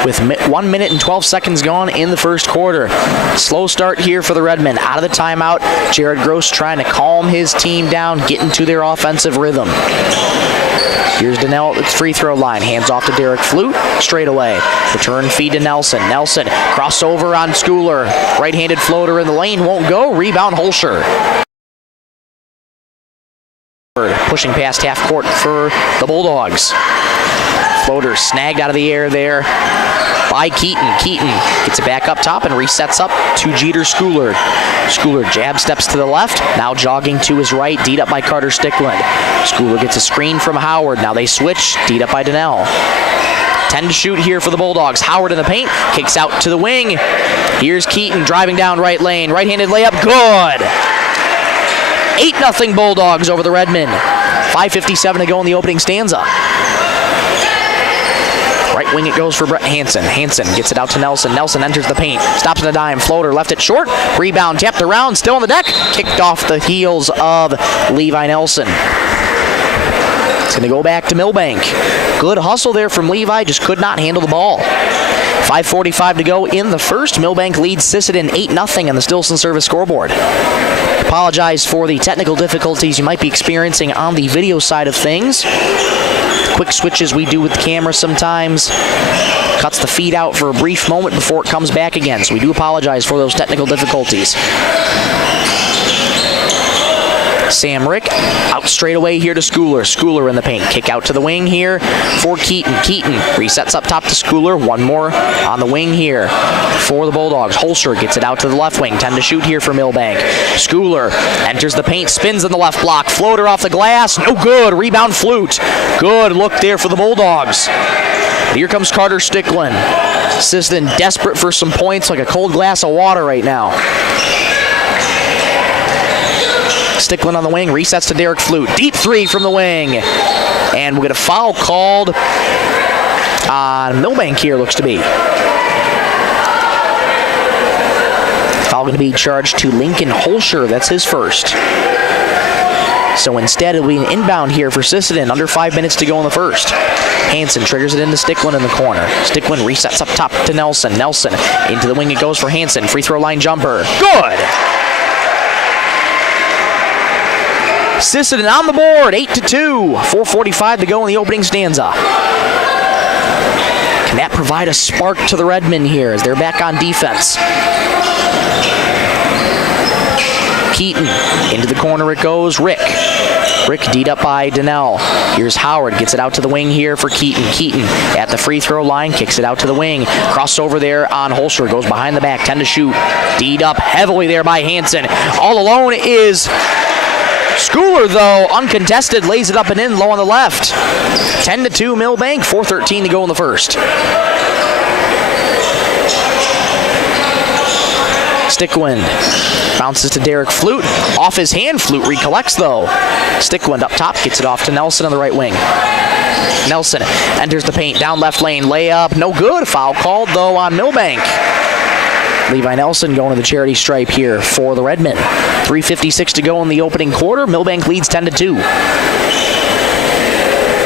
with 1 minute and 12 seconds gone in the first quarter. Slow start here for the Redmen. Out of the timeout, Jared Gross trying to calm his team down, get into their offensive rhythm. Here's Donnell at the free throw line. Hands off to Derek Flute. Straight away. Return feed to Nelson. Nelson crossover on Schooler. Right-handed floater in the lane. Won't go. Rebound Holscher. Pushing past half court for the Bulldogs. Floater snagged out of the air there by Keaton. Keaton gets it back up top and resets up to Jeter Schooler. Schooler jab steps to the left, now jogging to his right, D'd up by Carter Stickland. Schooler gets a screen from Howard. Now they switch, D'd up by Donnell. 10 to shoot here for the Bulldogs. Howard in the paint, kicks out to the wing. Here's Keaton driving down right lane. Right-handed layup, good. 8-0 Bulldogs over the Redmen. 5:57 to go in the opening stanza. Right wing it goes for Brett Hansen. Hansen gets it out to Nelson. Nelson enters the paint. Stops on a dime. Floater left it short. Rebound tapped around. Still on the deck. Kicked off the heels of Levi Nelson. It's going to go back to Milbank. Good hustle there from Levi. Just could not handle the ball. 5:45 to go in the first. Milbank leads Sisseton 8-0 on the Stilson service scoreboard. Apologize for the technical difficulties you might be experiencing on the video side of things. Quick switches we do with the camera sometimes. Cuts the feed out for a brief moment before it comes back again. So we do apologize for those technical difficulties. Sam Rick out straight away here to Schooler. Schooler in the paint. Kick out to the wing here for Keaton. Keaton resets up top to Schooler. One more on the wing here for the Bulldogs. Holscher gets it out to the left wing. 10 to shoot here for Milbank. Schooler enters the paint, spins in the left block. Floater off the glass. No good. Rebound Flute. Good look there for the Bulldogs. Here comes Carter Sticklin. Sisseton desperate for some points like a cold glass of water right now. Sticklin on the wing, resets to Derek Flute. Deep three from the wing. And we'll get a foul called on Milbank here, looks to be. Foul going to be charged to Lincoln Holscher. That's his first. So instead, it'll be an inbound here for Sisseton. Under 5 minutes to go in the first. Hansen triggers it into Sticklin in the corner. Sticklin resets up top to Nelson. Nelson into the wing it goes for Hansen. Free throw line jumper. Good! Sisseton on the board, 8-2. 4:45 to go in the opening stanza. Can that provide a spark to the Redmen here as they're back on defense? Keaton, into the corner it goes, Rick. Rick D'd up by Donnell. Here's Howard, gets it out to the wing here for Keaton. Keaton at the free throw line, kicks it out to the wing. Crossover there on Holscher, goes behind the back, 10 to shoot. D'd up heavily there by Hansen. All alone is Schooler, though, uncontested, lays it up and in low on the left. 10-2 Milbank, 4:13 to go in the first. Stickwind bounces to Derek Flute. Off his hand, Flute recollects, though. Stickwind up top, gets it off to Nelson on the right wing. Nelson enters the paint, down left lane, layup, no good. Foul called, though, on Milbank. Levi Nelson going to the charity stripe here for the Redmen. 3:56 to go in the opening quarter. Milbank leads 10-2.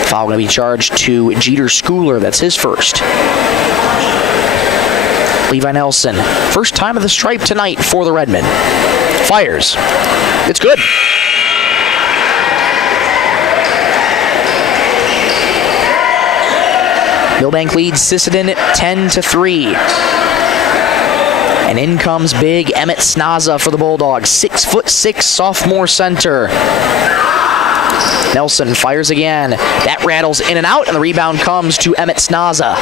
Foul going to be charged to Jeter Schooler. That's his first. Levi Nelson, first time of the stripe tonight for the Redmen. Fires. It's good. Milbank leads Sisseton 10-3. And in comes big Emmett Snaza for the Bulldogs. 6'6" sophomore center. Nelson fires again. That rattles in and out, and the rebound comes to Emmett Snaza.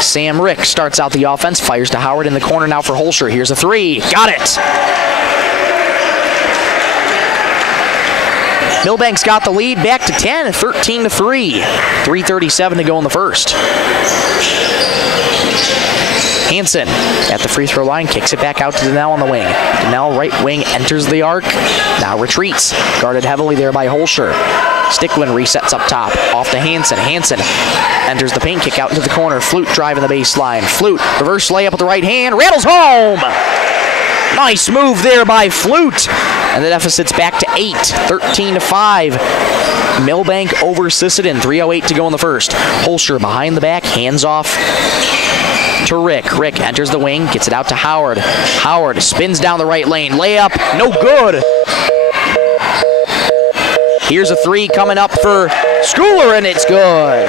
Sam Rick starts out the offense, fires to Howard in the corner now for Holscher. Here's a three. Got it! Milbank's got the lead back to 10, 13-3. 3:37 to go in the first. Hansen at the free throw line, kicks it back out to Donnell on the wing. Donnell, right wing, enters the arc, now retreats. Guarded heavily there by Holscher. Sticklin resets up top, off to Hansen. Hansen enters the paint, kick out into the corner. Flute driving the baseline. Flute, reverse layup with the right hand, rattles home! Nice move there by Flute. And the deficit's back to 8, 13-5. Milbank over Sisseton, 3:08 to go in the first. Holscher behind the back, hands off to Rick. Rick enters the wing, gets it out to Howard. Howard spins down the right lane, layup, no good. Here's a three coming up for Schooler, and it's good.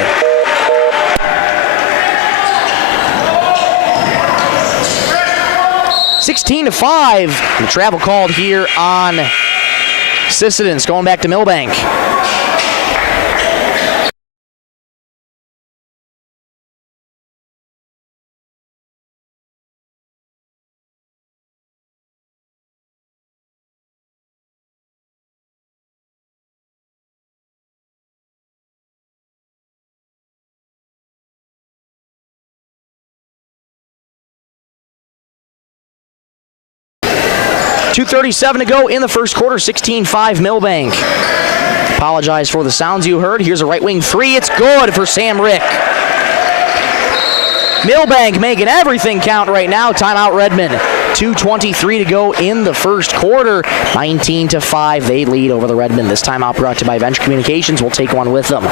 (16-5). The travel called here on Sisseton. It's going back to Milbank. .237 to go in the first quarter, 16-5 Milbank. Apologize for the sounds you heard. Here's a right wing three. It's good for Sam Rick. Milbank making everything count right now. Timeout Redmen. 2:23 to go in the first quarter. 19-5. They lead over the Redmen. This timeout brought to you by Venture Communications. We'll take one with them.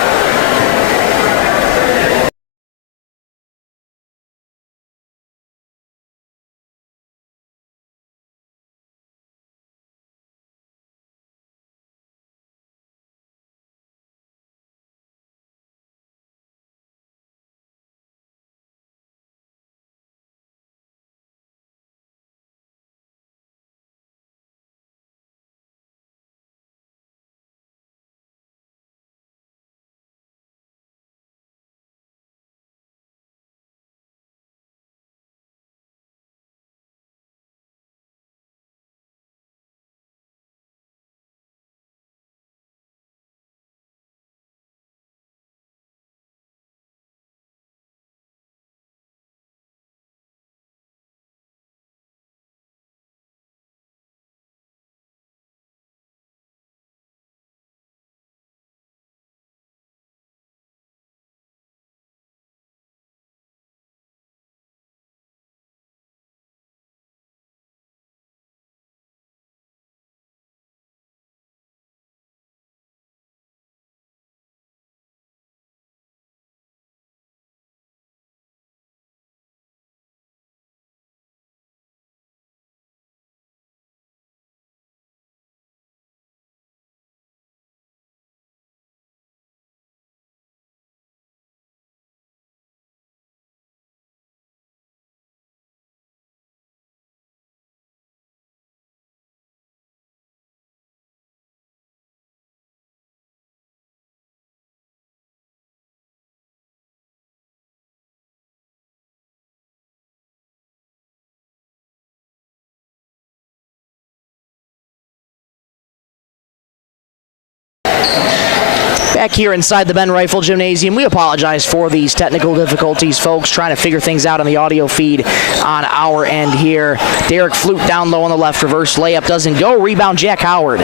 Back here inside the Ben Rifle Gymnasium, we apologize for these technical difficulties, folks, trying to figure things out on the audio feed on our end here. Derek Flute down low on the left, reverse layup doesn't go. Rebound, Jack Howard.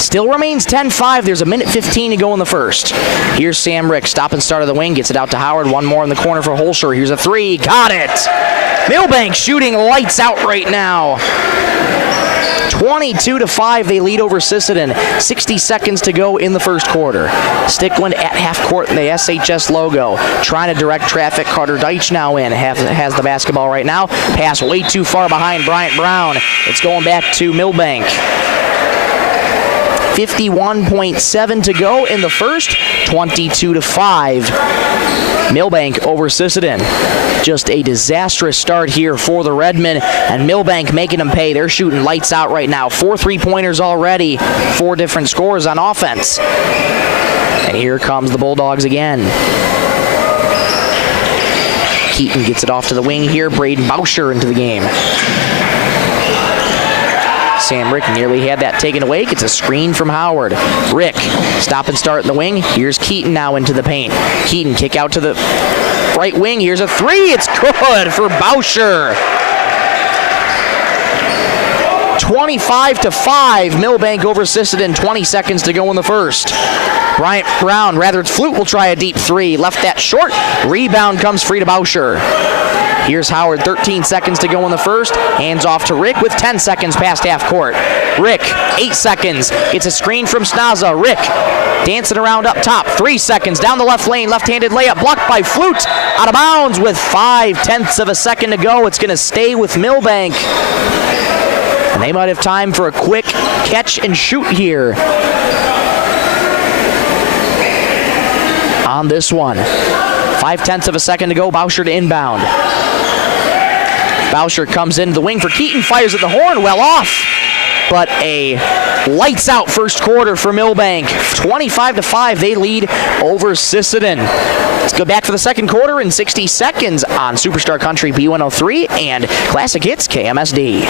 Still remains 10-5. There's a minute 15 to go in the first. Here's Sam Rick, stop and start of the wing, gets it out to Howard. One more in the corner for Holscher. Here's a three, got it. Milbank shooting lights out right now. 22-5, they lead over Sisseton. 60 seconds to go in the first quarter. Stickland at half court in the SHS logo. Trying to direct traffic. Carter Deitch now in. Has the basketball right now. Pass way too far behind Bryant Brown. It's going back to Milbank. 51.7 to go in the first. 22-5. Milbank over Sisseton. Just a disastrous start here for the Redmen, and Milbank making them pay. They're shooting lights out right now. 4 3-pointers already. 4 different scores on offense. And here comes the Bulldogs again. Keaton gets it off to the wing here. Braden Bauscher into the game. Sam Rick nearly had that taken away. Gets a screen from Howard. Rick, stop and start in the wing. Here's Keaton now into the paint. Keaton kick out to the right wing. Here's a three. It's good for Bauscher. 25-5. Milbank over Sisseton. 20 seconds to go in the first. Bryant Brown, rather it's Flute, will try a deep three. Left that short. Rebound comes free to Bauscher. Here's Howard, 13 seconds to go in the first. Hands off to Rick with 10 seconds past half court. Rick, 8 seconds. Gets a screen from Snaza. Rick dancing around up top. 3 seconds down the left lane. Left-handed layup blocked by Flute. Out of bounds with 0.5 of a second to go. It's going to stay with Milbank. And they might have time for a quick catch and shoot here on this one. 0.5 of a second to go. Bauscher to inbound. Bauscher comes into the wing for Keaton, fires at the horn, well off. But a lights out first quarter for Milbank. 25-5, they lead over Sisseton. Let's go back for the second quarter in 60 seconds on Superstar Country B103 and Classic Hits KMSD.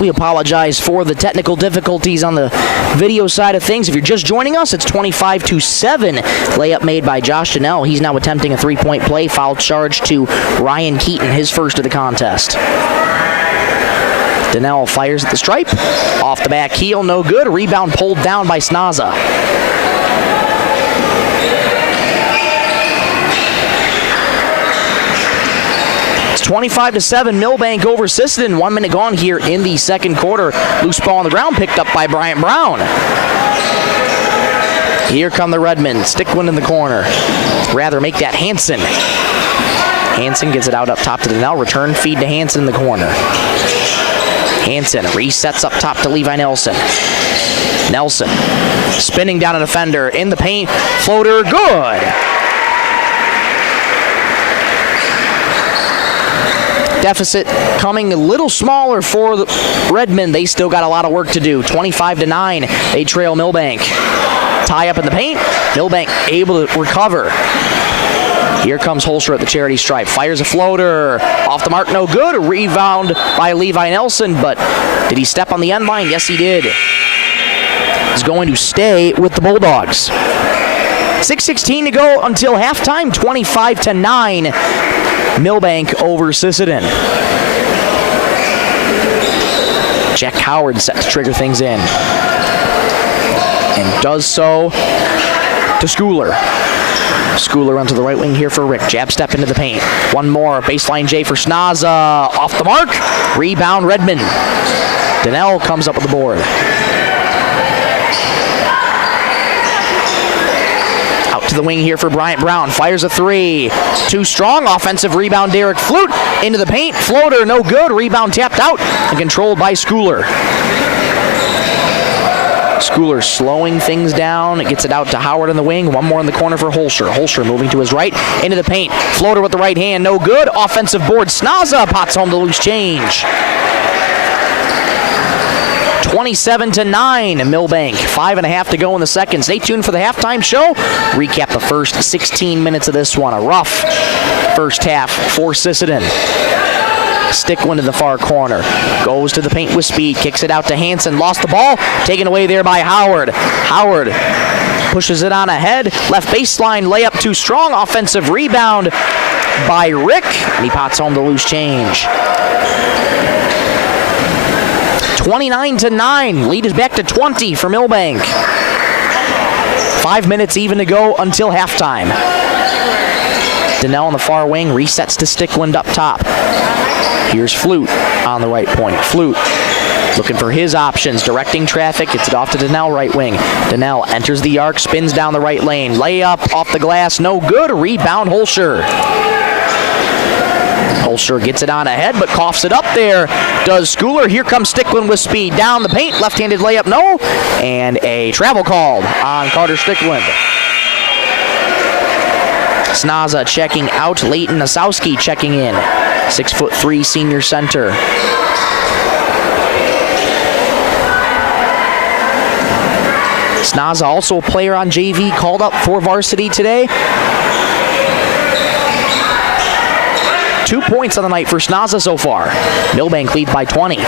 We apologize for the technical difficulties on the video side of things. If you're just joining us, it's 25-7. Layup made by Josh Donnell. He's now attempting a three-point play. Foul charge to Ryan Keaton, his first of the contest. Donnell fires at the stripe. Off the back heel, no good. Rebound pulled down by Snaza. 25-7, Milbank over Sisseton. 1 minute gone here in the second quarter. Loose ball on the ground picked up by Bryant Brown. Here come the Redmen. Stickwind in the corner. Rather make that Hansen. Hansen gets it out up top to Donnell. Return feed to Hansen in the corner. Hansen resets up top to Levi Nelson. Nelson spinning down a defender in the paint. Floater good. Deficit coming a little smaller for the Redmen. They still got a lot of work to do. 25-9. They trail Milbank. Tie up in the paint. Milbank able to recover. Here comes Holscher at the charity stripe. Fires a floater. Off the mark, no good. A rebound by Levi Nelson, but did he step on the end line? Yes, he did. He's going to stay with the Bulldogs. 6:16 to go until halftime. 25-9. Milbank over Sisseton. Jack Howard set to trigger things in. And does so to Schooler. Schooler onto the right wing here for Rick. Jab step into the paint. One more. Baseline J for Snaza. Off the mark. Rebound Redmond. Donnell comes up with the board. Out to the wing here for Bryant Brown. Fires a three. Too strong. Offensive rebound Derek Flute. Into the paint. Floater no good. Rebound tapped out and controlled by Schooler. Schooler slowing things down. It gets it out to Howard on the wing. One more in the corner for Holscher. Holscher moving to his right. Into the paint. Floater with the right hand. No good. Offensive board. Snaza pots home the loose change. 27-9. Milbank. 5.5 to go in the second. Stay tuned for the halftime show. Recap the first 16 minutes of this one. A rough first half for Sisseton. Stickwind in the far corner. Goes to the paint with speed. Kicks it out to Hansen. Lost the ball. Taken away there by Howard. Howard pushes it on ahead. Left baseline. Layup too strong. Offensive rebound by Rick. And he pots home the loose change. 29-9. Lead is back to 20 for Milbank. 5 minutes even to go until halftime. Donnell on the far wing. Resets to Stickwind up top. Here's Flute on the right point. Flute looking for his options, directing traffic, gets it off to Donnell right wing. Donnell enters the arc, spins down the right lane. Layup off the glass, no good. Rebound Holscher. Holscher gets it on ahead, but coughs it up there. Does Schooler. Here comes Stickwind with speed. Down the paint, left-handed layup, no. And a travel called on Carter Stickwind. Snaza checking out. Leighton Osowski checking in. 6'3" senior center. Snaza also a player on JV called up for varsity today. 2 points on the night for Snaza so far. Milbank leads by 20. To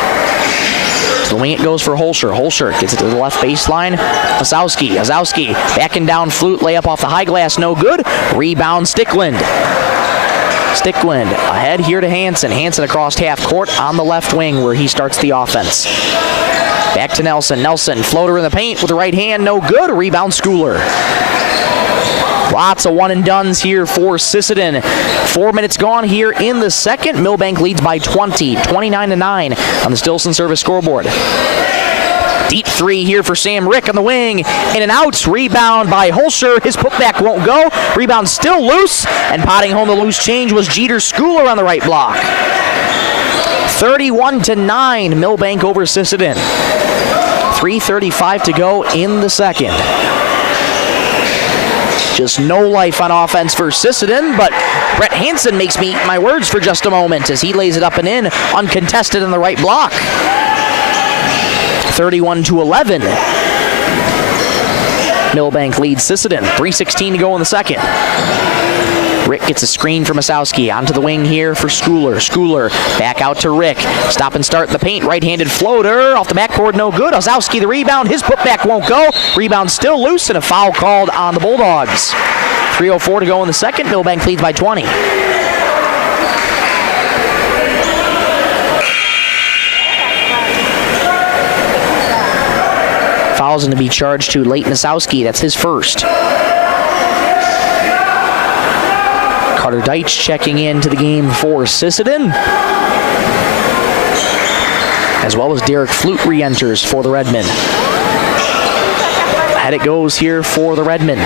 the wing it goes for Holscher. Holscher gets it to the left baseline. Osowski backing down Flute. Layup off the high glass, no good. Rebound Stickwind. Stickwind ahead here to Hansen. Hansen across half court on the left wing where he starts the offense. Back to Nelson. Nelson, floater in the paint with the right hand, no good. Rebound Schooler. Lots of one and dones here for Sisseton. 4 minutes gone here in the second. Milbank leads by 20, 29-9 on the Stilson service scoreboard. Deep three here for Sam Rick on the wing. In and out. Rebound by Holscher. His putback won't go. Rebound still loose. And potting home the loose change was Jeter Schooler on the right block. 31-9. Milbank over Sisseton. 3:35 to go in the second. Just no life on offense for Sisseton, but Brett Hansen makes me eat my words for just a moment as he lays it up and in, uncontested on the right block. 31-11. Milbank leads Sisseton. 3:16 to go in the second. Rick gets a screen from Osowski. Onto the wing here for Schooler. Schooler back out to Rick. Stop and start in the paint. Right-handed floater. Off the backboard, no good. Osowski the rebound. His putback won't go. Rebound still loose and a foul called on the Bulldogs. 3:04 to go in the second. Milbank leads by 20. Fouls to be charged to Leighton Osowski. That's his first. Carter Deitch checking into the game for Sisseton, as well as Derek Flute re-enters for the Redmen. Ahead it goes here for the Redmen.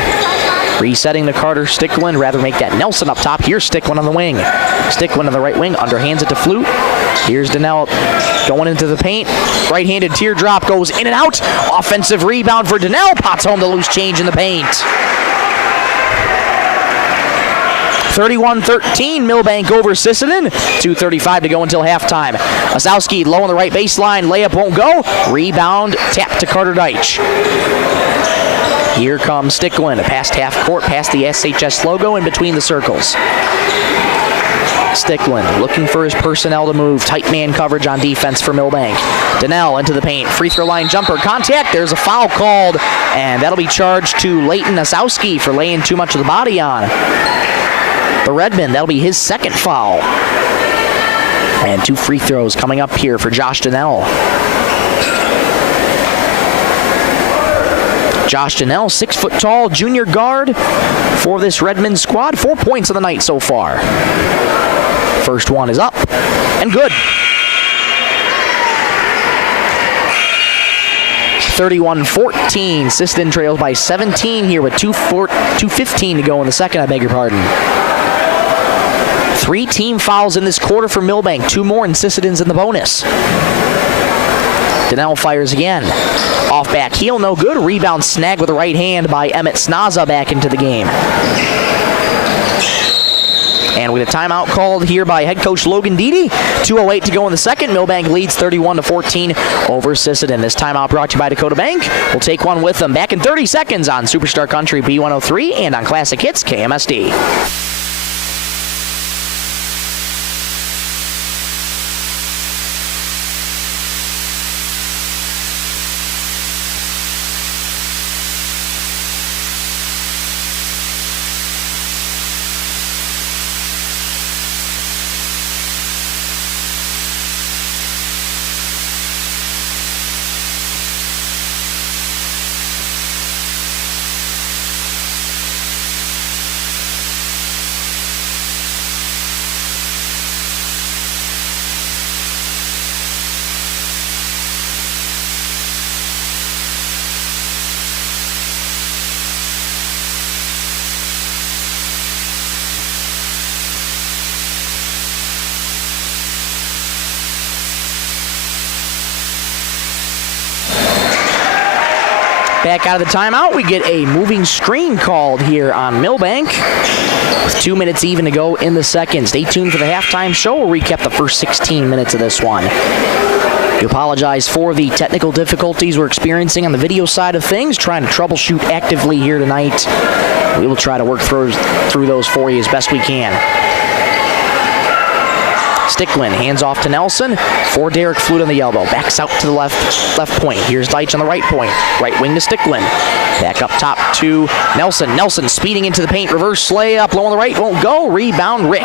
Resetting to Carter Stickland, rather make that Nelson up top. Here's Stickland on the wing. Stickland on the right wing, underhands it to Flute. Here's Donnell going into the paint. Right-handed teardrop goes in and out. Offensive rebound for Donnell. Pots home the loose change in the paint. 31-13, Milbank over Sisseton. 2:35 to go until halftime. Osowski low on the right baseline. Layup won't go. Rebound, tap to Carter Deitch. Here comes Stickland, past half court, past the SHS logo, in between the circles. Stickland looking for his personnel to move. Tight man coverage on defense for Milbank. Donnell into the paint. Free throw line jumper. Contact. There's a foul called, and that'll be charged to Leighton Osowski for laying too much of the body on the Redmen. That'll be his second foul. And 2 free throws coming up here for Josh Donnell. Josh Donnell, 6 foot tall, junior guard for this Redmond squad. 4 points of the night so far. First one is up and good. 31-14. Sisseton trails by 17 here with 2:15 to go in the second, I beg your pardon. 3 team fouls in this quarter for Milbank. 2 more and Sisseton's in the bonus. Donnell fires again. Off back heel, no good. Rebound snag with the right hand by Emmett Snaza back into the game. And with a timeout called here by head coach Logan Deedy. 2:08 to go in the second. Milbank leads 31-14 over Sisseton. This timeout brought to you by Dakota Bank. We'll take one with them back in 30 seconds on Superstar Country B103 and on Classic Hits KMSD. Back out of the timeout, we get a moving screen called here on Milbank. With 2 minutes even to go in the second. Stay tuned for the halftime show. We'll recap the first 16 minutes of this one. We apologize for the technical difficulties we're experiencing on the video side of things. Trying to troubleshoot actively here tonight. We will try to work through those for you as best we can. Stickland hands off to Nelson for Derek Flute on the elbow. Backs out to the left point. Here's Deitch on the right point. Right wing to Stickland. Back up top to Nelson. Nelson speeding into the paint. Reverse layup. Low on the right. Won't go. Rebound Rick.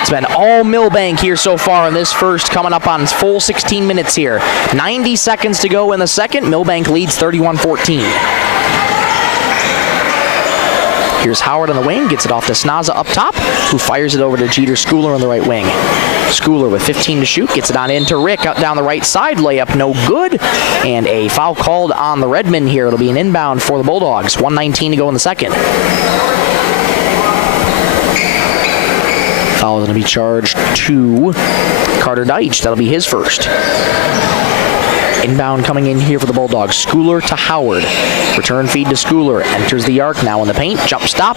It's been all Milbank here so far in this first, coming up on full 16 minutes here. 90 seconds to go in the second. Milbank leads 31-14. Here's Howard on the wing, gets it off to Snaza up top, who fires it over to Jeter Schooler on the right wing. Schooler with 15 to shoot, gets it on into Rick out down the right side, layup no good, and a foul called on the Redmen here. It'll be an inbound for the Bulldogs. 1:19 to go in the second. Foul is going to be charged to Carter Deitch. That'll be his first. Inbound coming in here for the Bulldogs. Schooler to Howard. Return feed to Schooler. Enters the arc now in the paint. Jump stop.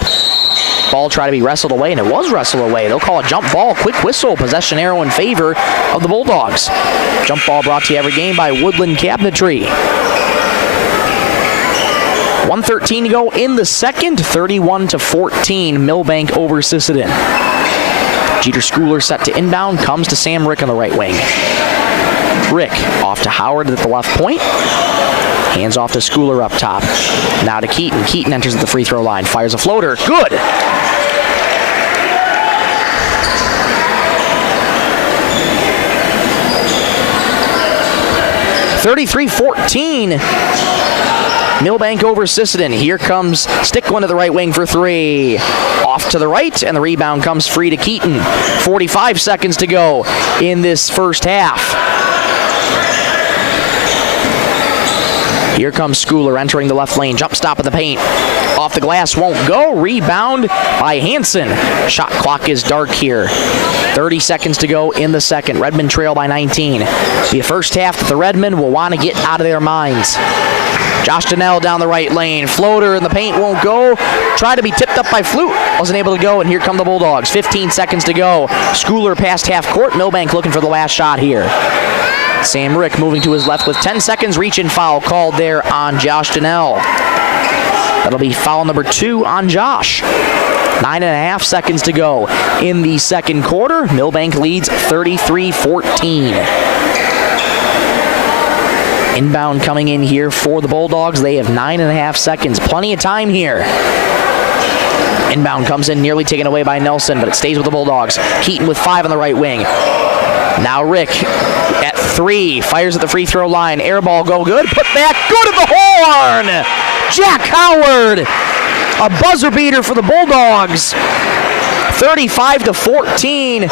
Ball try to be wrestled away, and it was wrestled away. They'll call a jump ball. Quick whistle. Possession arrow in favor of the Bulldogs. Jump ball brought to you every game by Woodland Cabinetry. 1:13 to go in the second. 31-14. Milbank over Sisseton. Jeter Schooler set to inbound. Comes to Sam Rick on the right wing. Rick off to Howard at the left point. Hands off to Schooler up top. Now to Keaton. Keaton enters at the free throw line. Fires a floater. Good! (33-14). Milbank over Sisseton. Here comes Stick one to the right wing for three. Off to the right, and the rebound comes free to Keaton. 45 seconds to go in this first half. Here comes Schooler entering the left lane. Jump stop in the paint. Off the glass, won't go. Rebound by Hansen. Shot clock is dark here. 30 seconds to go in the second. Redmond trail by 19. Be a first half that the Redmond will want to get out of their minds. Josh Donnell down the right lane. Floater in the paint won't go. Tried to be tipped up by Flute. Wasn't able to go, and here come the Bulldogs. 15 seconds to go. Schooler past half court. Milbank looking for the last shot here. Sam Rick moving to his left with 10 seconds. Reach and foul called there on Josh Donnell. That'll be foul number 2 on Josh. 9.5 seconds to go in the second quarter. Milbank leads 33-14. Inbound coming in here for the Bulldogs. They have 9.5 seconds. Plenty of time here. Inbound comes in, nearly taken away by Nelson, but it stays with the Bulldogs. Keaton with 5 on the right wing. Now Rick at 3, fires at the free throw line. Air ball go good, put back, go to the horn! Jack Howard, a buzzer beater for the Bulldogs. 35-14.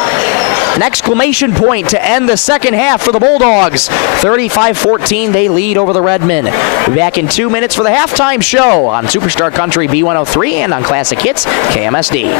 An exclamation point to end the second half for the Bulldogs. 35-14, they lead over the Redmen. We'll be back in 2 minutes for the halftime show on Superstar Country B103 and on Classic Hits KMSD.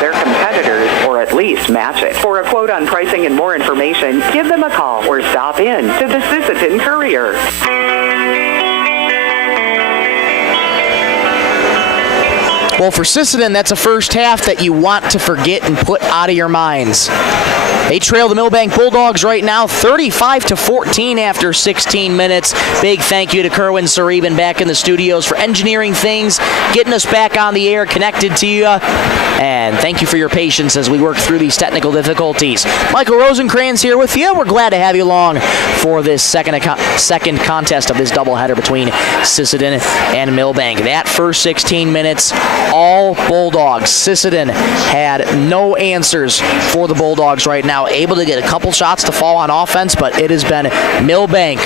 Their competitors, or at least match it. For a quote on pricing and more information, give them a call or stop in to the Sisseton Courier. Well, for Sisseton, that's a first half that you want to forget and put out of your minds. They trail the Milbank Bulldogs right now 35-14 after 16 minutes. Big thank you to Kerwin Sareben back in the studios for engineering things, getting us back on the air, connected to you. And thank you for your patience as we work through these technical difficulties. Michael Rosencrans here with you. We're glad to have you along for this second contest of this doubleheader between Sisseton and Milbank. That first 16 minutes, all Bulldogs. Sisseton had no answers for the Bulldogs right now. Able to get a couple shots to fall on offense, but it has been Milbank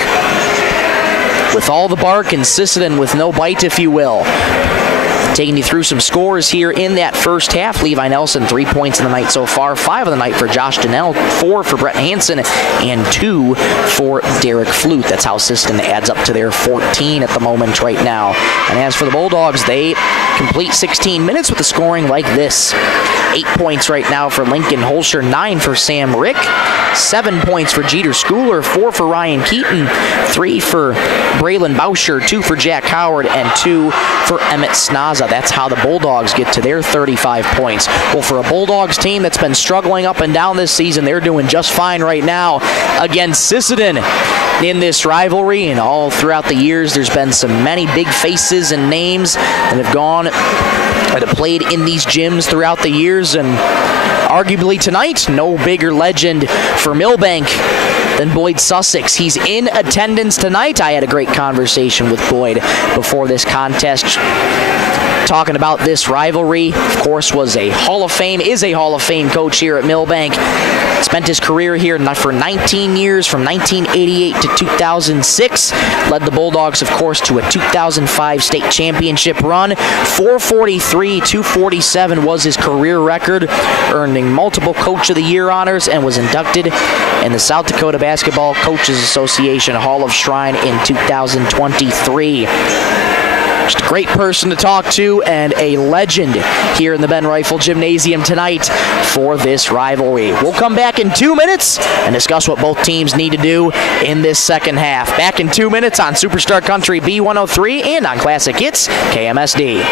with all the bark and Sisseton with no bite, if you will. Taking you through some scores here in that first half. Levi Nelson, 3 points in the night so far, 5 of the night for Josh Donnell, 4 for Brett Hansen, and 2 for Derek Flute. That's how Sisseton adds up to their 14 at the moment right now. And as for the Bulldogs, they complete 16 minutes with the scoring like this. 8 points right now for Lincoln Holscher, 9 for Sam Rick, 7 points for Jeter Schooler, 4 for Ryan Keaton, 3 for Braylon Bauscher, 2 for Jack Howard, and 2 for Emmett Snaza. That's how the Bulldogs get to their 35 points. Well, for a Bulldogs team that's been struggling up and down this season, they're doing just fine right now against Sisseton in this rivalry. And all throughout the years, there's been many big faces and names that have gone that have played in these gyms throughout the years, and arguably tonight, no bigger legend for Milbank than Boyd Sussex. He's in attendance tonight. I had a great conversation with Boyd before this contest, talking about this rivalry. Of course, is a Hall of Fame coach here at Milbank. Spent his career here for 19 years, from 1988 to 2006. Led the Bulldogs, of course, to a 2005 state championship run. 443, 247 was his career record, earning multiple Coach of the Year honors, and was inducted in the South Dakota Basketball Coaches Association Hall of Shrine in 2023. Just a great person to talk to and a legend here in the Ben Rifle Gymnasium tonight for this rivalry. We'll come back in 2 minutes and discuss what both teams need to do in this second half. Back in 2 minutes on Superstar Country B103 and on Classic Hits KMSD.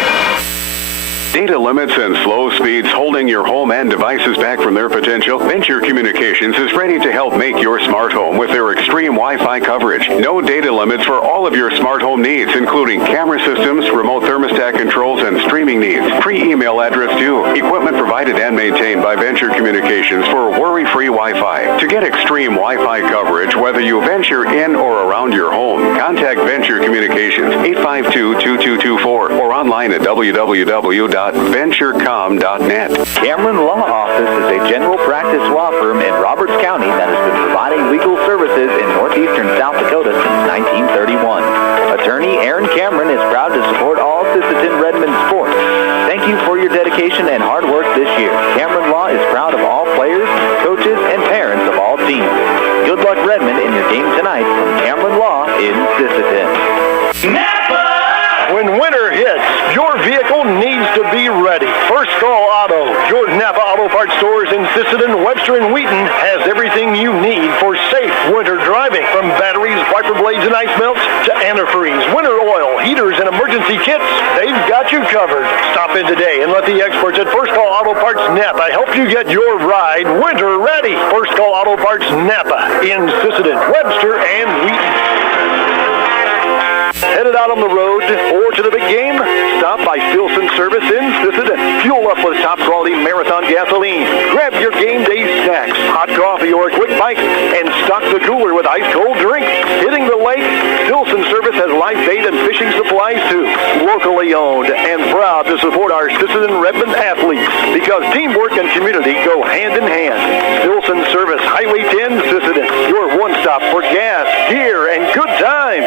Data limits and slow speeds holding your home and devices back from their potential? Venture Communications is ready to help make your smart home with their extreme Wi-Fi coverage. No data limits for all of your smart home needs, including camera systems, remote thermostat controls, and streaming needs. Free email address too. Equipment provided and maintained by Venture Communications for worry-free Wi-Fi. To get extreme Wi-Fi coverage, whether you venture in or around your home, contact Venture Communications 852-2224 or online at www.venturecom.net. Cameron Law Office is a general practice law firm in Roberts County that has been providing legal services in northeastern South Dakota since 1931. Attorney Aaron Cameron is proud to support all Sisseton Redmond sports. Thank you for your dedication and hard work this year. Cameron Law is proud of all players, coaches, and parents of all teams. Good luck, Redmond, in your game tonight from Cameron Law in Sisseton. When winter hits, your vehicle needs to be ready. First Call Auto, Jordan Napa Auto Parts stores in Sisseton, Webster, and Wheaton has everything you need for safe winter driving. From batteries, wiper blades, and ice melts to antifreeze, winter oil, heaters, and emergency kits, they've got you covered. Stop in today and let the experts at First Call Auto Parts Napa help you get your ride winter ready. First Call Auto Parts Napa in Sisseton, Webster, and Wheaton. Headed out on the road or to the big game? Stop by Stilson Service in Sisseton. Fuel up with top quality Marathon gasoline. Grab your game day snacks, hot coffee or a quick bite, and stock the cooler with ice cold drinks. Hitting the lake? Stilson Service has live bait and fishing supplies too. Locally owned and proud to support our Sisseton Redmond athletes because teamwork and community go hand in hand. Stilson Service, Highway 10, Sisseton. Your one stop for gas, gear, and good times.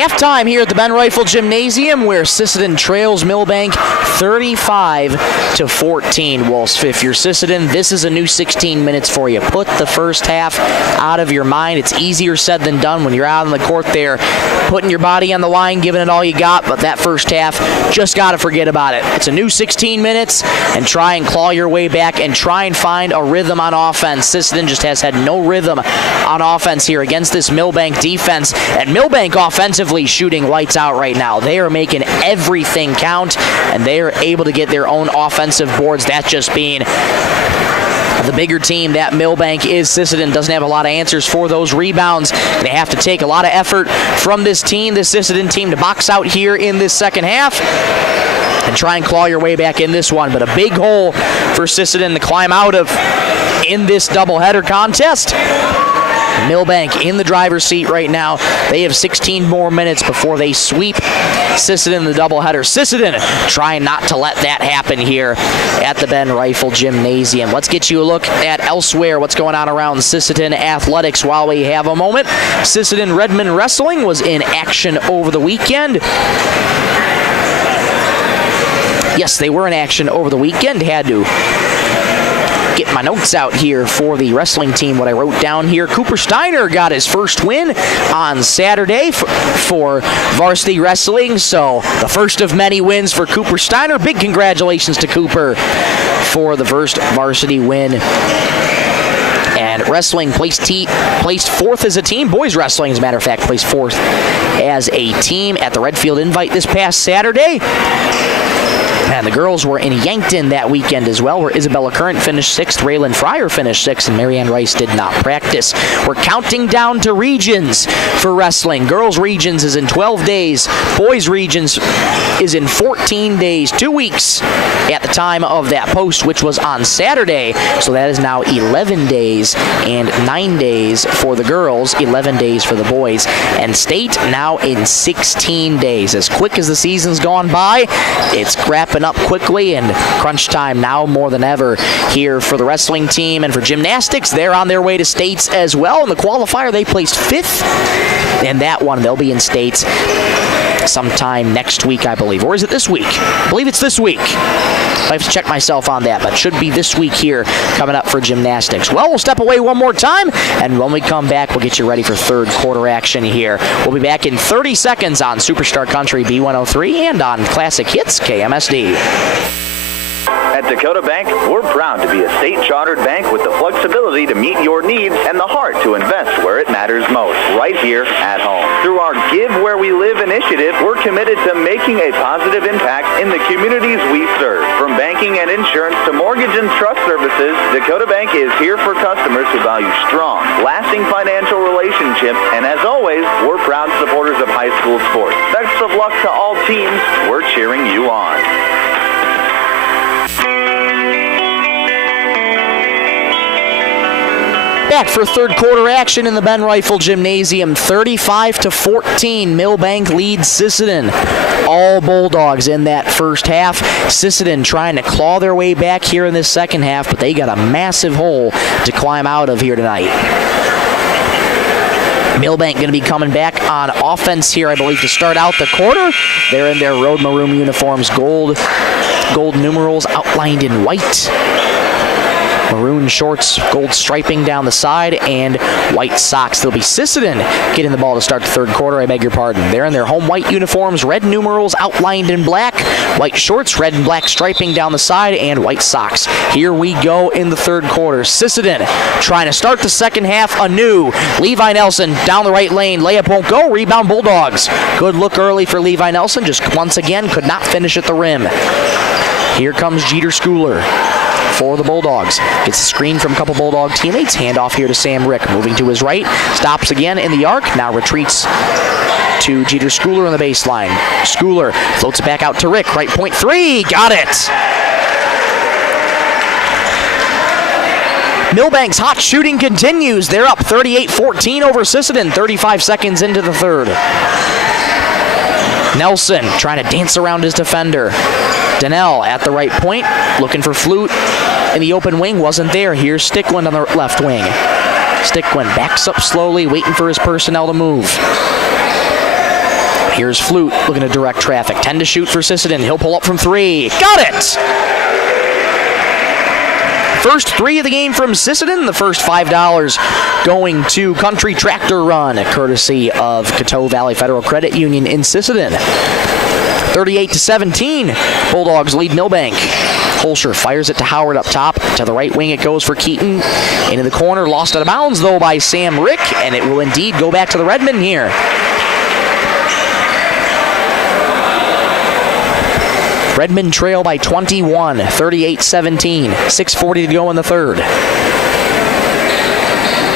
Halftime here at the Ben Rifle Gymnasium, where Sisseton trails Milbank 35-14. Well, if you're Sisseton, this is a new 16 minutes for you. Put the first half out of your mind. It's easier said than done when you're out on the court there, putting your body on the line, giving it all you got, but that first half, just got to forget about it. It's a new 16 minutes, and try and claw your way back and try and find a rhythm on offense. Sisseton just has had no rhythm on offense here against this Milbank defense, and Milbank offensively shooting lights out right now. They are making everything count, and they are able to get their own offensive boards. That just being the bigger team that Milbank is. Sisseton doesn't have a lot of answers for those rebounds. They have to take a lot of effort from this team, this Sisseton team, to box out here in this second half and try and claw your way back in this one. But a big hole for Sisseton to climb out of in this doubleheader contest. Milbank in the driver's seat right now. They have 16 more minutes before they sweep Sisseton in the doubleheader. Sisseton trying not to let that happen here at the Ben Rifle Gymnasium. Let's get you a look at elsewhere, what's going on around Sisseton athletics while we have a moment. Sisseton Redmond Wrestling was in action over the weekend. Yes, they were in action over the weekend. Had to get my notes out here for the wrestling team, what I wrote down here. Cooper Steiner got his first win on Saturday for varsity wrestling, so the first of many wins for Cooper Steiner. Big congratulations to Cooper for the first varsity win. And wrestling placed fourth as a team. Boys wrestling, as a matter of fact, placed fourth as a team at the Redfield Invite this past Saturday. And the girls were in Yankton that weekend as well, where Isabella Current finished 6th, Raylan Fryer finished 6th, and Marianne Rice did not practice. We're counting down to regions for wrestling. Girls regions is in 12 days. Boys regions is in 14 days, 2 weeks at the time of that post, which was on Saturday. So that is now 11 days and 9 days for the girls, 11 days for the boys. And state now in 16 days. As quick as the season's gone by, it's wrapping up quickly, and crunch time now more than ever here for the wrestling team. And for gymnastics, they're on their way to states as well. In the qualifier, they placed 5th. In that one, they'll be in states sometime next week, I believe. Or is it this week? I believe it's this week. I have to check myself on that, but should be this week here coming up for gymnastics. Well, we'll step away one more time, and when we come back, we'll get you ready for third quarter action here. We'll be back in 30 seconds on Superstar Country B103 and on Classic Hits KMSD. At Dakota Bank, we're proud to be a state-chartered bank with the flexibility to meet your needs and the heart to invest where it matters most, right here at home. Through our Give Where We Live initiative, we're committed to making a positive impact in the communities we serve. From banking and insurance to mortgage and trust services, Dakota Bank is here for customers who value strong, lasting financial relationships, and as always, we're proud supporters of high school sports. Best of luck to all teams. We're cheering you on. Back for third quarter action in the Ben Rifle Gymnasium. 35-14, Milbank leads Sisseton. All Bulldogs in that first half. Sisseton trying to claw their way back here in this second half, but they got a massive hole to climb out of here tonight. Milbank going to be coming back on offense here, I believe, to start out the quarter. They're in their road maroon uniforms, gold numerals outlined in white. Maroon shorts, gold striping down the side, and white socks. There'll be Sisseton getting the ball to start the third quarter, I beg your pardon. They're in their home white uniforms, red numerals outlined in black, white shorts, red and black striping down the side, and white socks. Here we go in the third quarter. Sisseton trying to start the second half anew. Levi Nelson down the right lane. Layup won't go. Rebound Bulldogs. Good look early for Levi Nelson. Just once again could not finish at the rim. Here comes Jeter Schooler for the Bulldogs. Gets a screen from a couple Bulldog teammates. Handoff here to Sam Rick. Moving to his right. Stops again in the arc. Now retreats to Jeter Schooler on the baseline. Schooler floats it back out to Rick. Right point three. Got it. Milbank's hot shooting continues. They're up 38-14 over Sisseton. 35 seconds into the third. Nelson trying to dance around his defender. Donnell at the right point, looking for Flute in the open wing, wasn't there. Here's Stickland on the left wing. Stickland backs up slowly, waiting for his personnel to move. Here's Flute looking to direct traffic. 10 to shoot for Sisseton. He'll pull up from three. Got it! First three of the game from Sisseton. The first $5 going to Country Tractor Run, courtesy of Coteau Valley Federal Credit Union in Sisseton. 38-17, Bulldogs lead Milbank. Holscher fires it to Howard up top. To the right wing it goes for Keaton. Into the corner, lost out of bounds though by Sam Rick, and it will indeed go back to the Redmen here. Redmen trail by 21, 38-17. 6:40 to go in the third.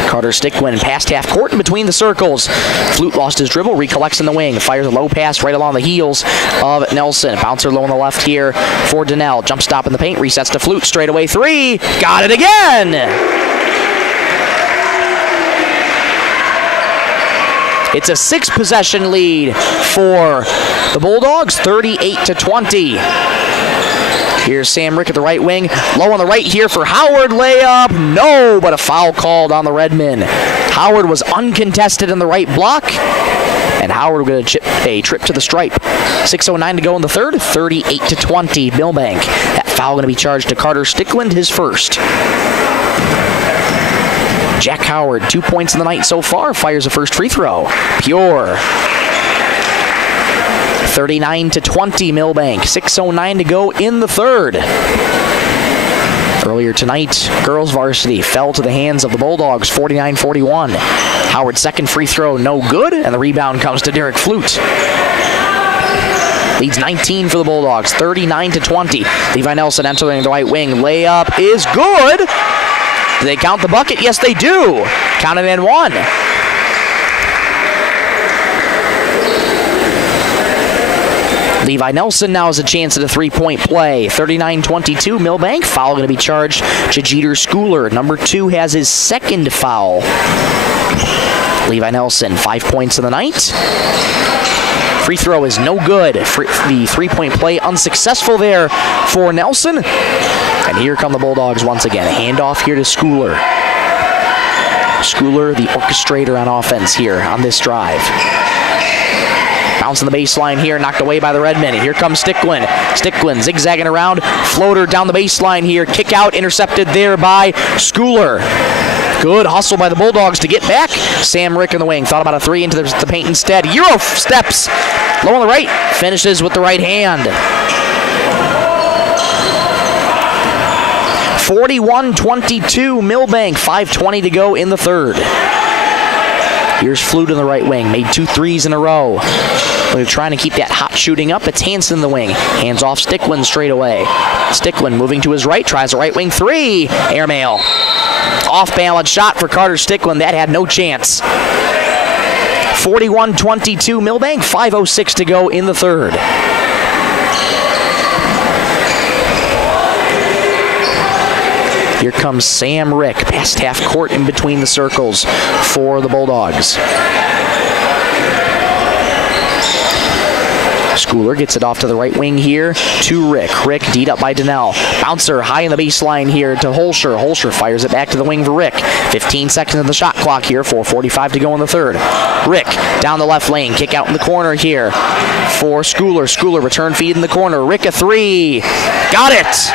Carter Stickwind past half court in between the circles. Flute lost his dribble, recollects in the wing. Fires a low pass right along the heels of Nelson. Bouncer low on the left here for Donnell. Jump stop in the paint, resets to Flute. Straight away three. Got it again! It's a 6-possession lead for the Bulldogs, 38-20. Here's Sam Rick at the right wing. Low on the right here for Howard. Layup. No, but a foul called on the Redmen. Howard was uncontested in the right block. And Howard will get a trip to the stripe. 6:09 to go in the third. 38-20 Milbank. That foul going to be charged to Carter Stickland, his first. Jack Howard, 2 points in the night so far. Fires a first free throw. Pure. 39-20 Milbank. 6:09 to go in the third. Earlier tonight, girls varsity fell to the hands of the Bulldogs, 49-41. Howard's second free throw, no good, and the rebound comes to Derek Flute. Leads 19 for the Bulldogs, 39-20. Levi Nelson entering the right wing. Layup is good. Do they count the bucket? Yes, they do. Counted in one. Levi Nelson now has a chance at a three-point play. 39-22 Milbank. Foul going to be charged to Jeter Schooler. Number 2 has his second foul. Levi Nelson, 5 points in the night. Free throw is no good. The three-point play unsuccessful there for Nelson. And here come the Bulldogs once again. Handoff here to Schooler. Schooler, the orchestrator on offense here on this drive. Bounce on the baseline here, knocked away by the Redmen. Here comes Stickland. Stickland zigzagging around. Floater down the baseline here. Kick out, intercepted there by Schooler. Good hustle by the Bulldogs to get back. Sam Rick in the wing. Thought about a three into the paint instead. Euro steps. Low on the right. Finishes with the right hand. 41-22 Milbank. 5:20 to go in the third. Here's Flute in the right wing. Made 2 threes in a row. They're trying to keep that hot shooting up. It's Hanson in the wing. Hands off Stickland straight away. Stickland moving to his right. Tries a right wing three. Airmail. Off balance shot for Carter Stickland. That had no chance. 41-22 Milbank. 5:06 to go in the third. Here comes Sam Rick, past half court in between the circles for the Bulldogs. Schooler gets it off to the right wing here to Rick. Rick D'd up by Donnell. Bouncer high in the baseline here to Holscher. Holscher fires it back to the wing for Rick. 15 seconds of the shot clock here. 4:45 to go in the third. Rick down the left lane. Kick out in the corner here for Schooler. Schooler return feed in the corner. Rick a three. Got it!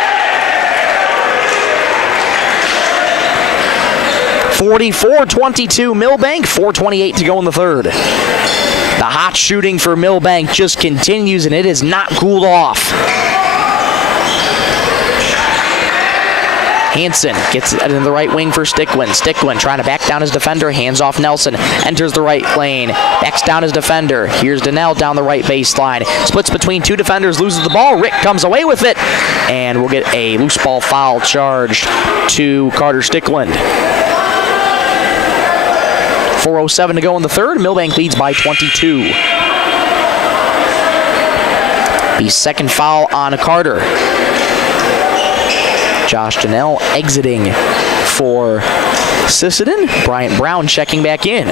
44-22 Milbank, 4:28 to go in the third. The hot shooting for Milbank just continues, and it is not cooled off. Hanson gets it in the right wing for Stickland. Stickland trying to back down his defender. Hands off Nelson. Enters the right lane. Backs down his defender. Here's Donnell down the right baseline. Splits between 2 defenders. Loses the ball. Rick comes away with it. And we'll get a loose ball foul charged to Carter Stickland. 4:07 to go in the third. Milbank leads by 22. The second foul on Carter. Josh Donnell exiting for Sisseton. Bryant Brown checking back in.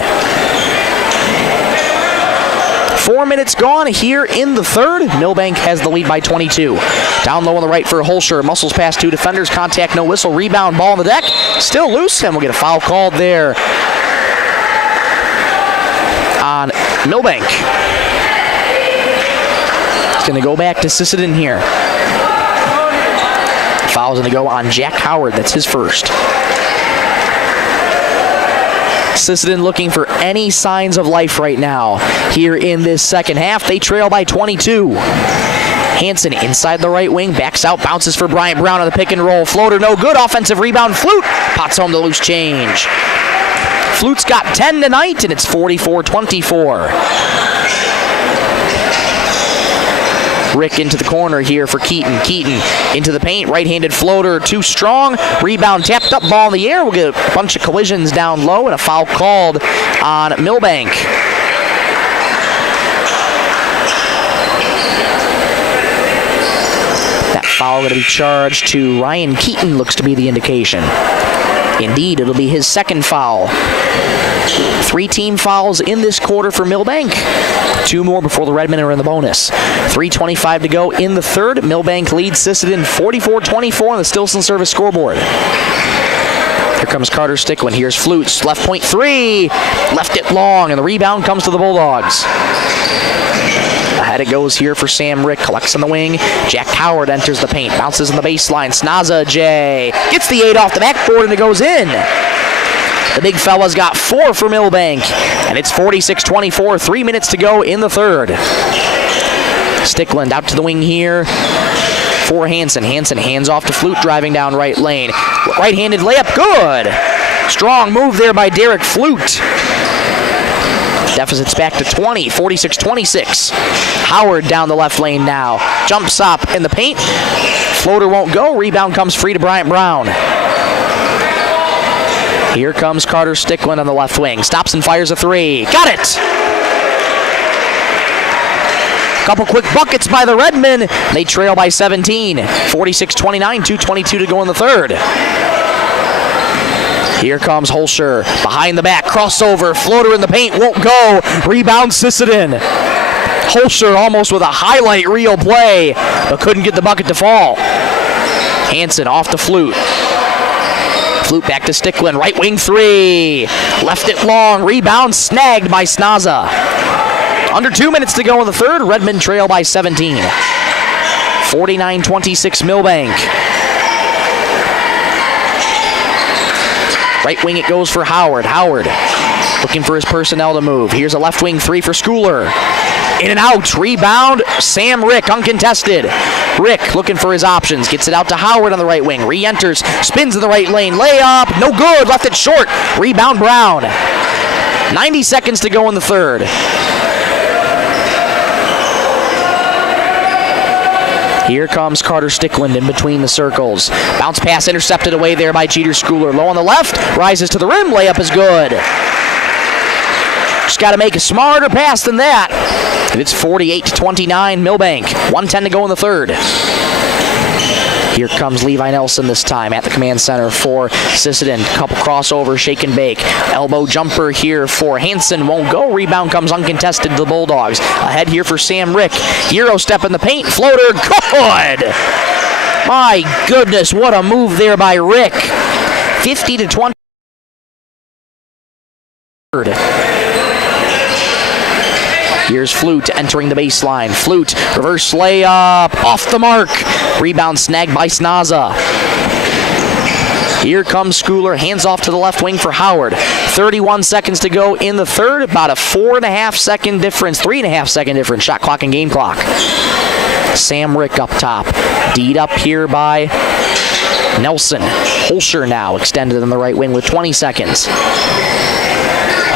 4 minutes gone here in the third. Milbank has the lead by 22. Down low on the right for Holscher. Muscles past 2 defenders. Contact, no whistle. Rebound, ball on the deck. Still loose, and we'll get a foul called there on Milbank. It's going to go back to Sisseton here. Foul's going to go on Jack Howard. That's his first. Sisseton looking for any signs of life right now. Here in this second half, they trail by 22. Hanson inside the right wing, backs out, bounces for Bryant Brown on the pick and roll. Floater no good, offensive rebound. Flute pots home the loose change. Flute's got 10 tonight, and it's 44-24. Rick into the corner here for Keaton. Keaton into the paint, right-handed floater, too strong. Rebound tapped up, ball in the air. We'll get a bunch of collisions down low and a foul called on Milbank. That foul going to be charged to Ryan Keaton, looks to be the indication. Indeed, it'll be his second foul. 3 team fouls in this quarter for Milbank. 2 more before the Redmen are in the bonus. 3:25 to go in the third. Milbank leads Sisseton 44-24 on the Stilson service scoreboard. Here comes Carter Stickland. Here's Flutes. Left point 3. Left it long, and the rebound comes to the Bulldogs. Ahead it goes here for Sam Rick. Collects on the wing. Jack Howard enters the paint. Bounces in the baseline. Snaza J. Gets the 8 off the backboard, and it goes in. The big fella's got 4 for Milbank, and it's 46-24. 3 minutes to go in the third. Stickland out to the wing here for Hansen. Hansen hands off to Flute, driving down right lane. Right-handed layup, good. Strong move there by Derek Flute. Deficit's back to 20, 46-26. Howard down the left lane now. Jump stop in the paint. Floater won't go. Rebound comes free to Bryant Brown. Here comes Carter Stickland on the left wing. Stops and fires a 3. Got it! Couple quick buckets by the Redmen. They trail by 17. 46-29, 2:22 to go in the third. Here comes Holscher. Behind the back, crossover, floater in the paint, won't go. Rebound Sisseton. Holscher almost with a highlight reel play, but couldn't get the bucket to fall. Hansen off to Flute. Flute back to Stickland, right wing 3. Left it long, rebound snagged by Snaza. Under 2 minutes to go in the third. Redmen trail by 17. 49-26 Milbank. Right wing it goes for Howard. Howard looking for his personnel to move. Here's a left wing 3 for Schooler. In and out. Rebound. Sam Rick uncontested. Rick looking for his options. Gets it out to Howard on the right wing. Re-enters. Spins in the right lane. Layup. No good. Left it short. Rebound Brown. 90 seconds to go in the third. Here comes Carter Stickland in between the circles. Bounce pass intercepted away there by Jeter Schooler. Low on the left, rises to the rim, layup is good. Just got to make a smarter pass than that. And it's 48-29 Milbank. 1:10 to go in the third. Here comes Levi Nelson this time at the command center for Sisseton. Couple crossover, shake and bake. Elbow jumper here for Hansen. Won't go. Rebound comes uncontested to the Bulldogs. Ahead here for Sam Rick. Euro step in the paint. Floater. Good! My goodness, what a move there by Rick. 50-20. Here's Flute entering the baseline. Flute, reverse layup, off the mark. Rebound snagged by Snaza. Here comes Schooler, hands off to the left wing for Howard. 31 seconds to go in the third, about a 4.5 second difference, 3.5 second difference, shot clock and game clock. Sam Rick up top, D'd up here by Nelson. Holscher now extended on the right wing with 20 seconds.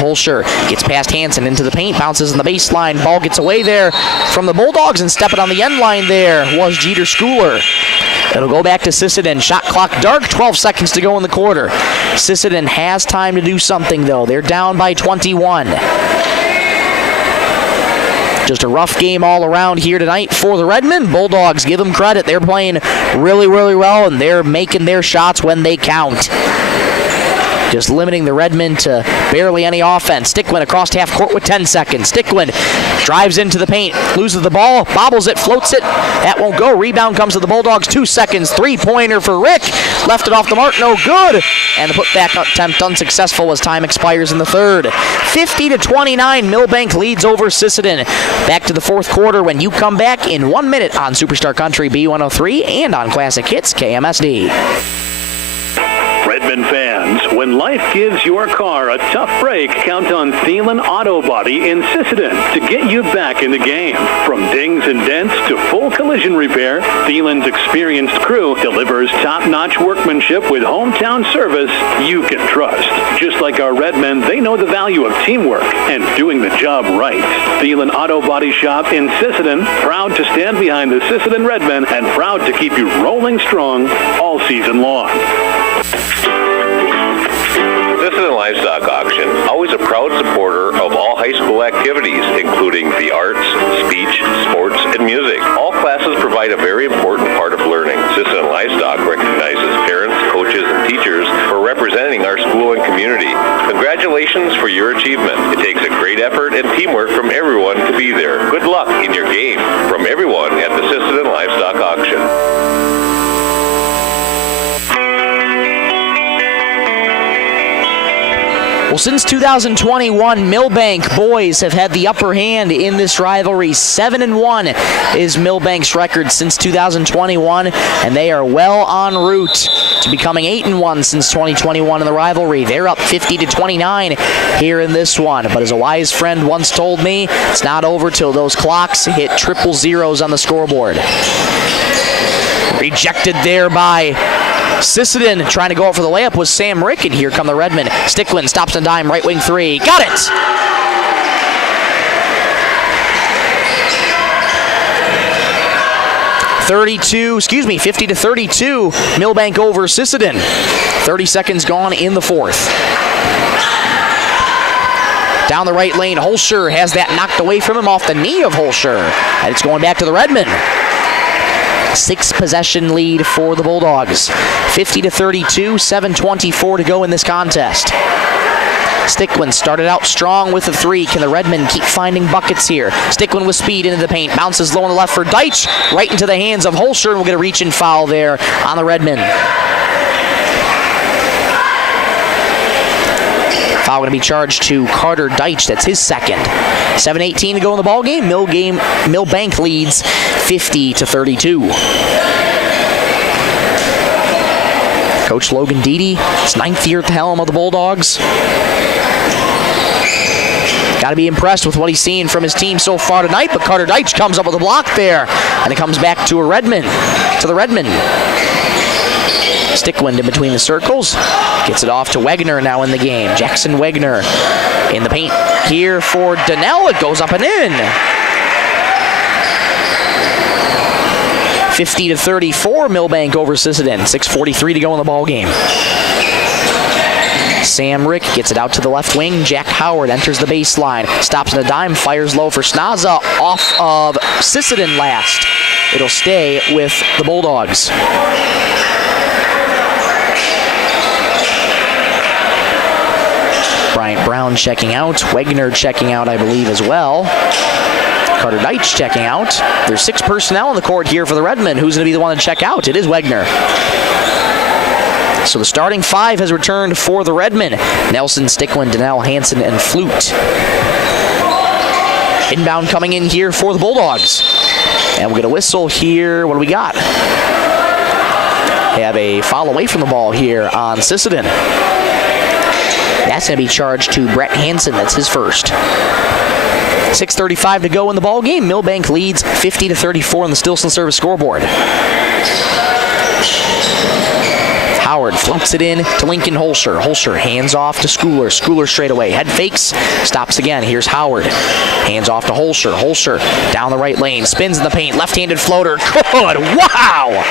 Holscher gets past Hansen into the paint, bounces in the baseline, ball gets away there from the Bulldogs, and stepping on the end line there was Jeter Schooler. It'll go back to Sisseton. Shot clock dark, 12 seconds to go in the quarter. Sisseton has time to do something though. They're down by 21. Just a rough game all around here tonight for the Redmen. Bulldogs, give them credit. They're playing really, really well, and they're making their shots when they count. Just limiting the Redmen to barely any offense. Stickland across half court with 10 seconds. Stickland drives into the paint, loses the ball, bobbles it, floats it. That won't go. Rebound comes to the Bulldogs. 2 seconds. Three-pointer for Rick. Left it off the mark. No good. And the putback attempt unsuccessful as time expires in the third. 50-29. Milbank leads over Sisseton. Back to the fourth quarter when you come back in 1 minute on Superstar Country B103 and on Classic Hits KMSD. Redmen fans, when life gives your car a tough break, count on Thielen Auto Body in Sisseton to get you back in the game. From dings and dents to full collision repair, Thielen's experienced crew delivers top-notch workmanship with hometown service you can trust. Just like our Redmen, they know the value of teamwork and doing the job right. Thielen Auto Body Shop in Sisseton, proud to stand behind the Sisseton Redmen and proud to keep you rolling strong all season long. Sisseton Livestock Auction, always a proud supporter of all high school activities, including the arts, speech, sports, and music. All classes provide a very important part of learning. Sisseton Livestock recognizes parents, coaches, and teachers for representing our school and community. Congratulations congratulations for your achievement. It takes a great effort and teamwork from everyone to be there. Good luck in your game. From everyone at the Sisseton Livestock Auction. Well, since 2021, Milbank boys have had the upper hand in this rivalry. 7-1 is Milbank's record since 2021, and they are well en route to becoming 8-1 since 2021 in the rivalry. They're up 50-29 here in this one. But as a wise friend once told me, it's not over till those clocks hit triple zeros on the scoreboard. Rejected there by Sisseton. Trying to go out for the layup was Sam Rick, and here come the Redmen. Stickland stops a dime, right wing three. Got it! .50-32, Milbank over Sisseton. 30 seconds gone in the fourth. Down the right lane, Holscher has that knocked away from him off the knee of Holscher. And it's going back to the Redmen. 6 possession lead for the Bulldogs. 50-32, 7:24 to go in this contest. Stickland started out strong with the three. Can the Redmen keep finding buckets here? Stickland with speed into the paint. Bounces low on the left for Deitch. Right into the hands of Holscher, and we'll get a reach-in foul there on the Redmen. Foul going to be charged to Carter Deitch. That's his second. 7:18 to go in the ball game. Milbank leads 50-32. Coach Logan Deedy, his 9th year at the helm of the Bulldogs. Got to be impressed with what he's seen from his team so far tonight, but Carter Deitch comes up with a block there, and it comes back to the Redmen. Stickland in between the circles. Gets it off to Wegner now in the game. Jackson Wegner in the paint here for Donnell. It goes up and in. 50-34, Milbank over Sisseton. 6:43 to go in the ball game. Sam Rick gets it out to the left wing. Jack Howard enters the baseline. Stops in a dime, fires low for Snaza off of Sisseton last. It'll stay with the Bulldogs. Bryant Brown checking out. Wegner checking out, I believe, as well. Carter Deitch checking out. There's 6 personnel on the court here for the Redmen. Who's going to be the one to check out? It is Wegner. So the starting 5 has returned for the Redmen. Nelson, Stickland, Donnell, Hansen, and Flute. Inbound coming in here for the Bulldogs. And we'll get a whistle here. What do we got? They have a foul away from the ball here on Sisseton. That's going to be charged to Brett Hansen. That's his first. 6:35 to go in the ball game. Milbank leads 50-34 on the Stilson Service scoreboard. Howard floats it in to Lincoln Holscher. Holscher hands off to Schooler. Schooler straight away. Head fakes. Stops again. Here's Howard. Hands off to Holscher. Holscher down the right lane. Spins in the paint. Left-handed floater. Good. Wow.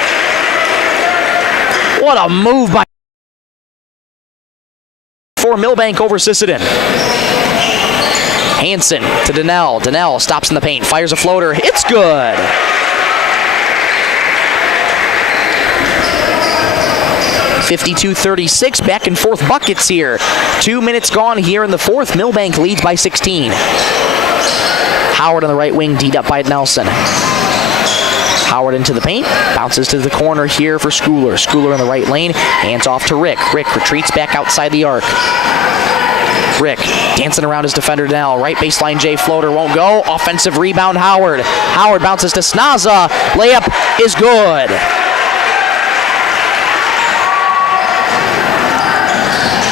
What a move by for Milbank over Sisseton. Hansen to Donnell. Donnell stops in the paint, fires a floater. It's good. .52-36, back and forth buckets here. 2 minutes gone here in the fourth. Milbank leads by 16. Howard on the right wing, D'd up by Nelson. Howard into the paint, bounces to the corner here for Schooler. Schooler in the right lane, hands off to Rick. Rick retreats back outside the arc. Rick dancing around his defender now. Right baseline J floater won't go. Offensive rebound Howard. Howard bounces to Snaza. Layup is good.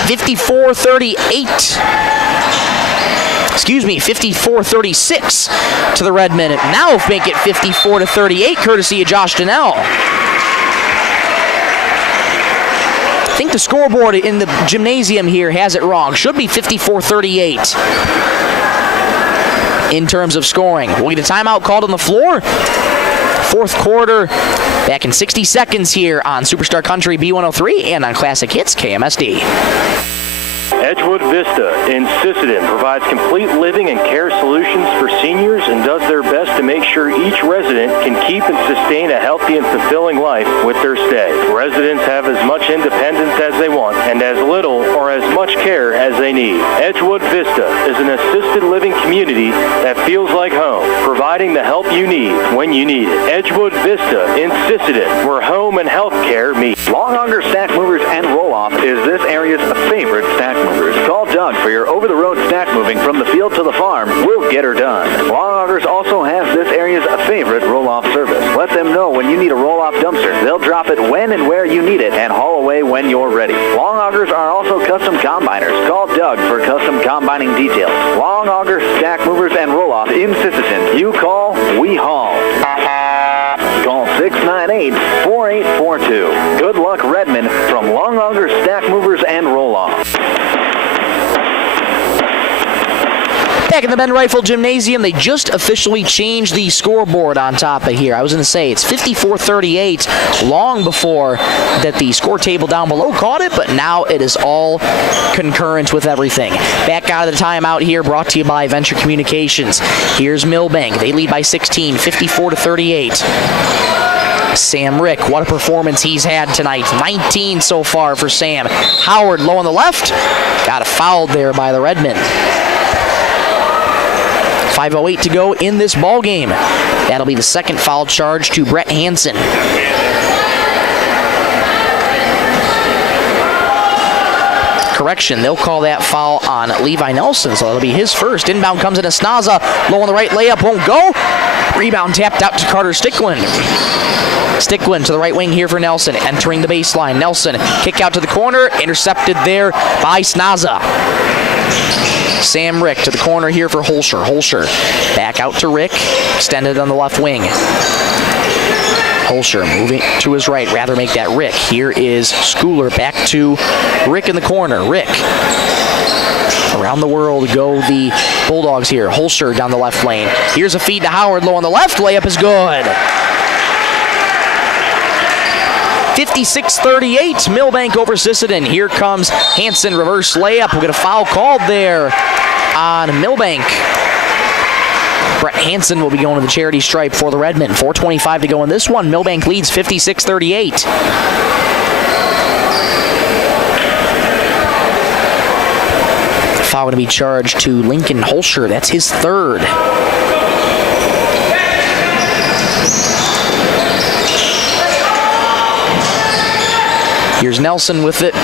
.54-36 to the Redmen. Now make it 54-38, courtesy of Josh Donnell. I think the scoreboard in the gymnasium here has it wrong. Should be 54-38 in terms of scoring. We'll get a timeout called on the floor. Fourth quarter, back in 60 seconds here on Superstar Country B103 and on Classic Hits KMSD. Edgewood Vista in Sisseton provides complete living and care solutions for seniors and does their best to make sure each resident can keep and sustain a healthy and fulfilling life with their stay. Residents have as much independence as they want and as little or as much care as they need. Edgewood Vista is an assisted living community that feels like home, providing the help you need when you need it. Edgewood Vista in Sisseton, where home and health care meet. Long Auger Stack Movers and Roll-Off is this area's favorite stack movers. Call Doug for your over-the-road stack moving from the field to the farm. We'll get her done. Long Augers also has this area's favorite roll-off service. Let them know when you need a roll-off dumpster. They'll drop it when and where you need it and haul away when you're ready. Long Augers are also custom combiners. Call Doug for custom combining details. Long Auger Stack Movers and Roll-Off in Sisseton. You call, we haul. Call 698-4842. Good luck, Redmond, from Long Auger Stack Movers and Roll-Off. Back in the Ben Rifle Gymnasium, they just officially changed the scoreboard on top of here. I was going to say it's 54-38 long before that the score table down below caught it, but now it is all concurrent with everything. Back out of the timeout here, brought to you by Venture Communications. Here's Milbank. They lead by 16, 54-38. Sam Rick, what a performance he's had tonight. 19 so far for Sam. Howard low on the left. Got fouled there by the Redmen. 5:08 to go in this ball game. That'll be the second foul charge to Brett Hansen. Correction, they'll call that foul on Levi Nelson, so that'll be his first. Inbound comes in Esnaza, low on the right, layup won't go. Rebound tapped out to Carter Stickland. Stickland to the right wing here for Nelson, entering the baseline. Nelson, kick out to the corner, intercepted there by Snaza. Sam Rick to the corner here for Holscher. Holscher back out to Rick, extended on the left wing. Holscher moving to his right, rather make that Rick. Here is Schooler back to Rick in the corner. Rick. Around the world go the Bulldogs here. Holscher down the left lane. Here's a feed to Howard, low on the left. Layup is good. 56-38, Milbank over Sisseton. Here comes Hansen, reverse layup. We'll get a foul called there on Milbank. Brett Hansen will be going to the charity stripe for the Redmen. 4:25 to go in this one. Milbank leads 56-38. Foul going to be charged to Lincoln Holscher. That's his third. Here's Nelson with it.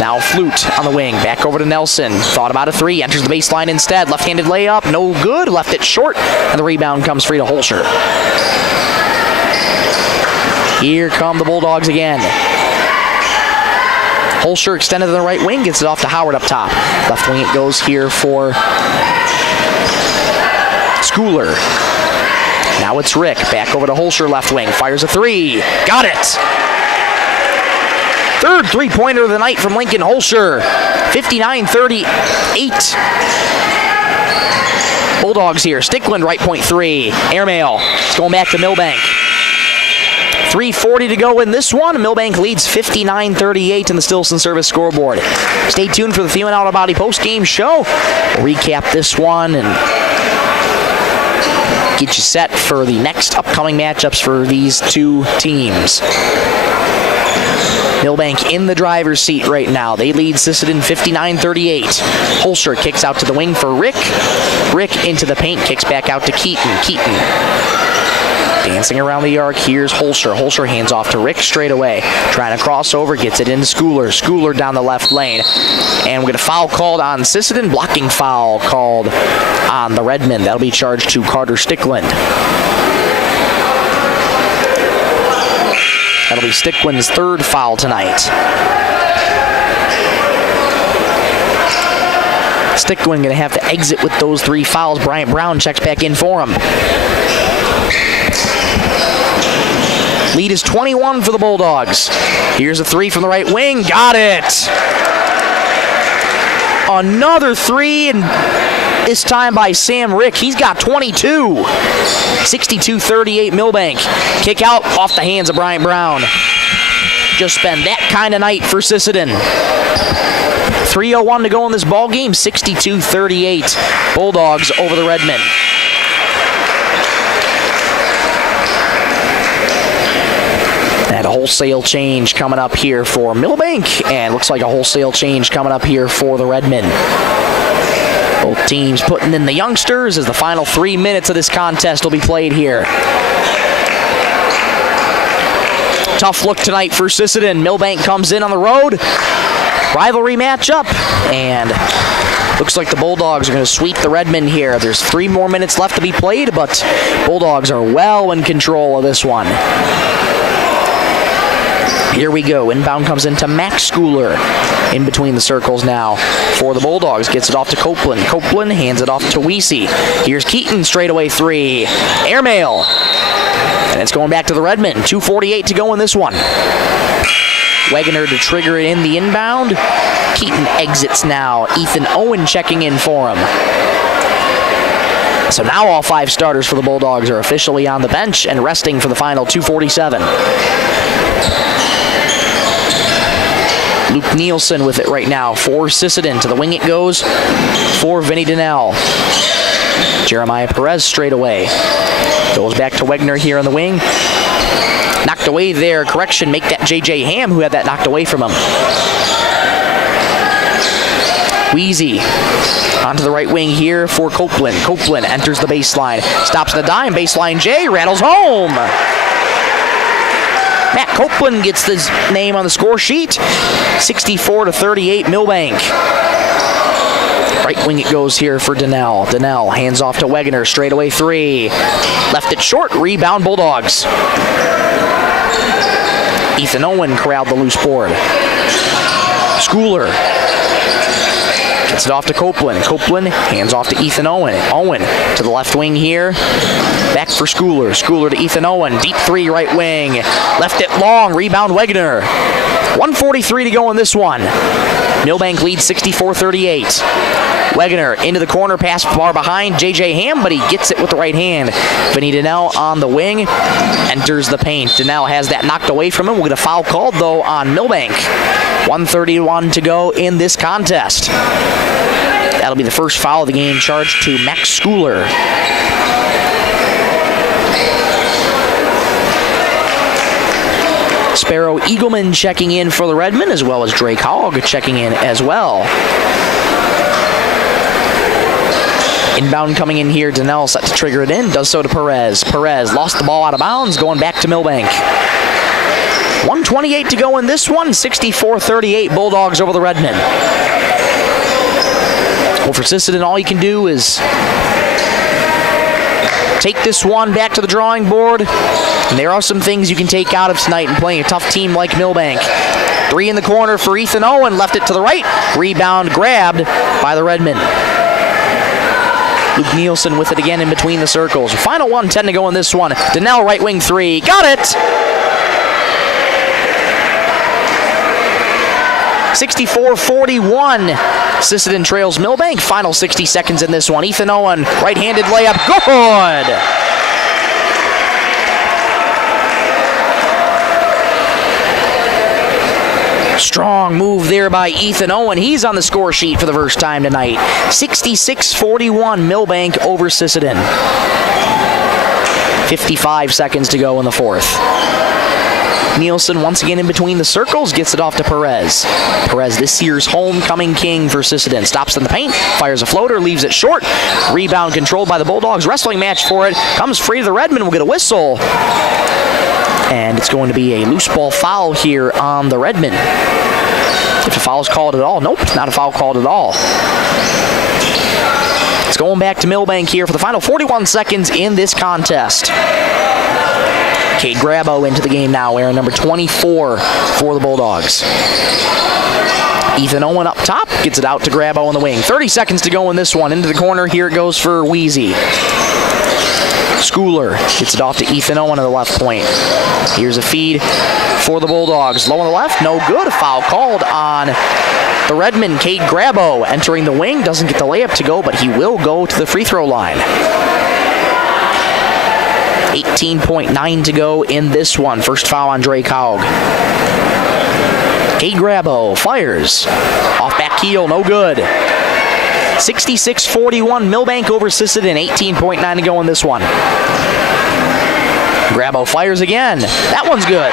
Now Flute on the wing. Back over to Nelson. Thought about a three. Enters the baseline instead. Left-handed layup. No good. Left it short. And the rebound comes free to Holscher. Here come the Bulldogs again. Holscher extended to the right wing. Gets it off to Howard up top. Left wing it goes here for Schooler. Now it's Rick. Back over to Holscher left wing. Fires a three. Got it. Third three-pointer of the night from Lincoln Holscher. 59-38. Bulldogs here. Stickland right point three. Airmail. It's going back to Milbank. 3:40 to go in this one. Milbank leads 59-38 in the Stillson Service scoreboard. Stay tuned for the Thielen Auto Body post-game show. We'll recap this one and get you set for the next upcoming matchups for these two teams. Milbank in the driver's seat right now. They lead Sisseton 59-38. Holscher kicks out to the wing for Rick. Rick into the paint, kicks back out to Keaton. Keaton dancing around the arc. Here's Holscher. Holscher hands off to Rick straight away. Trying to cross over, gets it into Schooler. Schooler down the left lane. And we're going to foul called on Sisseton. Blocking foul called on the Redmen. That'll be charged to Carter Stickland. That'll be Stickland's third foul tonight. Stickland going to have to exit with those three fouls. Bryant Brown checks back in for him. Lead is 21 for the Bulldogs. Here's a three from the right wing. Got it. Another three, and this time by Sam Rick. He's got 22. 62-38 Milbank. Kick out off the hands of Bryant Brown. Just been that kind of night for Sisseton. 3:01 to go in this ball game. 62-38. Bulldogs over the Redmen. And a wholesale change coming up here for Milbank, and looks like a wholesale change coming up here for the Redmen. Both teams putting in the youngsters as the final 3 minutes of this contest will be played here. Tough look tonight for Sisseton. Milbank comes in on the road. Rivalry matchup, and looks like the Bulldogs are going to sweep the Redmen here. There's 3 more minutes left to be played, but Bulldogs are well in control of this one. Here we go. Inbound comes into Max Schooler in between the circles now for the Bulldogs. Gets it off to Copeland. Copeland hands it off to Weesey. Here's Keaton, straightaway 3. Airmail. And it's going back to the Redmen. 2:48 to go in this one. Wegener to trigger it in the inbound. Keaton exits now. Ethan Owen checking in for him. So now all 5 starters for the Bulldogs are officially on the bench and resting for the final 2:47. Luke Nielsen with it right now for Sisseton. To the wing it goes for Vinny Donnell. Jeremiah Perez straight away. Goes back to Wegener here on the wing. Knocked away there. Correction, make that J.J. Ham who had that knocked away from him. Weezy onto the right wing here for Copeland. Copeland enters the baseline. Stops the dime. Baseline J. Rattles home. Matt Copeland gets his name on the score sheet. 64-38 Milbank. Right wing it goes here for Donnell. Donnell hands off to Wegener. Straightaway 3. Left it short. Rebound Bulldogs. Ethan Owen corralled the loose board. Schooler gets it off to Copeland. Copeland hands off to Ethan Owen. Owen to the left wing here. Back for Schooler. Schooler to Ethan Owen. Deep 3 right wing. Left it long. Rebound Wegener. 1:43 to go in this one. Milbank leads 64-38. Wegener into the corner, pass far behind J.J. Ham, but he gets it with the right hand. Vinny Donnell on the wing, enters the paint. Donnell has that knocked away from him. We'll get a foul called, though, on Milbank. 1:31 to go in this contest. That'll be the first foul of the game, charged to Max Schooler. Sparrow Eagleman checking in for the Redmen, as well as Drake Hogg checking in as well. Inbound coming in here. Donnell set to trigger it in. Does so to Perez. Perez lost the ball out of bounds, going back to Milbank. 1:28 to go in this one. 64-38 Bulldogs over the Redmen. Well, for Sisseton, all you can do is take this one back to the drawing board. And there are some things you can take out of tonight in playing a tough team like Milbank. 3 in the corner for Ethan Owen. Left it to the right. Rebound grabbed by the Redmen. Luke Nielsen with it again in between the circles. Final 1:10 to go in this one. Donnell right wing 3. Got it! 64-41. Sisseton trails Milbank. Final 60 seconds in this one. Ethan Owen, right-handed layup. Good! Strong move there by Ethan Owen. He's on the score sheet for the first time tonight. 66-41 Milbank over Sisseton. 55 seconds to go in the fourth. Nielsen once again in between the circles, gets it off to Perez. Perez, this year's homecoming king for Sisseton. Stops in the paint, fires a floater, leaves it short. Rebound controlled by the Bulldogs. Wrestling match for it. Comes free to the Redmen. We'll get a whistle. And it's going to be a loose ball foul here on the Redmen. If a foul is called at all. Nope, not a foul called at all. It's going back to Milbank here for the final 41 seconds in this contest. Cade Grabo into the game now, wearing number 24 for the Bulldogs. Ethan Owen up top, gets it out to Grabo on the wing. 30 seconds to go in this one. Into the corner, here it goes for Weezy. Schooler gets it off to Ethan Owen on the left point. Here's a feed for the Bulldogs. Low on the left, no good. A foul called on the Redmen. Cade Grabo entering the wing, doesn't get the layup to go, but he will go to the free throw line. 18.9 to go in this one. First foul on Drake Hogg. Kate Grabo fires. Off back heel, no good. 66-41, Milbank over Sisseton, 18.9 to go in this one. Grabo fires again. That one's good.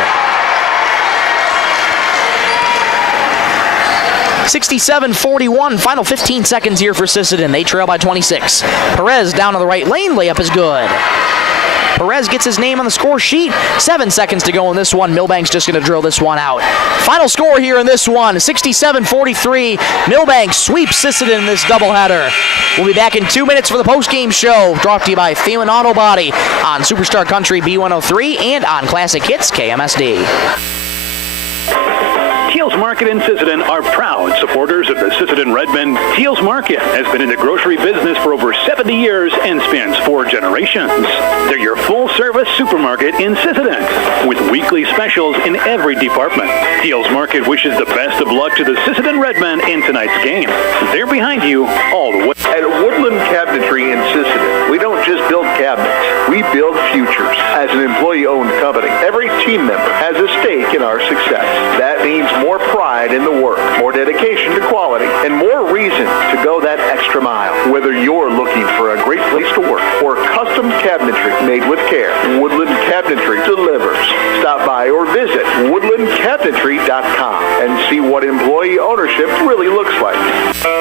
67-41, final 15 seconds here for Sisseton. They trail by 26. Perez down to the right lane, layup is good. Perez gets his name on the score sheet. 7 seconds to go in this one. Milbank's just going to drill this one out. Final score here in this one, 67-43. Milbank sweeps Sisseton in this doubleheader. We'll be back in 2 minutes for the post-game show, brought to you by Thielen Auto Body on Superstar Country B103 and on Classic Hits KMSD. Teals Market in Sisseton are proud supporters of the Sisseton Redmond. Teals Market has been in the grocery business for over 70 years and spans 4 generations. They're your full-service supermarket in Sisseton, with weekly specials in every department. Teals Market wishes the best of luck to the Sisseton Redmen in tonight's game. They're behind you all the way. At Woodland Cabinetry in Sisseton, we don't just build cabinets, we build futures. As an employee-owned company, every team member has a stake in our success. That means more pride in the work, more dedication to quality, and more reason to go that extra mile. Whether you're looking for a great place to work or custom cabinetry made with care, Woodland Cabinetry delivers. Stop by or visit woodlandcabinetry.com and see what employee ownership really looks like.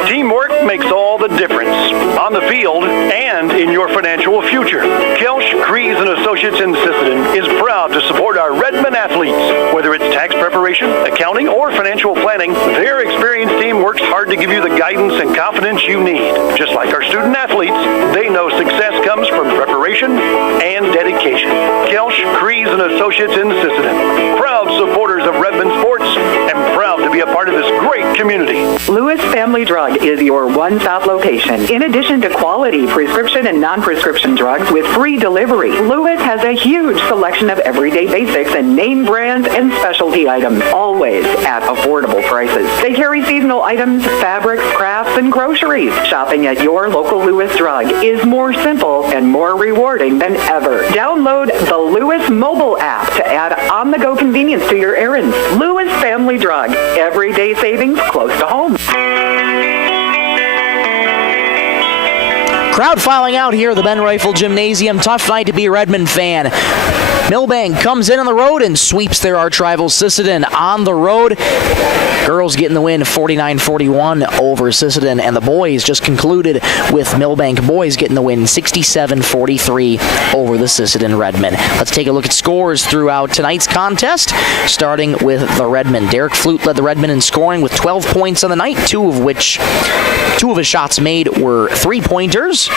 Teamwork makes all the difference on the field and in your financial future. Kelsch, Kreese & Associates in Sisseton is proud to support our Redmond athletes. Whether it's tax preparation, accounting, or financial planning, their experienced team works hard to give you the guidance and confidence you need. Just like our student athletes, they know success comes from preparation and dedication. Kelsch, Kreese & Associates in Sisseton, proud supporters of Redmond sports and proud to be a part of this great community. Lewis Family Drug is your one-stop location. In addition to quality prescription and non-prescription drugs with free delivery, Lewis has a huge selection of everyday basics and name brands and specialty items, always at affordable prices. They carry seasonal items, fabrics, crafts, and groceries. Shopping at your local Lewis Drug is more simple and more rewarding than ever. Download the Lewis mobile app to add on-the-go convenience to your errands. Lewis Family Drug, everyday savings close to home. Crowd filing out here at the Ben Rifle Gymnasium. Tough night to be a Redmond fan. Milbank comes in on the road and sweeps their arch rival Sisseton on the road. Girls getting the win 49-41 over Sisseton, and the boys just concluded with Milbank boys getting the win 67-43 over the Sisseton Redmen. Let's take a look at scores throughout tonight's contest, starting with the Redmen. Derek Flute led the Redmen in scoring with 12 points on the night, two of his shots made were three-pointers.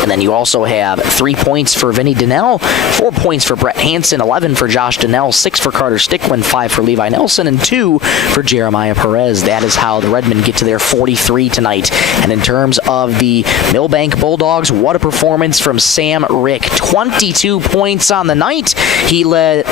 And then you also have 3 points for Vinny Donnell, 4 points for Brett Hansen, 11 for Josh Donnell, 6 for Carter Stickland, 5 for Levi Nelson, and 2 for Jeremiah Perez. That is how the Redmen get to their 43 tonight. And in terms of the Milbank Bulldogs, what a performance from Sam Rick. 22 points on the night. He led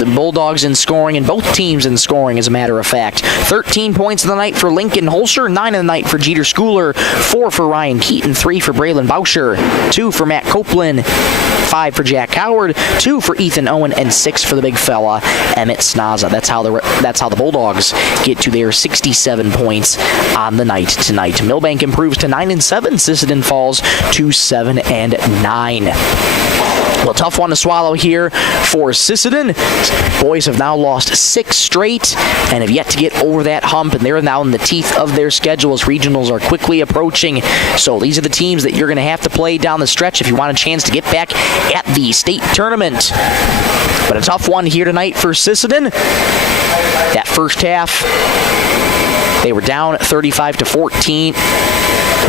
the Bulldogs in scoring, and both teams in scoring, as a matter of fact. 13 points of the night for Lincoln Holscher, 9 of the night for Jeter Schooler, 4 for Ryan Keaton, 3 for Braylon Bauscher, 2 for Matt Copeland, 5 for Jack Howard, 2 for Ethan Owen, and 6 for the big fella, Emmett Snaza. That's how the Bulldogs get to their 67 points on the night tonight. Milbank improves to 9-7. Sisseton falls to 7-9. Well, tough one to swallow here for Sisseton. Boys have now lost 6 straight and have yet to get over that hump, and they're now in the teeth of their schedule as regionals are quickly approaching. So these are the teams that you're going to have to play down the stretch if you want a chance to get back at the state tournament. But a tough one here tonight for Sisseton. That first half, they were down 35-14.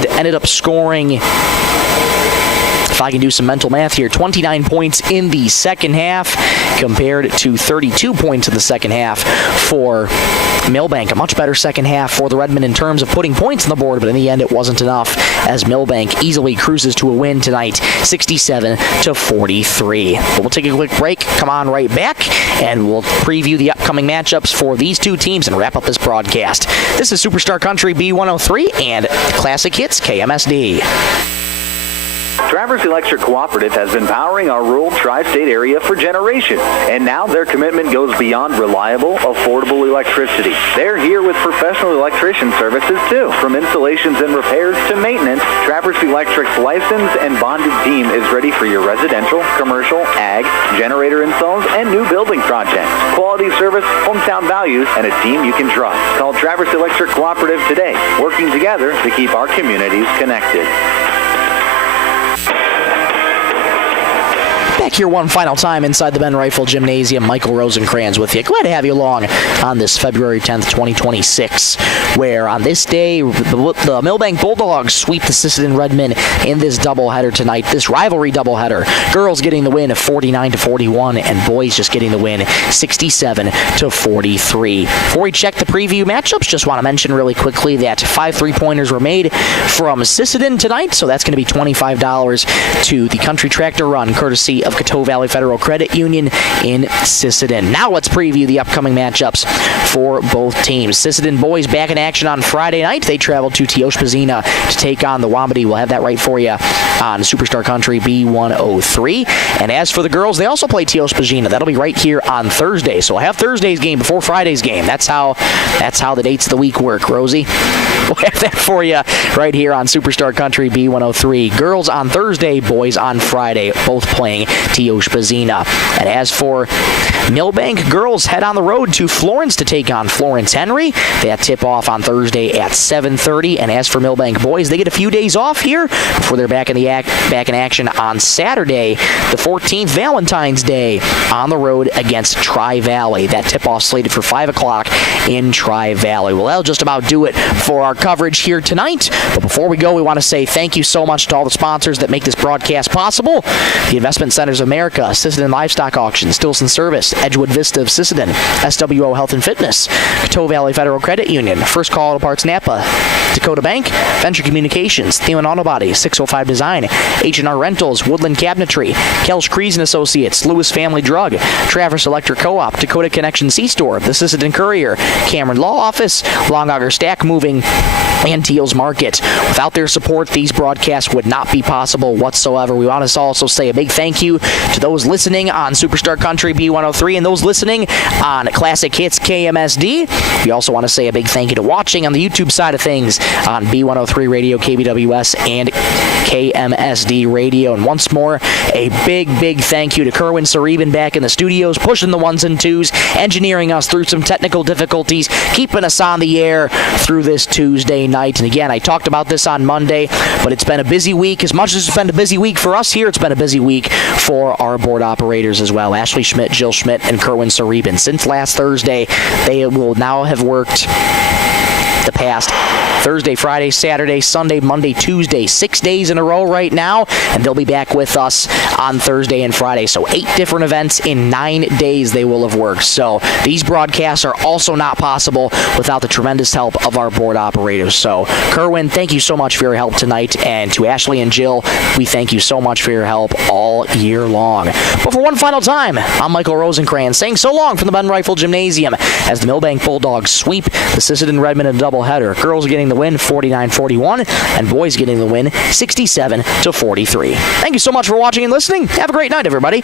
They ended up scoring, if I can do some mental math here, 29 points in the second half compared to 32 points in the second half for Milbank. A much better second half for the Redmen in terms of putting points on the board, but in the end it wasn't enough as Milbank easily cruises to a win tonight, 67-43. But we'll take a quick break, come on right back, and we'll preview the upcoming matchups for these two teams and wrap up this broadcast. This is Superstar Country B103 and Classic Hits KMSD. Traverse Electric Cooperative has been powering our rural tri-state area for generations, and now their commitment goes beyond reliable, affordable electricity. They're here with professional electrician services too. From installations and repairs to maintenance, Traverse Electric's licensed and bonded team is ready for your residential, commercial, ag, generator installs, and new building projects. Quality service, hometown values, and a team you can trust. Call Traverse Electric Cooperative today, working together to keep our communities connected. Back here one final time inside the Ben Rifle Gymnasium. Michael Rosencrans with you. Glad to have you along on this February 10th, 2026, where on this day, the Milbank Bulldogs sweep the Sisseton Redmen in this doubleheader tonight, this rivalry doubleheader. Girls getting the win of 49-41, and boys just getting the win 67-43. Before we check the preview matchups, just want to mention really quickly that 5 3-pointers were made from Sisseton tonight, so that's going to be $25 to the Country Tractor Run, courtesy of Coteau Valley Federal Credit Union in Sisseton. Now let's preview the upcoming matchups for both teams. Sisseton boys back in action on Friday night. They traveled to Teospazeena to take on the Wamedy. We'll have that right for you on Superstar Country B103. And as for the girls, they also play Teospazeena. That'll be right here on Thursday. So we'll have Thursday's game before Friday's game. That's how the dates of the week work, Rosie. We'll have that for you right here on Superstar Country B103. Girls on Thursday, boys on Friday, both playing Teospazeena. And as for Milbank, girls head on the road to Florence to take on Florence Henry. That tip off on Thursday at 7:30. And as for Milbank boys, they get a few days off here before they're back in action on Saturday, the 14th, Valentine's Day, on the road against Tri-Valley. That tip off slated for 5 o'clock in Tri-Valley. Well, that'll just about do it for our coverage here tonight. But before we go, we want to say thank you so much to all the sponsors that make this broadcast possible. The Investment Centers of America, Sisseton Livestock Auction, Stilson Service, Edgewood Vista of Sisseton, SWO Health and Fitness, Coteau Valley Federal Credit Union, First Call Auto Parts Napa, Dakota Bank, Venture Communications, Thielen Auto Body, 605 Design, H&R Rentals, Woodland Cabinetry, Kelsch Kreese & Associates, Lewis Family Drug, Traverse Electric Co-op, Dakota Connection C-Store, the Sisseton Courier, Cameron Law Office, Long Auger Stack Moving, and Teals Market. Without their support, these broadcasts would not be possible whatsoever. We want to also say a big thank you to those listening on Superstar Country B103 and those listening on Classic Hits KMSD. We also want to say a big thank you to watching on the YouTube side of things on B103 Radio, KBWS, and KMSD Radio. And once more, a big thank you to Kerwin Sareben back in the studios, pushing the ones and twos, engineering us through some technical difficulties, keeping us on the air through this Tuesday night. And again, I talked about this on Monday, but it's been a busy week. As much as it's been a busy week for us here, it's been a busy week for our board operators as well. Ashley Schmidt, Jill Schmidt, and Kerwin Sareben. Since last Thursday, they will now have worked the past Thursday, Friday, Saturday, Sunday, Monday, Tuesday, 6 days in a row right now, and they'll be back with us on Thursday and Friday. So 8 different events in 9 days they will have worked. So these broadcasts are also not possible without the tremendous help of our board operators. So Kerwin, thank you so much for your help tonight, and to Ashley and Jill, we thank you so much for your help all year long. But for one final time, I'm Michael Rosencrans saying so long from the Ben Rifle Gymnasium as the Milbank Bulldogs sweep the Sisseton Redmen in a doubleheader. Girls getting the win 49-41, and boys getting the win 67-43. Thank you so much for watching and listening. Have a great night, everybody.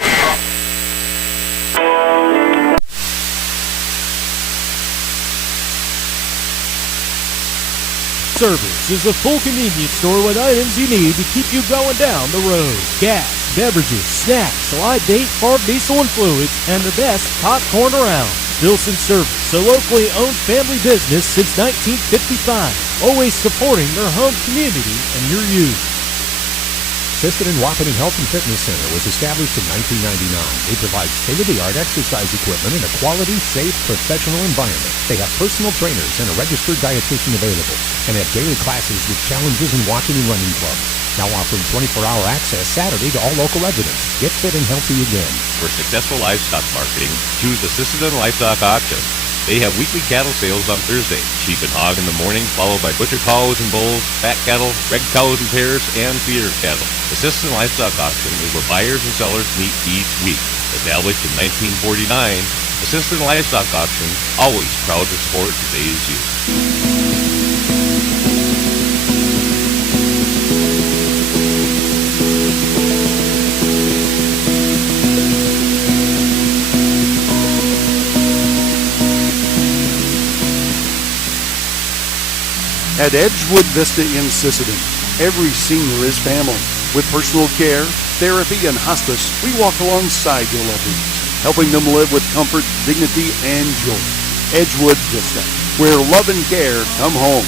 Service is a full convenience store with items you need to keep you going down the road. Gas, beverages, snacks, light date, farm diesel and fluids, and the best popcorn around. Stilson Service, a locally owned family business since 1955, always supporting their home community and your youth. Sisseton Wapiti Health and Fitness Center was established in 1999. They provide state-of-the-art exercise equipment in a quality, safe, professional environment. They have personal trainers and a registered dietitian available, and have daily classes with challenges in walking and running clubs. Now offering 24-hour access Saturday to all local residents. Get fit and healthy again. For successful livestock marketing, choose the Sisseton Livestock Auction. They have weekly cattle sales on Thursday. Sheep and hog in the morning, followed by butcher cows and bulls, fat cattle, red cows and pairs, and feeder cattle. The Sisseton Livestock Auction is where buyers and sellers meet each week. Established in 1949, the Sisseton Livestock Auction, always proud to support today's youth. At Edgewood Vista in Sisseton, every senior is family. With personal care, therapy, and hospice, we walk alongside your loved ones, helping them live with comfort, dignity, and joy. Edgewood Vista, where love and care come home.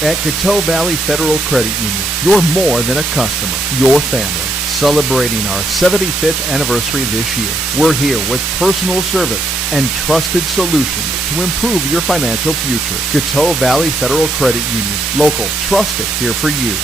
At Coteau Valley Federal Credit Union, you're more than a customer, your family. Celebrating our 75th anniversary this year, we're here with personal service and trusted solutions to improve your financial future. Coteau Valley Federal Credit Union, local, trusted, here for you.